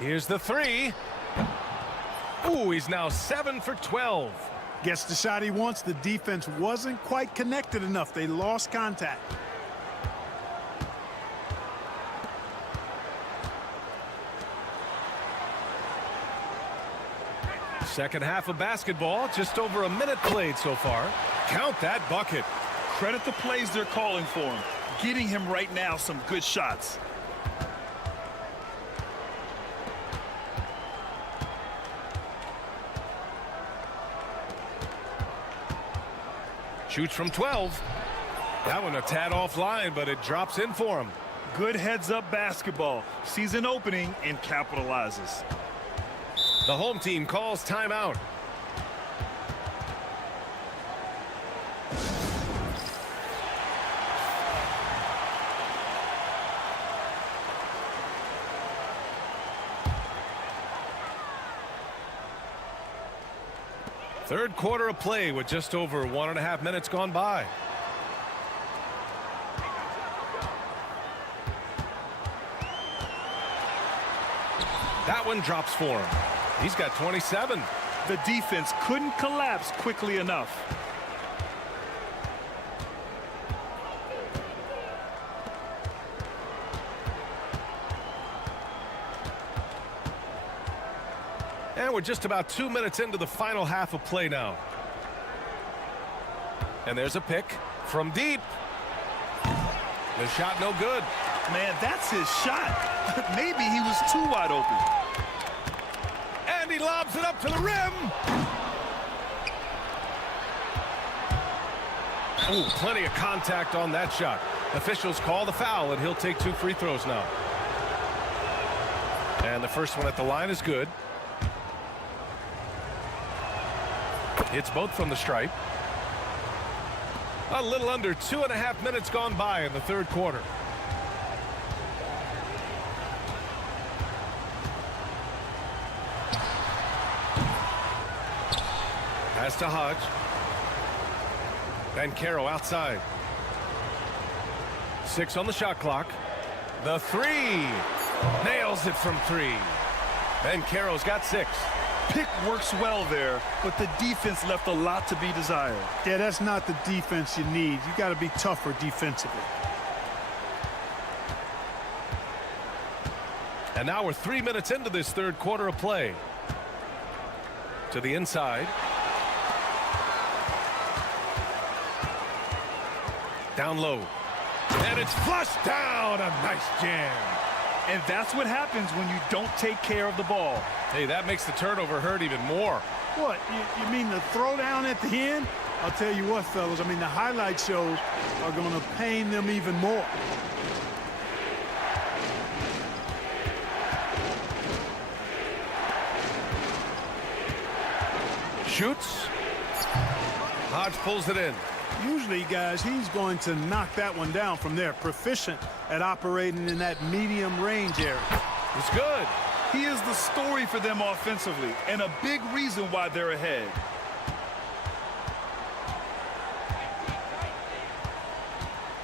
Here's the three. Ooh, he's now 7 for 12. Gets the shot he wants. The defense wasn't quite connected enough. They lost contact. Second half of basketball, just over a minute played so far. Count that bucket. Credit the plays they're calling for him. Getting him right now some good shots. Shoots from 12. That one a tad offline, but it drops in for him. Good heads-up basketball. Sees an opening and capitalizes. The home team calls timeout. Third quarter of play with just over 1.5 minutes gone by. That one drops for him. He's got 27. The defense couldn't collapse quickly enough. And we're just about 2 minutes into the final half of play now. And there's a pick from deep. The shot no good. Man, that's his shot. Maybe he was too wide open. And he lobs it up to the rim. Ooh, plenty of contact on that shot. Officials call the foul, and he'll take 2 free throws now. And the first one at the line is good. Hits both from the stripe. A little under 2.5 minutes gone by in the third quarter. Pass to Hodge. Bancaro outside. 6 on the shot clock. The three. Nails it from 3. Bancaro's got 6. pick works well there, but the defense left a lot to be desired. Yeah, that's not the defense you need. You got to be tougher defensively. And now we're 3 minutes into this third quarter of play. To the inside. Down low. And it's flushed down. A nice jam. And that's what happens when you don't take care of the ball. Hey, that makes the turnover hurt even more. What, you mean the throwdown at the end? I'll tell you what, fellas, I mean, the highlight shows are going to pain them even more. Shoots. Hodge pulls it in. Usually, guys, he's going to knock that one down from there. Proficient at operating in that medium range area. It's good. He is the story for them offensively, and a big reason why they're ahead.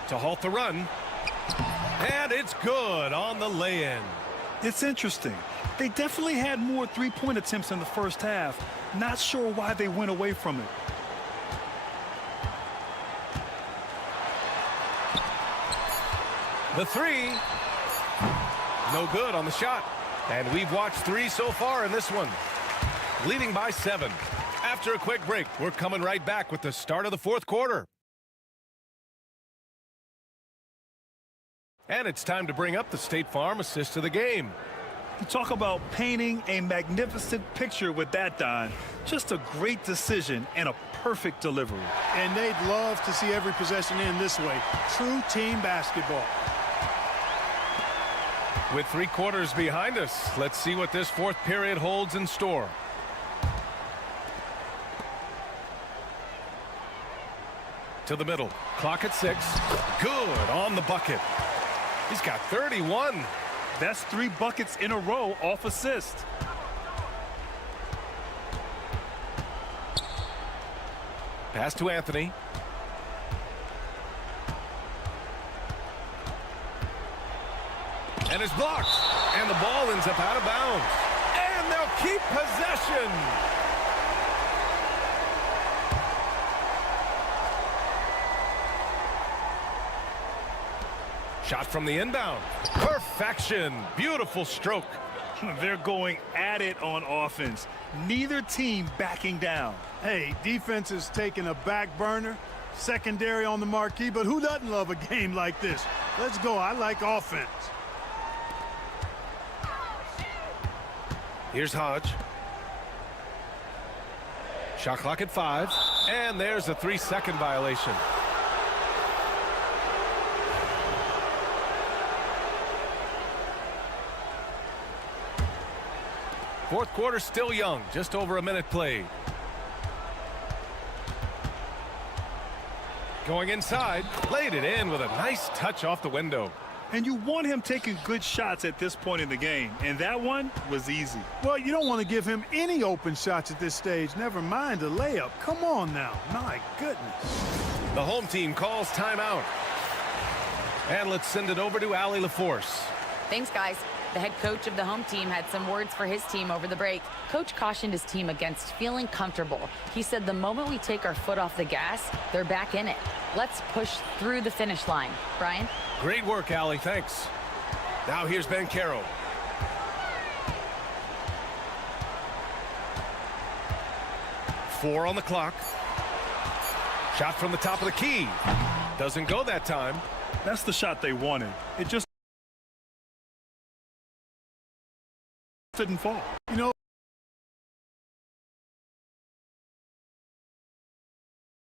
To halt the run. And it's good on the lay-in. It's interesting. They definitely had more three-point attempts in the first half. Not sure why they went away from it. The three. No good on the shot. And we've watched 3 so far in this one. Leading by 7. After a quick break, we're coming right back with the start of the fourth quarter. And it's time to bring up the State Farm assist of the game. You talk about painting a magnificent picture with that, Don. Just a great decision and a perfect delivery. And they'd love to see every possession end this way. True team basketball. With 3 quarters behind us, let's see what this fourth period holds in store. To the middle. Clock at 6. Good on the bucket. He's got 31. That's 3 buckets in a row off assist. Pass to Anthony. And it's blocked. And the ball ends up out of bounds. And they'll keep possession. Shot from the inbound. Perfection. Beautiful stroke. They're going at it on offense. Neither team backing down. Hey, defense is taking a back burner. Secondary on the marquee, but who doesn't love a game like this? Let's go. I like offense. Here's Hodge. Shot clock at 5. And there's a 3-second violation. Fourth quarter still young. Just over a minute played. Going inside. Laid it in with a nice touch off the window. And you want him taking good shots at this point in the game. And that one was easy. Well, you don't want to give him any open shots at this stage. Never mind a layup. Come on now. My goodness. The home team calls timeout. And let's send it over to Allie LaForce. Thanks, guys. The head coach of the home team had some words for his team over the break. Coach cautioned his team against feeling comfortable. He said the moment we take our foot off the gas, they're back in it. Let's push through the finish line. Brian? Great work, Allie. Thanks. Now here's Ben Caro. Four on the clock. Shot from the top of the key. Doesn't go that time. That's the shot they wanted. It just didn't fall. You know,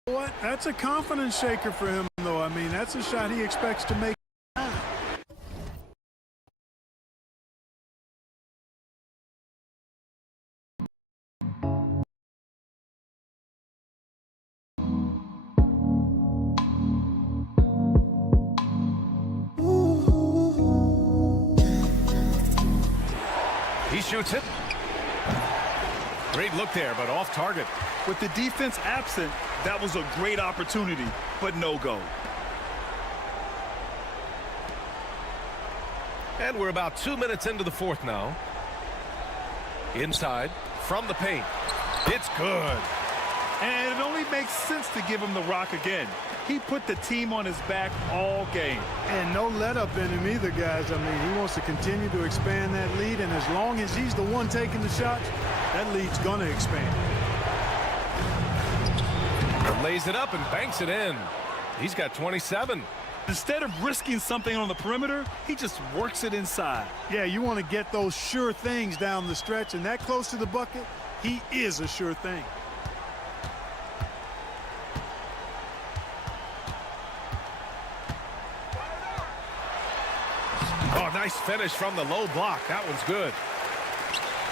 what? That's a confidence shaker for him, though. I mean, that's a shot he expects to make. He shoots it. Great look there, but off target. With the defense absent, that was a great opportunity, but no go. And we're about 2 minutes into the fourth now. Inside, from the paint. It's good. And it only makes sense to give him the rock again. He put the team on his back all game. And no let up in him either, guys. I mean, he wants to continue to expand that lead, and as long as he's the one taking the shots, that lead's going to expand. Lays it up and banks it in. He's got 27. Instead of risking something on the perimeter, he just works it inside. Yeah, you want to get those sure things down the stretch, and that close to the bucket, he is a sure thing. Oh, nice finish from the low block. That one's good.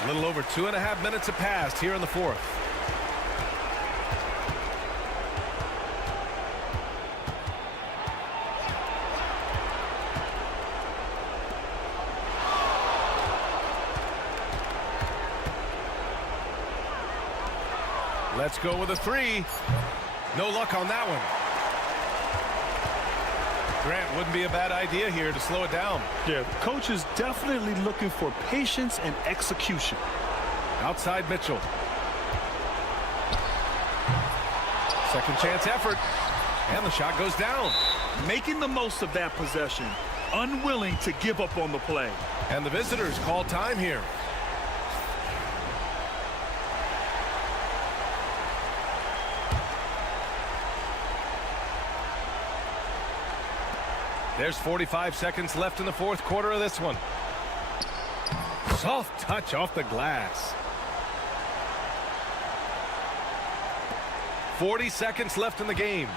A little over 2.5 minutes have passed here in the fourth. Let's go with a three. No luck on that one. Grant, wouldn't be a bad idea here to slow it down. Yeah, coach is definitely looking for patience and execution. Outside Mitchell. Second chance effort. And the shot goes down. Making the most of that possession. Unwilling to give up on the play. And the visitors call time here. There's 45 seconds left in the fourth quarter of this one. Soft touch off the glass. 40 seconds left in the game.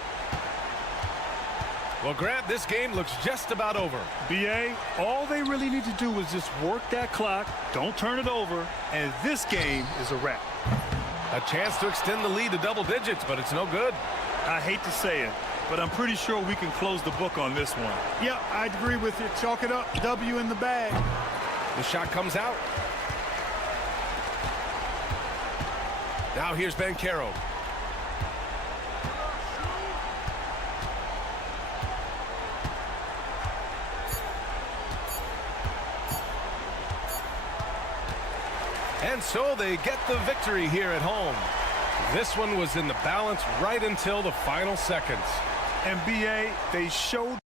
Well, Grant, this game looks just about over. BA, all they really need to do is just work that clock, don't turn it over, and this game is a wrap. A chance to extend the lead to double digits, but it's no good. I hate to say it, but I'm pretty sure we can close the book on this one. Yeah, I'd agree with you. Chalk it up. W in the bag. The shot comes out. Now here's Banchero. And so they get the victory here at home. This one was in the balance right until the final seconds. And BA, they showed.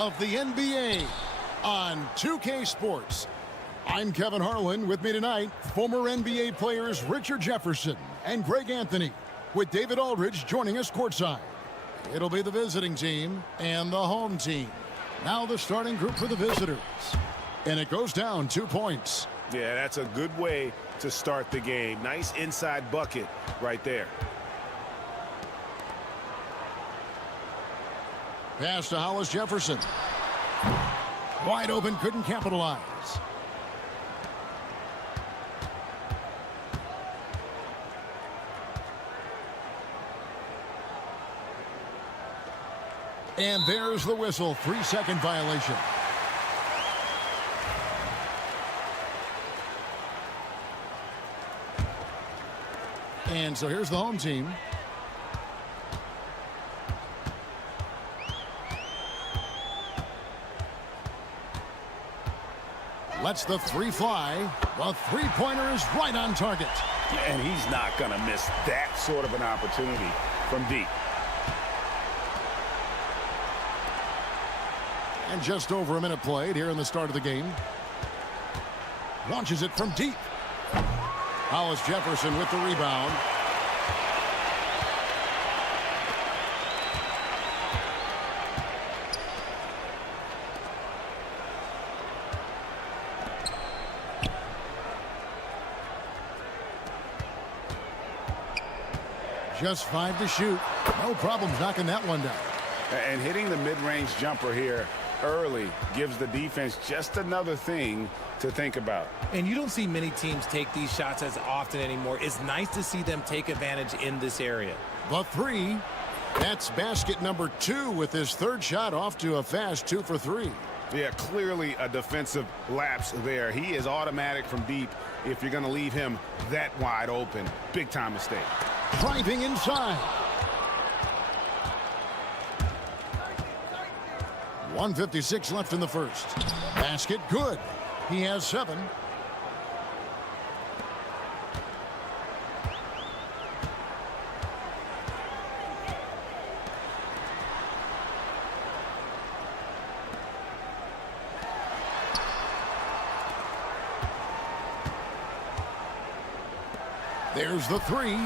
of the NBA on 2K Sports. I'm Kevin Harlan. With me tonight, former NBA players Richard Jefferson and Greg Anthony, with David Aldridge joining us courtside. It'll be the visiting team and the home team. Now the starting group for the visitors. And it goes down 2 points. Yeah, that's a good way to start the game. Nice inside bucket right there. Pass to Hollis Jefferson. Wide open, couldn't capitalize. And there's the whistle. 3-second violation. And so here's the home team. Lets the three fly. The three-pointer is right on target. And he's not going to miss that sort of an opportunity from deep. And just over a minute played here in the start of the game. Launches it from deep. Hollis Jefferson with the rebound. Just 5 to shoot. No problems knocking that one down. And hitting the mid-range jumper here early gives the defense just another thing to think about. And you don't see many teams take these shots as often anymore. It's nice to see them take advantage in this area. The three. That's basket number 2 with his third shot off to a fast 2 for 3. Yeah, clearly a defensive lapse there. He is automatic from deep if you're going to leave him that wide open. Big time mistake. Driving inside. 1:56 left in the first. Basket good. He has 7. There's the three.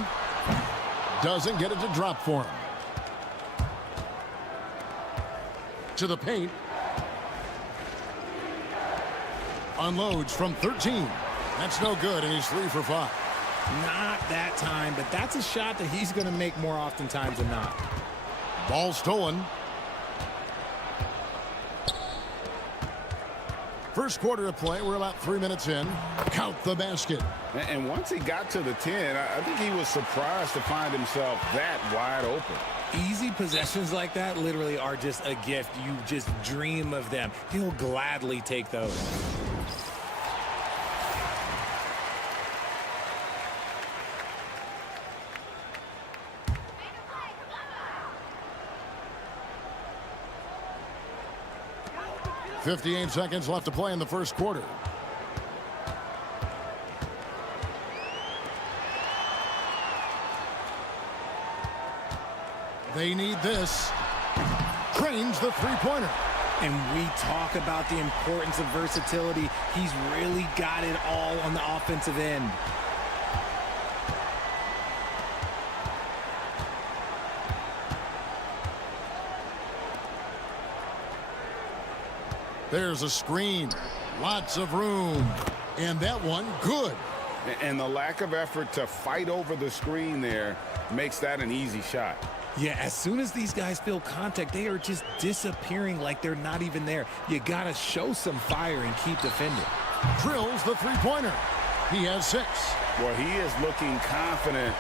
Doesn't get it to drop for him. To the paint. Unloads from 13. That's no good, and he's 3 for 5. Not that time, but that's a shot that he's going to make more oftentimes than not. Ball stolen. First quarter of play. We're about 3 minutes in. Count the basket. And once he got to the 10, I think he was surprised to find himself that wide open. Easy possessions like that literally are just a gift. You just dream of them. He'll gladly take those. .58 seconds left to play in the first quarter. They need this. Trains the three-pointer. And we talk about the importance of versatility. He's really got it all on the offensive end. There's a screen. Lots of room. And that one, good. And the lack of effort to fight over the screen there makes that an easy shot. Yeah, as soon as these guys feel contact, they are just disappearing like they're not even there. You got to show some fire and keep defending. Drills the three-pointer. He has 6. Well, he is looking confident.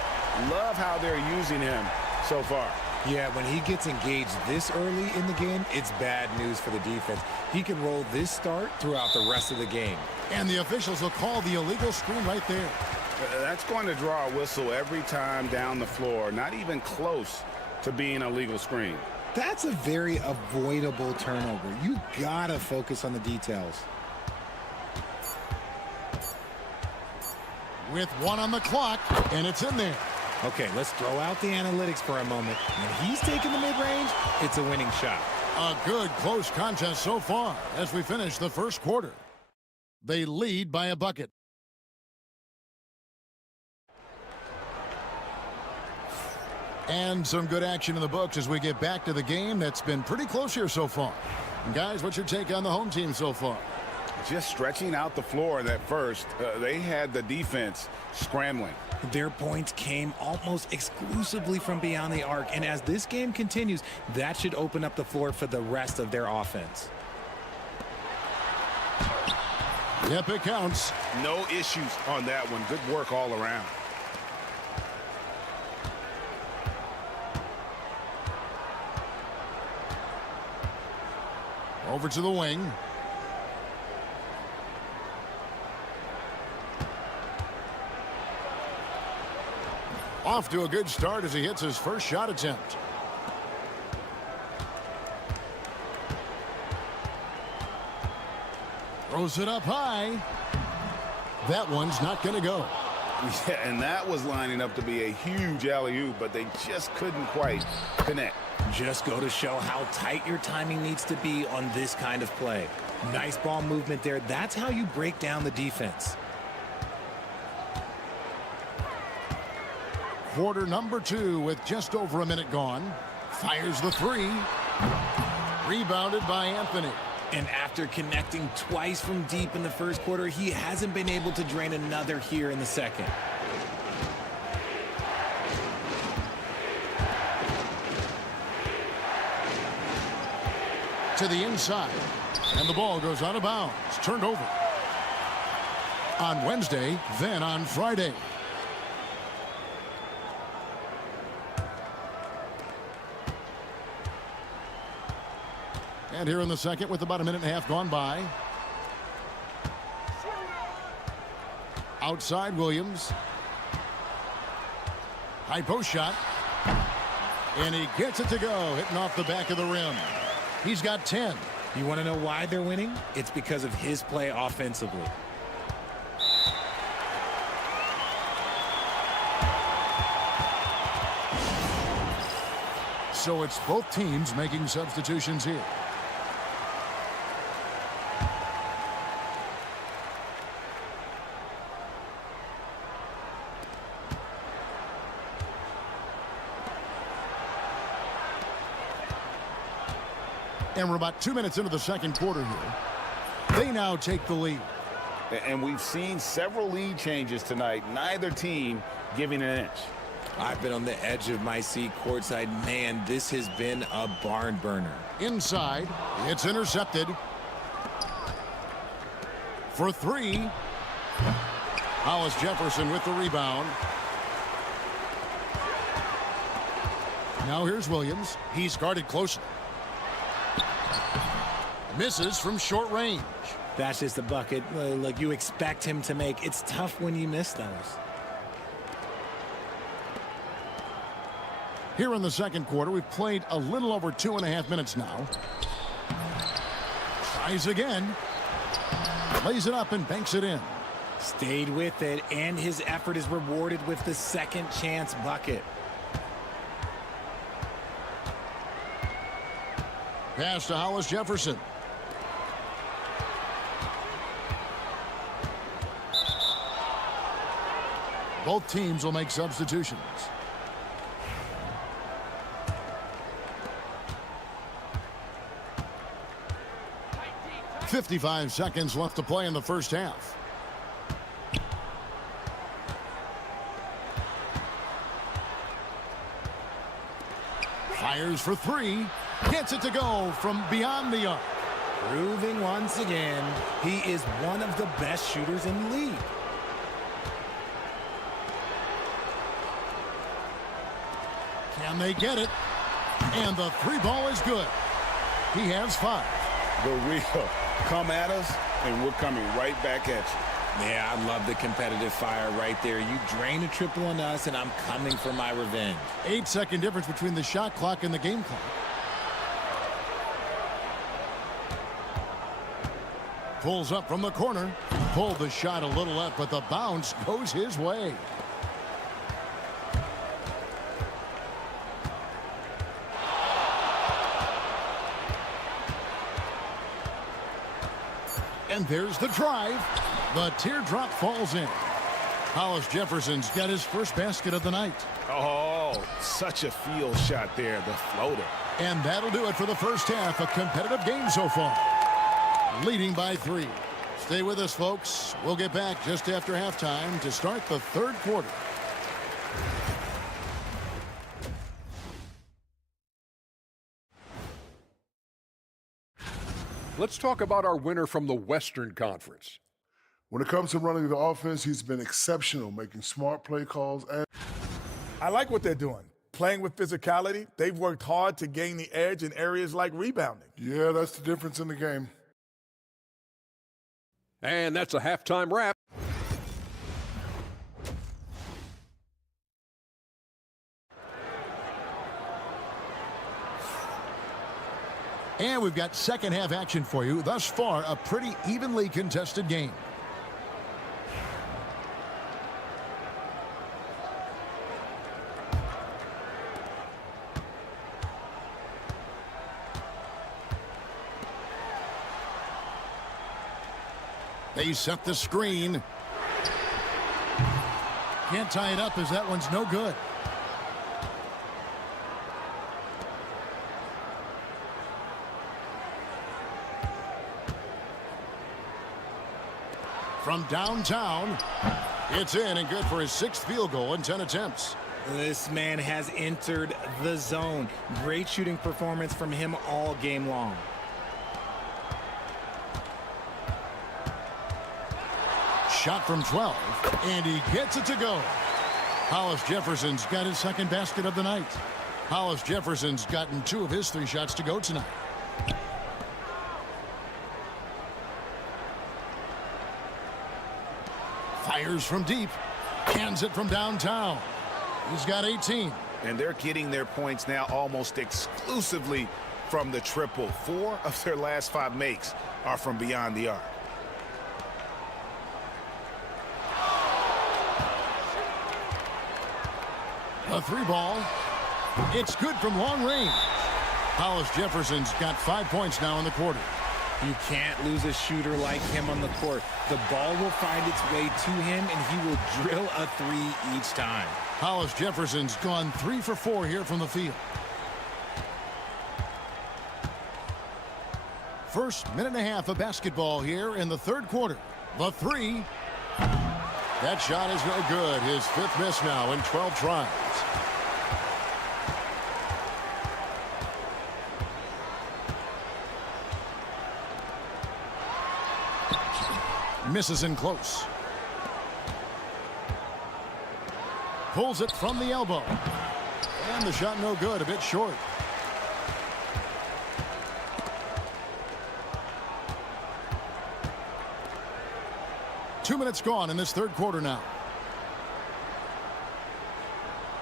Love how they're using him so far. Yeah, when he gets engaged this early in the game, it's bad news for the defense. He can roll this start throughout the rest of the game. And the officials will call the illegal screen right there. That's going to draw a whistle every time down the floor. Not even close to being a legal screen. That's a very avoidable turnover. You gotta focus on the details. With 1 on the clock, and it's in there. Okay, let's throw out the analytics for a moment. When he's taking the mid-range, it's a winning shot. A good close contest so far as we finish the first quarter. They lead by a bucket. And some good action in the books as we get back to the game that's been pretty close here so far. And guys, what's your take on the home team so far? just stretching out the floor in that first. They had the defense scrambling. Their points came almost exclusively from beyond the arc, and as this game continues, that should open up the floor for the rest of their offense. Yep, it counts. No issues on that one. Good work all around. Over to the wing. Off to a good start as he hits his first shot attempt. Throws it up high. That one's not going to go. Yeah, and that was lining up to be a huge alley-oop, but they just couldn't quite connect. Just go to show how tight your timing needs to be on this kind of play. Nice ball movement there. That's how you break down the defense. Quarter number 2 with just over a minute gone. Fires the 3. Rebounded by Anthony. And after connecting twice from deep in the first quarter, he hasn't been able to drain another here in the second. To the inside. And the ball goes out of bounds. Turned over. On Wednesday, then on Friday. And here in the second with about a minute and a half gone by. Outside Williams. High post shot. And he gets it to go, hitting off the back of the rim. He's got 10. You want to know why they're winning? It's because of his play offensively. So it's both teams making substitutions here. And we're about 2 minutes into the second quarter here. They now take the lead. And we've seen several lead changes tonight. Neither team giving an inch. I've been on the edge of my seat courtside. Man, this has been a barn burner. Inside, it's intercepted. For 3. Hollis Jefferson with the rebound. Now here's Williams. He's guarded closely. Misses from short range. That's just a bucket like you expect him to make. It's tough when you miss those. Here in the second quarter, we've played a little over 2.5 minutes now. Tries again. Lays it up and banks it in. Stayed with it, and his effort is rewarded with the second chance bucket. Pass to Hollis Jefferson. Both teams will make substitutions. .55 seconds left to play in the first half. Fires for 3. Gets it to go from beyond the arc. Proving once again, he is one of the best shooters in the league. Can they get it? And the 3 ball is good. He has 5. The real come at us, and we're coming right back at you. Yeah, I love the competitive fire right there. You drain a triple on us, and I'm coming for my revenge. 8-second difference between the shot clock and the game clock. Pulls up from the corner. Pulled the shot a little left, but the bounce goes his way. And there's the drive. The teardrop falls in. Hollis Jefferson's got his first basket of the night. Oh, such a field shot there, the floater. And that'll do it for the first half. A competitive game so far. Leading by 3. Stay with us, folks. We'll get back just after halftime to start the third quarter. Let's talk about our winner from the Western Conference. When it comes to running the offense, he's been exceptional, making smart play calls. And I like what they're doing. Playing with physicality, they've worked hard to gain the edge in areas like rebounding. Yeah, that's the difference in the game. And that's a halftime wrap. And we've got second half action for you. Thus far, a pretty evenly contested game. They set the screen. Can't tie it up as that one's no good. From downtown, it's in and good for his 6th field goal in 10 attempts. This man has entered the zone. Great shooting performance from him all game long. Shot from 12, and he gets it to go. Hollis Jefferson's got his 2nd basket of the night. Hollis Jefferson's gotten 2 of his 3 shots to go tonight. Fires from deep, hands it from downtown. He's got 18. And they're getting their points now almost exclusively from the triple. 4 of their last 5 makes are from beyond the arc. A 3 ball. It's good from long range. Hollis Jefferson's got 5 points now in the quarter. You can't lose a shooter like him on the court. The ball will find its way to him, and he will drill a 3 each time. Hollis Jefferson's gone 3 for 4 here from the field. First minute and a half of basketball here in the third quarter. The 3. That shot is no good. His 5th miss now in 12 tries. Misses in close. Pulls it from the elbow. And the shot no good, a bit short. Two minutes gone in this third quarter now.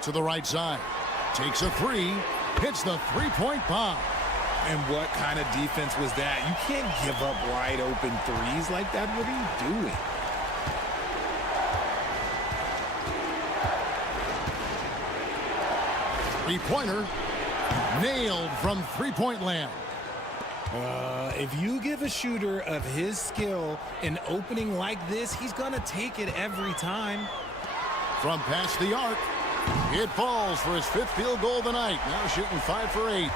To the right side. Takes a 3. Hits the 3-point bomb. And what kind of defense was that? You can't give up wide open 3s like that. What are you doing? Three-pointer. Nailed from three-point land. If you give a shooter of his skill an opening like this, he's going to take it every time. From past the arc. It falls for his 5th field goal of the night. Now shooting 5 for 8.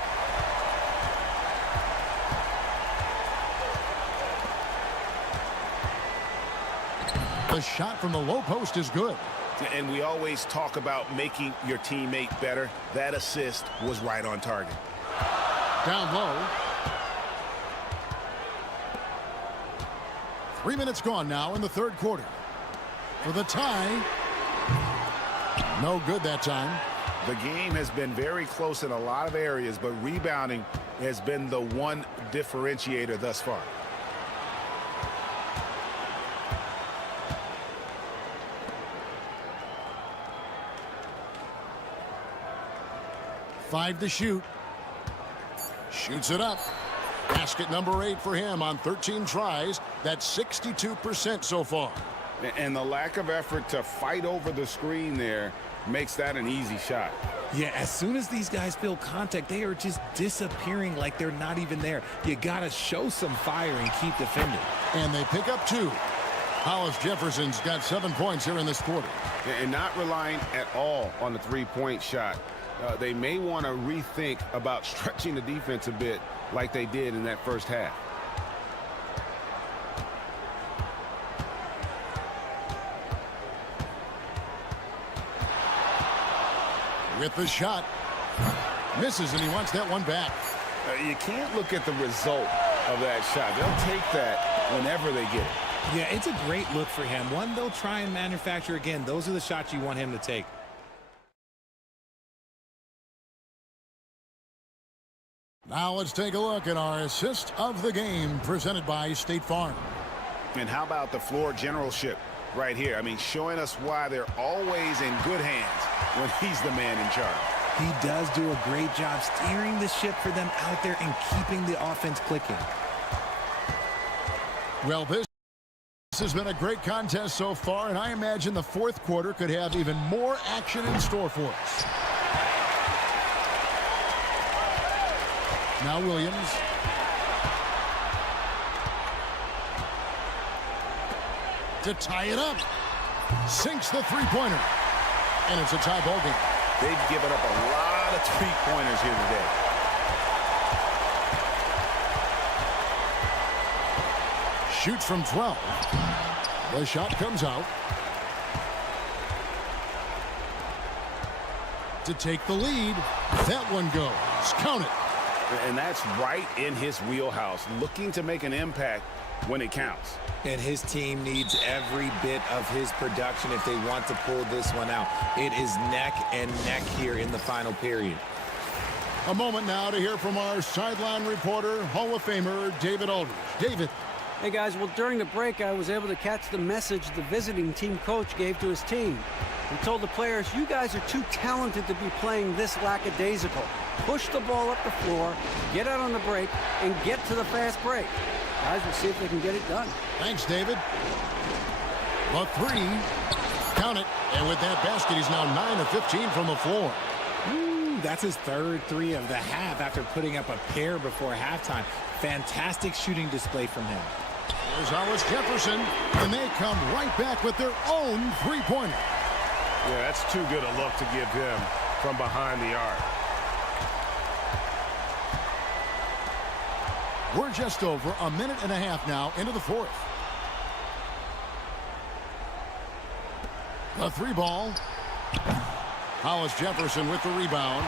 The shot from the low post is good. And we always talk about making your teammate better. That assist was right on target. Down low. 3 minutes gone now in the third quarter. For the tie. No good that time. The game has been very close in a lot of areas, but rebounding has been the one differentiator thus far. Five to shoot. Shoots it up. Basket number 8 for him on 13 tries. That's 62% so far. And the lack of effort to fight over the screen there makes that an easy shot. Yeah, as soon as these guys feel contact, they are just disappearing like they're not even there. You got to show some fire and keep defending. And they pick up 2. Hollis Jefferson's got 7 points here in this quarter. And not relying at all on the three-point shot. They may want to rethink about stretching the defense a bit like they did in that first half. with the shot. Misses, and he wants that one back. You can't look at the result of that shot. They'll take that whenever they get it. Yeah, it's a great look for him. One they'll try and manufacture again. Those are the shots you want him to take. Now let's take a look at our assist of the game presented by State Farm. And how about the floor generalship right here? I mean, showing us why they're always in good hands when he's the man in charge. He does do a great job steering the ship for them out there and keeping the offense clicking. Well, this has been a great contest so far, and I imagine the fourth quarter could have even more action in store for us. Now Williams. To tie it up. Sinks the three-pointer. And it's a tie ball game. They've given up a lot of three-pointers here today. Shoots from 12. The shot comes out. To take the lead. That one goes. Count it. And that's right in his wheelhouse, looking to make an impact when it counts. And his team needs every bit of his production if they want to pull this one out. It is neck and neck here in the final period. A moment now to hear from our sideline reporter, Hall of Famer David Aldridge. David. Hey, guys, well, during the break, I was able to catch the message the visiting team coach gave to his team. He told the players, you guys are too talented to be playing this lackadaisical. Push the ball up the floor, get out on the break, and get to the fast break. Guys, we'll see if they can get it done. Thanks, David. The three. Count it. And with that basket, he's now 9 of 15 from the floor. That's his third three of the half after putting up a pair before halftime. Fantastic shooting display from him. There's Hollis Jefferson, and they come right back with their own three-pointer. Yeah, that's too good a look to give him from behind the arc. We're just over a minute and a half now into the fourth. The three ball. Hollis Jefferson with the rebound.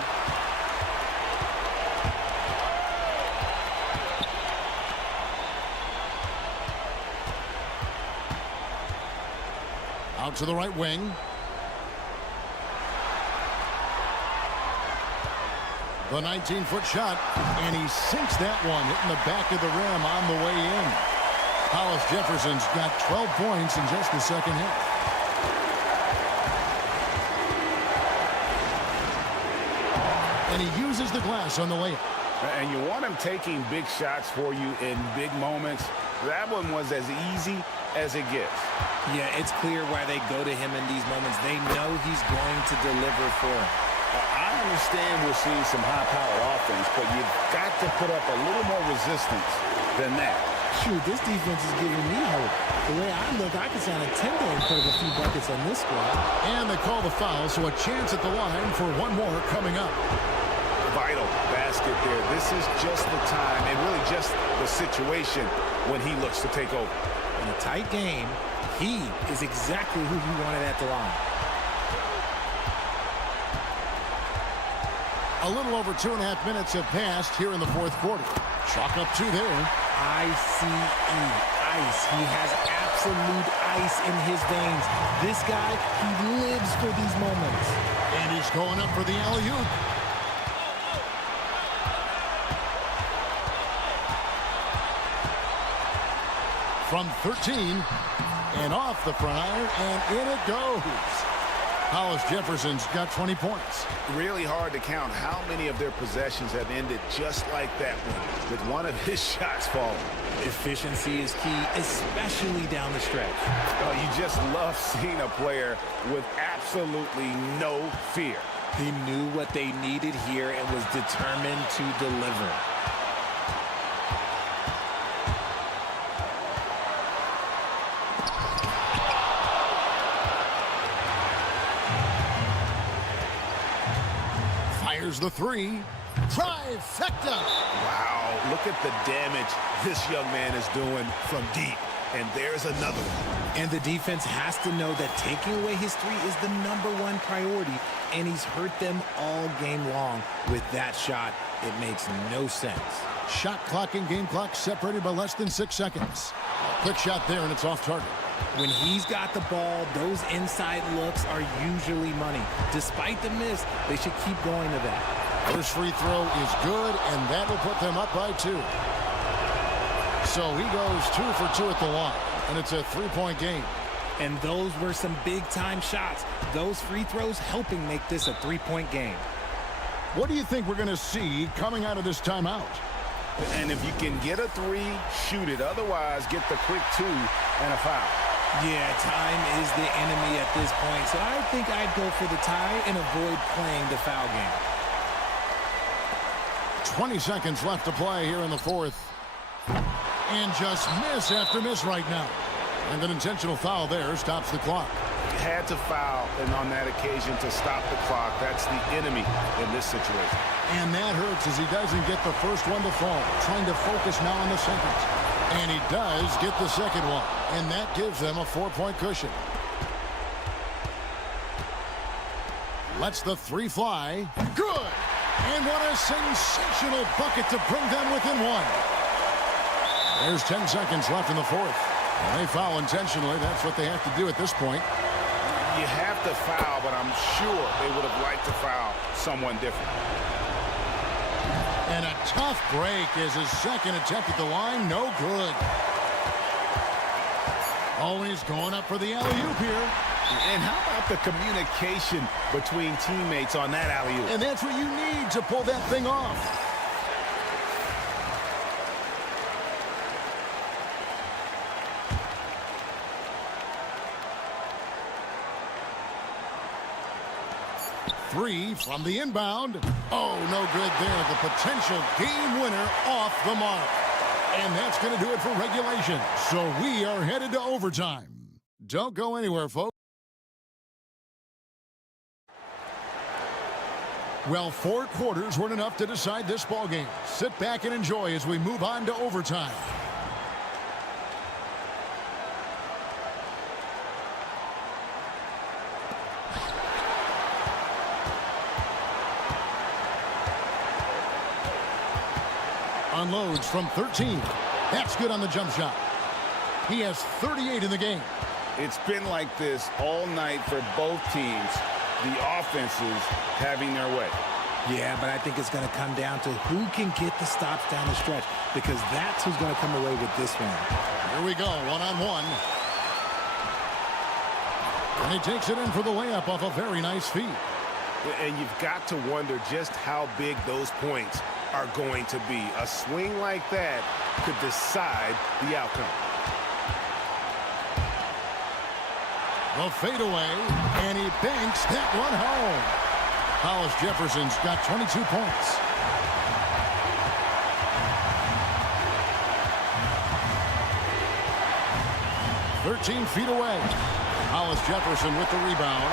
Out to the right wing. The 19-foot shot, and he sinks that one, hitting the back of the rim on the way in. Hollis Jefferson's got 12 points in just the second half. And he uses the glass on the layup. And you want him taking big shots for you in big moments. That one was as easy as it gets. Yeah, it's clear why they go to him in these moments. They know he's going to deliver for them. I understand we're seeing some high-powered offense, but you've got to put up a little more resistance than that. Shoot, this defense is giving me hope. The way I look, I can sign a 10-day and put up a few buckets on this squad. And they call the foul, so a chance at the line for one more coming up. Vital basket there. This is just the time, and really just the situation when he looks to take over. In a tight game, he is exactly who you wanted at the line. A little over 2.5 minutes have passed here in the fourth quarter. Chalk up two there. ICE, ice. He has absolute ice in his veins. This guy, he lives for these moments. And he's going up for the alley-oop. From 13, and off the front iron, and in it goes. Hollis Jefferson's got 20 points. Really hard to count how many of their possessions have ended just like that one, with one of his shots falling. Efficiency is key, especially down the stretch. Oh, you just love seeing a player with absolutely no fear. He knew what they needed here and was determined to deliver. Fires the three. Trifecta. Wow, look at the damage this young man is doing from deep. and there's another one. And the defense has to know that taking away his three is the #1 priority, and he's hurt them all game long with that shot. It makes no sense. Shot clock and game clock separated by less than 6 seconds. Quick shot there, and it's off target. When he's got the ball, those inside looks are usually money. Despite the miss, they should keep going to that. First free throw is good, and that will put them up by 2. So he goes 2 for 2 at the line, and it's a 3-point game. And those were some big-time shots. Those free throws helping make this a 3-point game. What do you think we're going to see coming out of this timeout? And if you can get a 3, shoot it. Otherwise, get the quick 2 and a foul. Yeah, time is the enemy at this point, so I think I'd go for the tie and avoid playing the foul game. 20 seconds left to play here in the 4th. And just miss after miss right now. And an intentional foul there stops the clock. Had to foul, and on that occasion to stop the clock. That's the enemy in this situation. And that hurts as he doesn't get the first one to fall. Trying to focus now on the second. And he does get the second one. And that gives them a 4-point cushion. Lets the 3 fly. Good! And what a sensational bucket to bring them within 1. There's 10 seconds left in the 4th. When they foul intentionally, that's what they have to do at this point. You have to foul, but I'm sure they would have liked to foul someone different. And a tough break is his second attempt at the line. No good. Always going up for the alley-oop here. And how about the communication between teammates on that alley-oop? And that's what you need to pull that thing off. Three from the inbound. Oh, no good there. The potential game winner off the mark. And that's going to do it for regulation. So we are headed to overtime. Don't go anywhere, folks. Well, 4 quarters weren't enough to decide this ballgame. Sit back and enjoy as we move on to overtime. Unloads from 13. That's good on the jump shot. He has 38 in the game. It's been like this all night for both teams. The offenses having their way. Yeah, but I think it's going to come down to who can get the stops down the stretch, because that's who's going to come away with this one. Here we go, 1-on-1. And he takes it in for the layup off a very nice feed. And you've got to wonder just how big those points are going to be. A swing like that could decide the outcome. The fadeaway, and he banks that one home. Hollis Jefferson's got 22 points. "13 feet away. Hollis Jefferson with the rebound.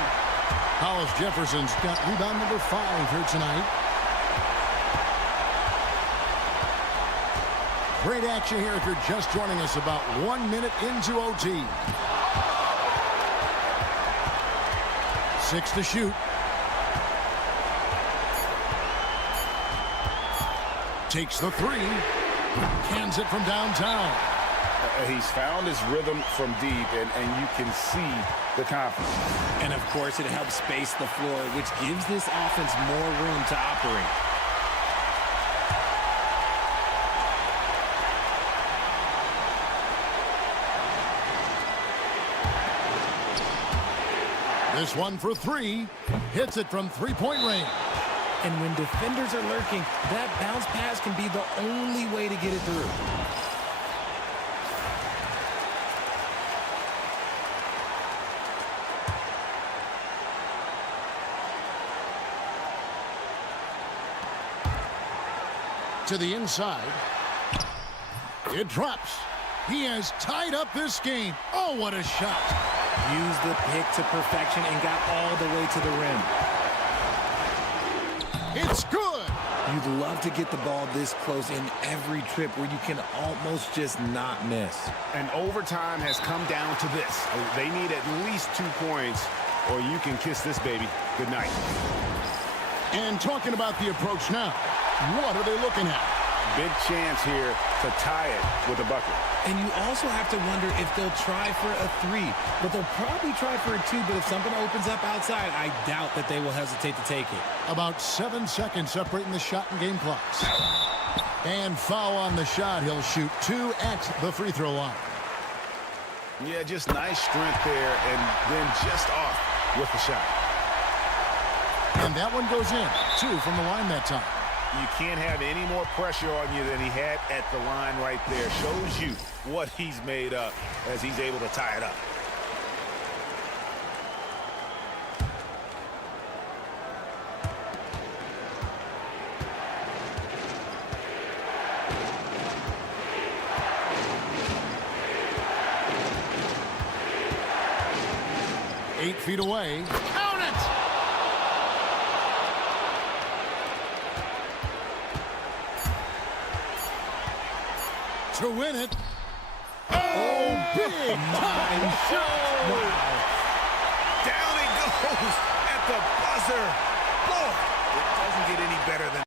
Hollis Jefferson's got rebound number 5 here tonight. Great action here if you're just joining us, about 1 minute into OT. 6 to shoot. Takes the 3. Cans it from downtown. He's found his rhythm from deep, and you can see the confidence. And, of course, it helps space the floor, which gives this offense more room to operate. This one for 3. Hits it from three-point range. And when defenders are lurking, that bounce pass can be the only way to get it through. To the inside. It drops. He has tied up this game. Oh, what a shot. Used the pick to perfection and got all the way to the rim. It's good. You'd love to get the ball this close in every trip where you can almost just not miss. And overtime has come down to this. They need at least 2 points, or you can kiss this baby goodnight. And talking about the approach now, what are they looking at? Big chance here to tie it with a bucket. And you also have to wonder if they'll try for a 3. But they'll probably try for a 2. But if something opens up outside, I doubt that they will hesitate to take it. About 7 seconds separating the shot and game clocks. And foul on the shot. He'll shoot 2 at the free throw line. Yeah, just nice strength there, and then just off with the shot. And that one goes in. 2 from the line that time. You can't have any more pressure on you than he had at the line right there. Shows you what he's made up as he's able to tie it up. Eight feet away. Count it! To win it. Oh, big time shot! Wow. Down he goes at the buzzer. Boy, it doesn't get any better than...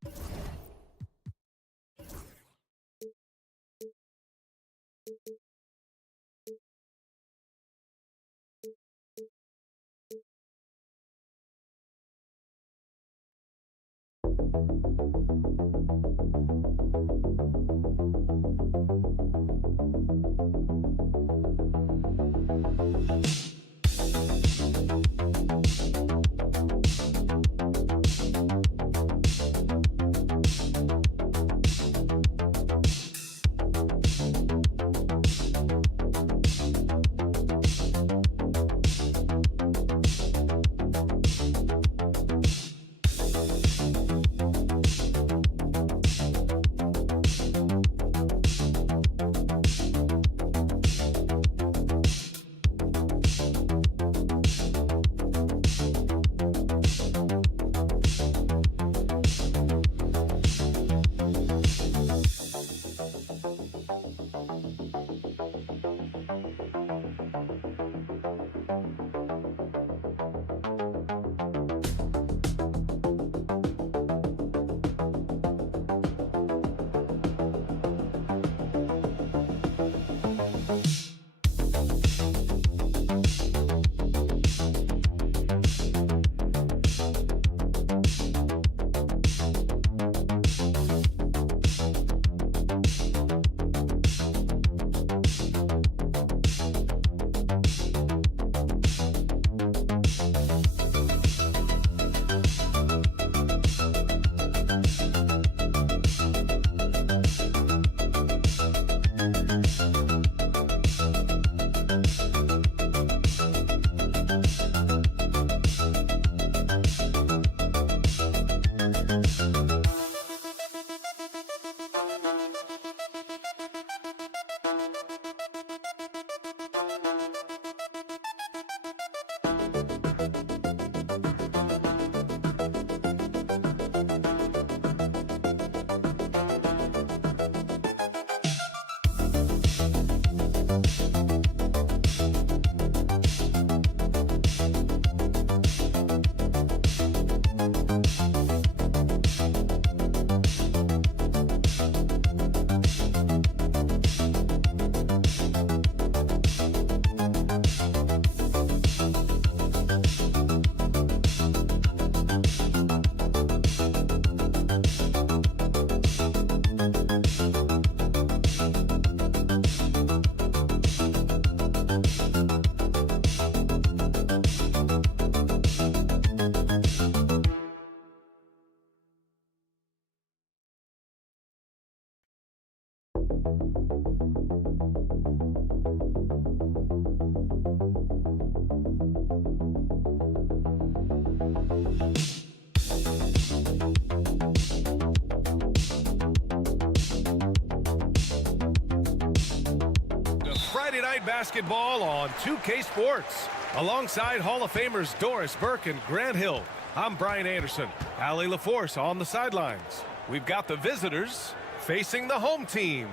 Basketball on 2K Sports. Alongside Hall of Famers Doris Burke and Grant Hill, I'm Brian Anderson. Allie LaForce on the sidelines. We've got the visitors facing the home team.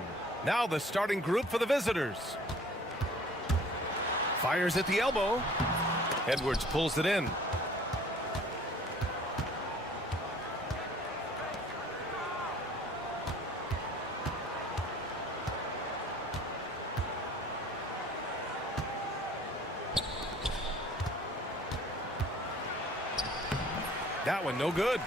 Now the starting group for the visitors. Fires at the elbow. Edwards pulls it in. That one no good.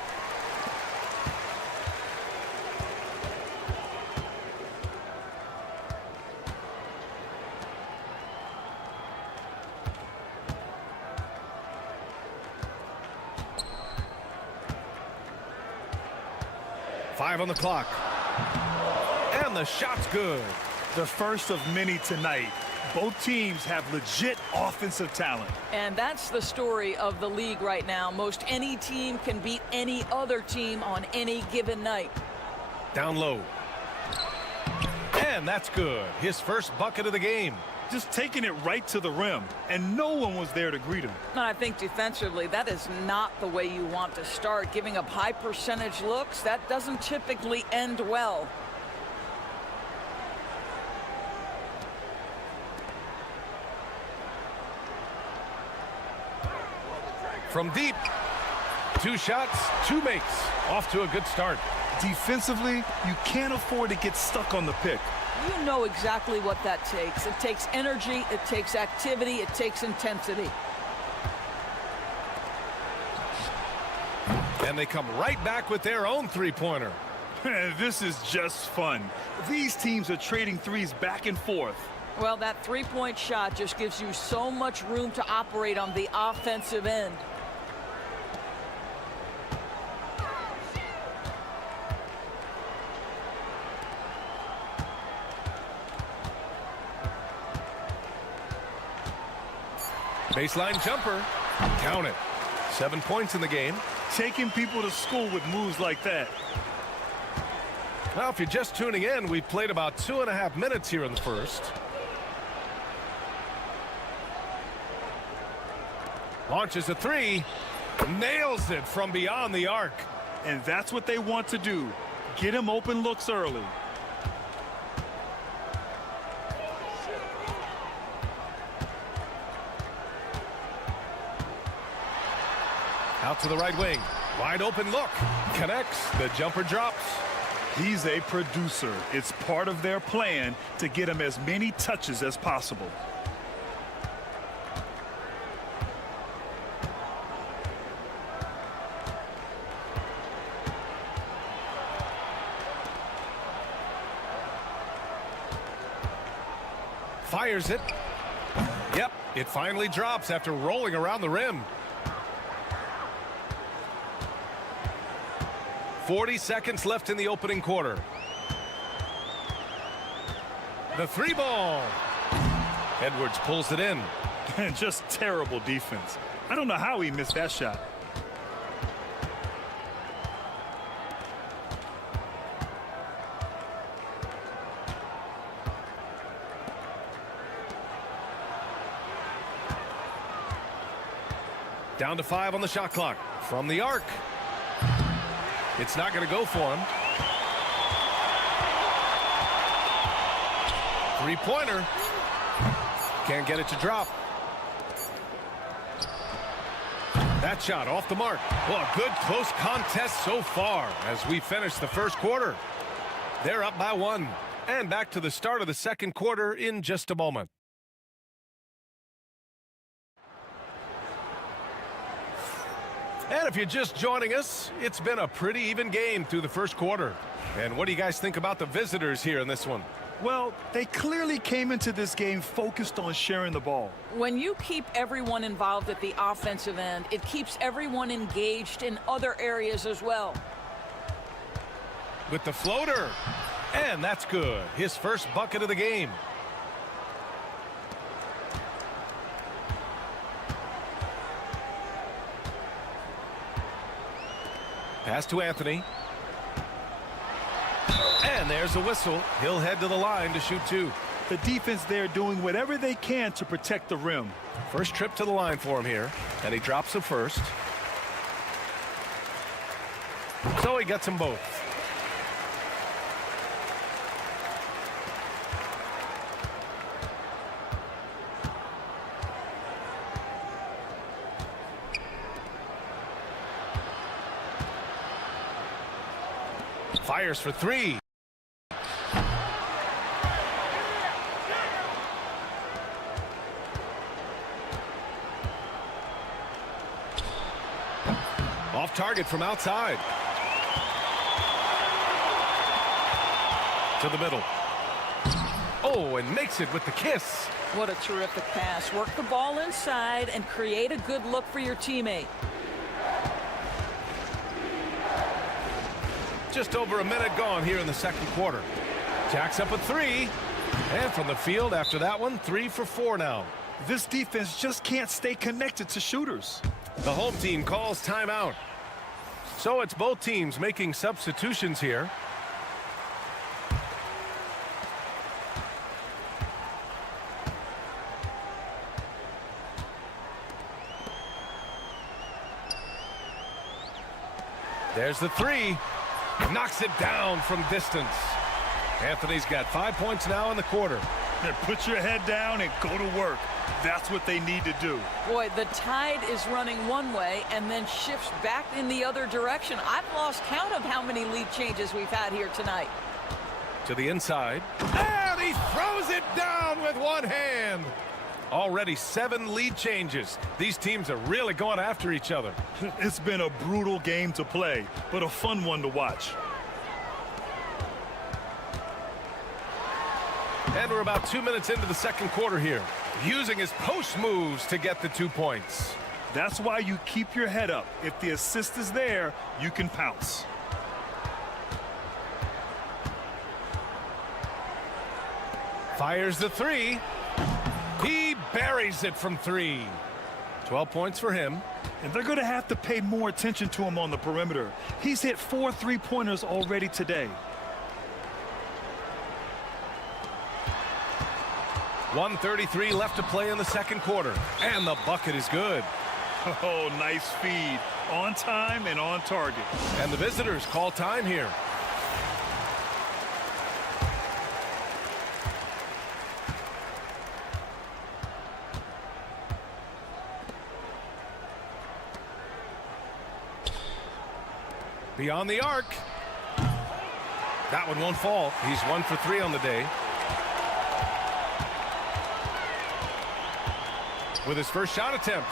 Five on the clock. And the shot's good. The first of many tonight. Both teams have legit offensive talent. And that's the story of the league right now. Most any team can beat any other team on any given night. Down low. And that's good. His first bucket of the game. Just taking it right to the rim, and no one was there to greet him. I think defensively, that is not the way you want to start. Giving up high percentage looks, that doesn't typically end well. From deep. 2 shots, 2 makes. Off to a good start. Defensively, you can't afford to get stuck on the pick. You know exactly what that takes. It takes energy, it takes activity, it takes intensity. And they come right back with their own three-pointer. This is just fun. These teams are trading threes back and forth. Well, that three-point shot just gives you so much room to operate on the offensive end. Baseline jumper. Count it. 7 points in the game. Taking people to school with moves like that. Well, if you're just tuning in, we've played about 2.5 minutes here in the first. Launches a 3. Nails it from beyond the arc. And that's what they want to do. Get him open looks early. Out to the right wing. Wide open look. Connects. The jumper drops. He's a producer. It's part of their plan to get him as many touches as possible. Fires it. Yep, it finally drops after rolling around the rim. 40 seconds left in the opening quarter. The 3-ball. Edwards pulls it in. And just terrible defense. I don't know how he missed that shot. Down to 5 on the shot clock. From the arc. It's not going to go for him. 3-pointer. Can't get it to drop. That shot off the mark. Well, a good close contest so far as we finish the first quarter. They're up by 1. And back to the start of the second quarter in just a moment. And if you're just joining us, it's been a pretty even game through the first quarter. And what do you guys think about the visitors here in this one? Well, they clearly came into this game focused on sharing the ball. When you keep everyone involved at the offensive end, it keeps everyone engaged in other areas as well. With the floater. And that's good. His first bucket of the game. Pass to Anthony. And there's a whistle. He'll head to the line to shoot 2. The defense there doing whatever they can to protect the rim. First trip to the line for him here. And he drops it first. So he gets them both. Fires for three. Off target from outside. To the middle. Oh, and makes it with the kiss. What a terrific pass. Work the ball inside and create a good look for your teammate. Just over a minute gone here in the second quarter. Jacks up a three. And from the field after that one, 3 for 4 now. This defense just can't stay connected to shooters. The home team calls timeout. So it's both teams making substitutions here. There's the three. Knocks it down from distance. Anthony's got 5 points now in the quarter. Put your head down and go to work. That's what they need to do. Boy, the tide is running one way and then shifts back in the other direction. I've lost count of how many lead changes we've had here tonight. To the inside. And he throws it down with one hand. Already 7 lead changes. These teams are really going after each other. It's been a brutal game to play, but a fun one to watch. And we're about 2 minutes into the second quarter here. Using his post moves to get the 2 points. That's why you keep your head up. If the assist is there, you can pounce. Fires the three. He buries it from 3. 12 points for him. And they're going to have to pay more attention to him on the perimeter. He's hit 4 3-pointers already today. 1:33 left to play in the second quarter. And the bucket is good. Oh, nice feed. On time and on target. And the visitors call time here. Beyond the arc. That one won't fall. He's 1 for 3 on the day. With his first shot attempt.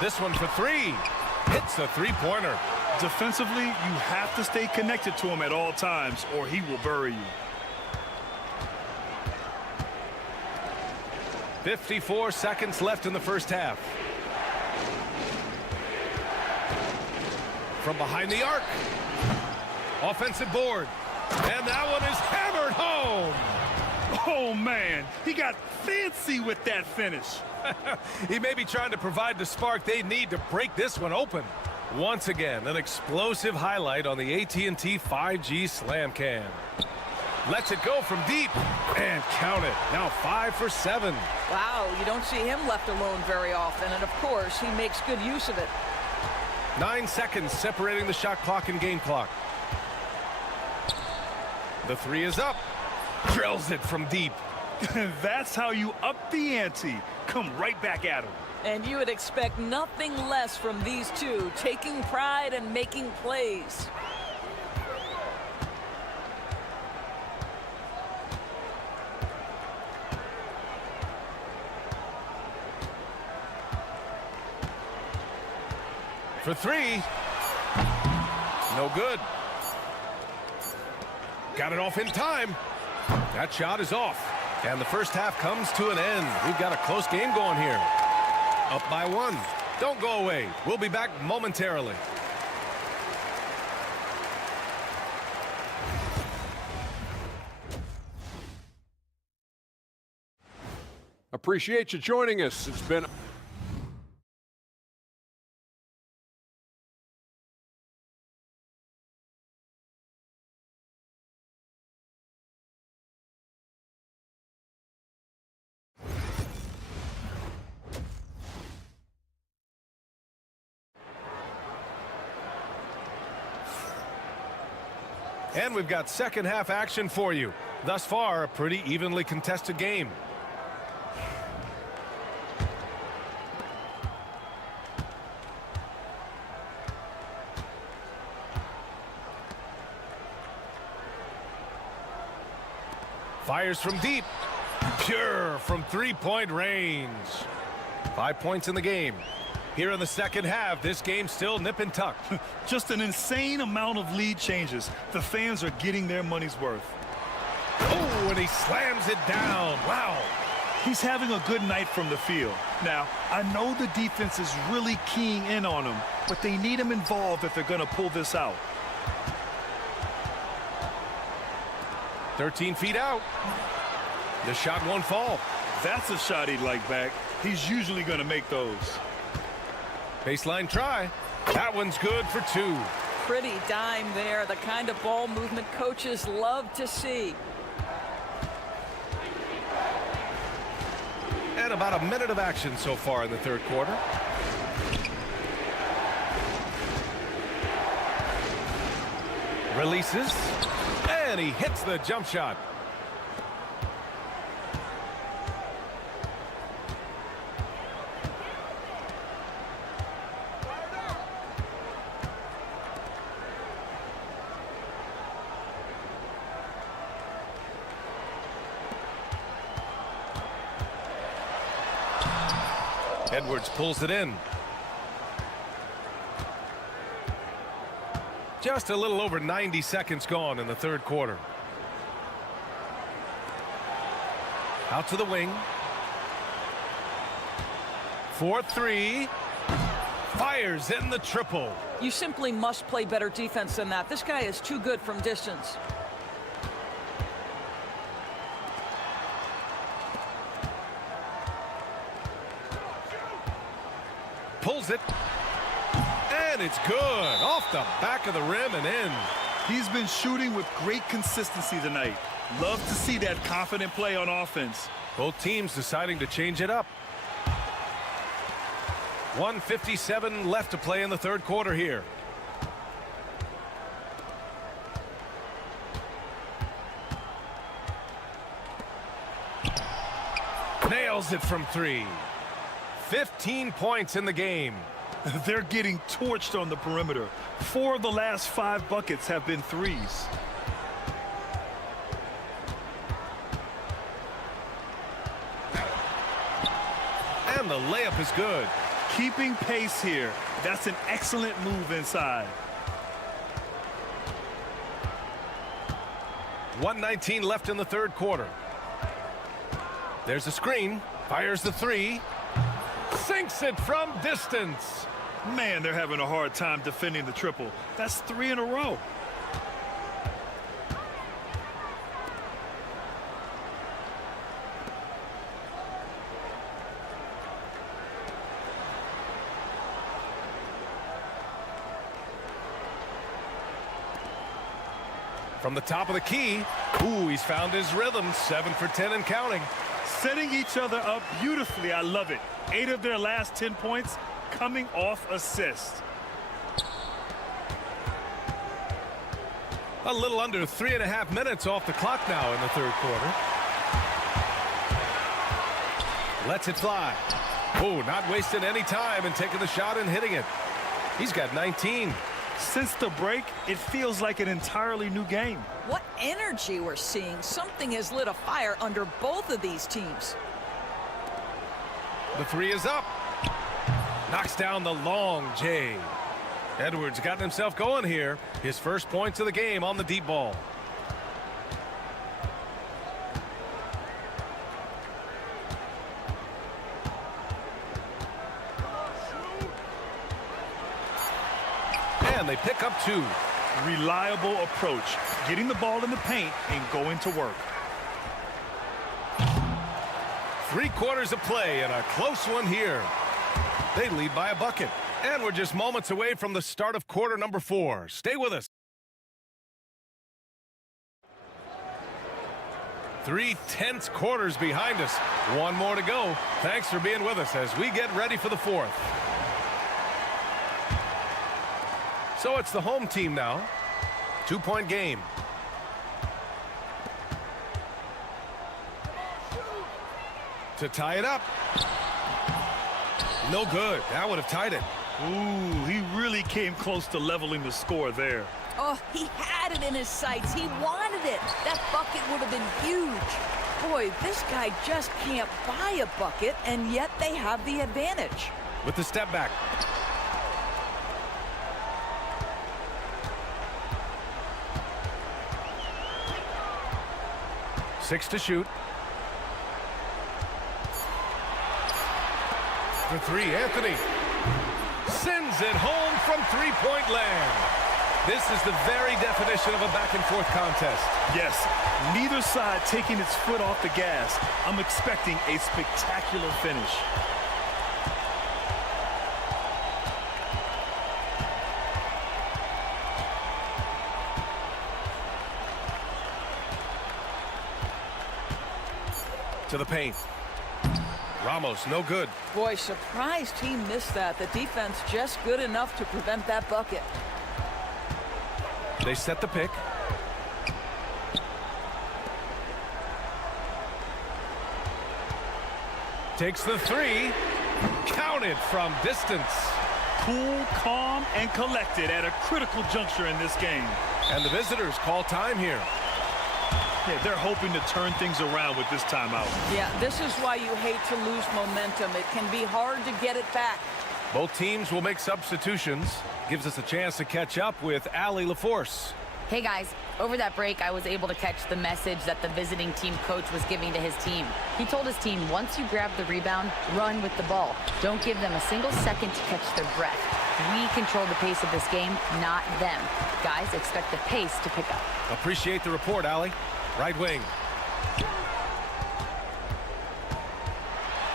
This one for 3. Hits a 3-pointer. Defensively, you have to stay connected to him at all times or he will bury you. 54 seconds left in the first half. From behind the arc. Offensive board. And that one is hammered home. Oh, man. He got fancy with that finish. He may be trying to provide the spark they need to break this one open. Once again, an explosive highlight on the AT&T 5G Slam Cam. Lets it go from deep. And count it. Now 5 for 7. Wow, you don't see him left alone very often. And, of course, he makes good use of it. 9 seconds separating the shot clock and game clock. The 3 is up. Drills it from deep. That's how you up the ante. Come right back at him. And you would expect nothing less from these two, taking pride and making plays. For 3. No good. Got it off in time. That shot is off. And the first half comes to an end. We've got a close game going here. Up by 1. Don't go away. We'll be back momentarily. Appreciate you joining us. It's been And we've got second half action for you. Thus far, a pretty evenly contested game. Fires from deep. Pure from three-point range. 5 points in the game. Here in the second half, this game's still nip and tuck. Just an insane amount of lead changes. The fans are getting their money's worth. Oh, and he slams it down. Wow. He's having a good night from the field. Now, I know the defense is really keying in on him, but they need him involved if they're going to pull this out. 13 feet out. The shot won't fall. That's a shot he'd like back. He's usually going to make those. Baseline try. That one's good for 2. Pretty dime there, the kind of ball movement coaches love to see. And about a minute of action so far in the third quarter. Releases, and he hits the jump shot. Edwards pulls it in. Just a little over 90 seconds gone in the third quarter. Out to the wing. 4-3. Fires in the triple. You simply must play better defense than that. This guy is too good from distance. Pulls it. And it's good. Off the back of the rim and in. He's been shooting with great consistency tonight. Love to see that confident play on offense. Both teams deciding to change it up. 1:57 left to play in the third quarter here. Nails it from 3. 15 points in the game. They're getting torched on the perimeter. 4 of the last 5 buckets have been threes. And the layup is good. Keeping pace here. That's an excellent move inside. 1:19 left in the third quarter. There's a screen. Fires the 3. Sinks it from distance. Man, they're having a hard time defending the triple. That's 3 in a row. From the top of the key. Ooh, he's found his rhythm. 7 for 10 and counting. Setting each other up beautifully. I love it. 8 of their last 10 points coming off assists. A little under 3.5 minutes off the clock now in the third quarter. Lets it fly. Oh, not wasting any time and taking the shot and hitting it. He's got 19. Since the break, it feels like an entirely new game. What energy we're seeing. Something has lit a fire under both of these teams. The 3 is up. Knocks down the long J. Edwards got himself going here. His first points of the game on the deep ball. And they pick up 2. Reliable approach. Getting the ball in the paint and going to work. 3 quarters of play and a close one here. They lead by a bucket. And we're just moments away from the start of quarter number 4. Stay with us. 3 tense quarters behind us. 1 more to go. Thanks for being with us as we get ready for the 4th. So it's the home team now. 2-point game. To tie it up. No good. That would have tied it. Ooh, he really came close to leveling the score there. Oh, he had it in his sights. He wanted it. That bucket would have been huge. Boy, this guy just can't buy a bucket, and yet they have the advantage. With the step back. Six to shoot. For three, Anthony. Sends it home from three-point land. This is the very definition of a back-and-forth contest. Yes, neither side taking its foot off the gas. I'm expecting a spectacular finish. To the paint. Ramos, no good. Boy, surprised he missed that. The defense just good enough to prevent that bucket. They set the pick. Takes the three. Counted from distance. Cool, calm, and collected at a critical juncture in this game. And the visitors call time here. Yeah, they're hoping to turn things around with this timeout. Yeah, this is why you hate to lose momentum. It can be hard to get it back. Both teams will make substitutions. Gives us a chance to catch up with Allie LaForce. Hey guys, over that break, I was able to catch the message that the visiting team coach was giving to his team. He told his team, once you grab the rebound, run with the ball. Don't give them a single second to catch their breath. We control the pace of this game, not them. Guys, expect the pace to pick up. Appreciate the report, Allie. Right wing.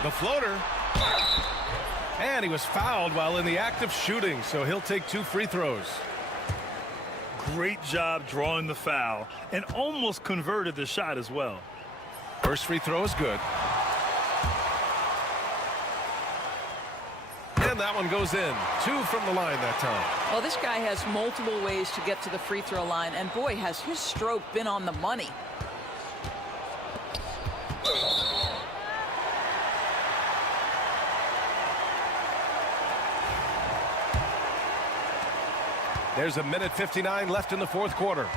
The floater. And he was fouled while in the act of shooting, so he'll take 2 free throws. Great job drawing the foul and almost converted the shot as well. First free throw is good. And that one goes in. 2 from the line that time. Well, this guy has multiple ways to get to the free throw line, and boy, has his stroke been on the money. There's a minute 59 left in the fourth quarter.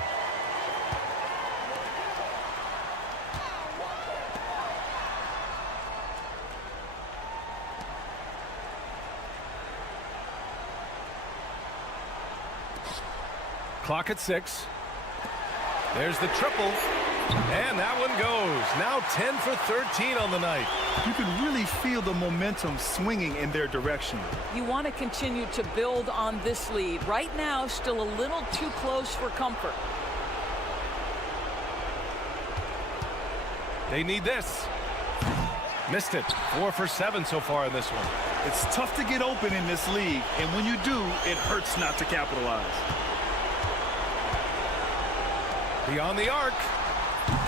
Clock at 6. There's the triple. And that one goes. Now 10 for 13 on the night. You can really feel the momentum swinging in their direction. You want to continue to build on this lead. Right now, still a little too close for comfort. They need this. Missed it. 4 for 7 so far in this one. It's tough to get open in this league, and when you do, it hurts not to capitalize. Beyond the arc.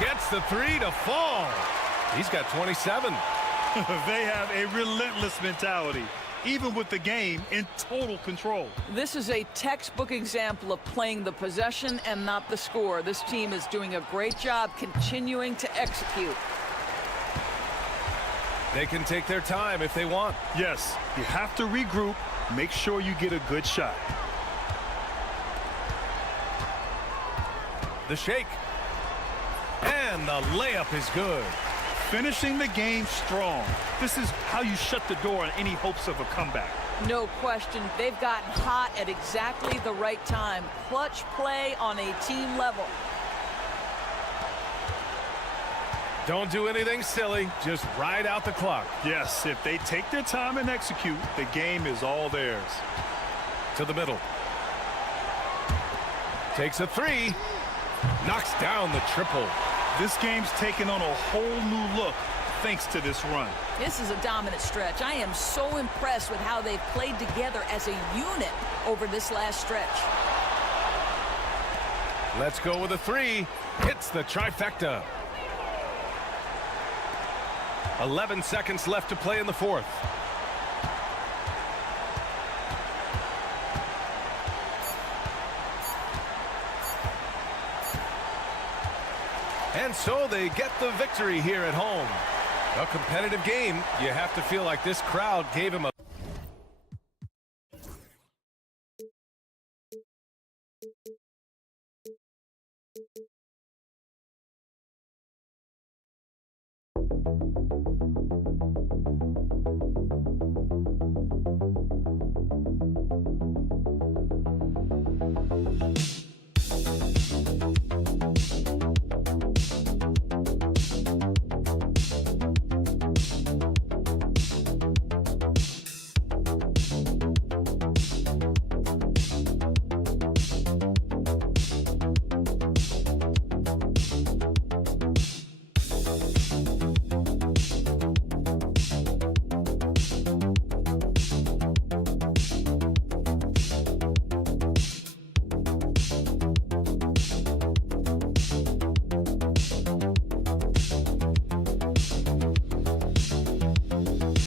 Gets the 3 to fall. He's got 27. They have a relentless mentality, even with the game in total control. This is a textbook example of playing the possession and not the score. This team is doing a great job continuing to execute. They can take their time if they want. Yes, you have to regroup, make sure you get a good shot. The shake. And the layup is good. Finishing the game strong. This is how you shut the door on any hopes of a comeback. No question. They've gotten hot at exactly the right time. Clutch play on a team level. Don't do anything silly. Just ride out the clock. Yes, if they take their time and execute, the game is all theirs. To the middle. Takes a 3. Knocks down the triple. This game's taken on a whole new look thanks to this run. This is a dominant stretch. I am so impressed with how they've played together as a unit over this last stretch. Let's go with a 3. Hits the trifecta. 11 seconds left to play in the fourth. And so they get the victory here at home. A competitive game. You have to feel like this crowd gave him a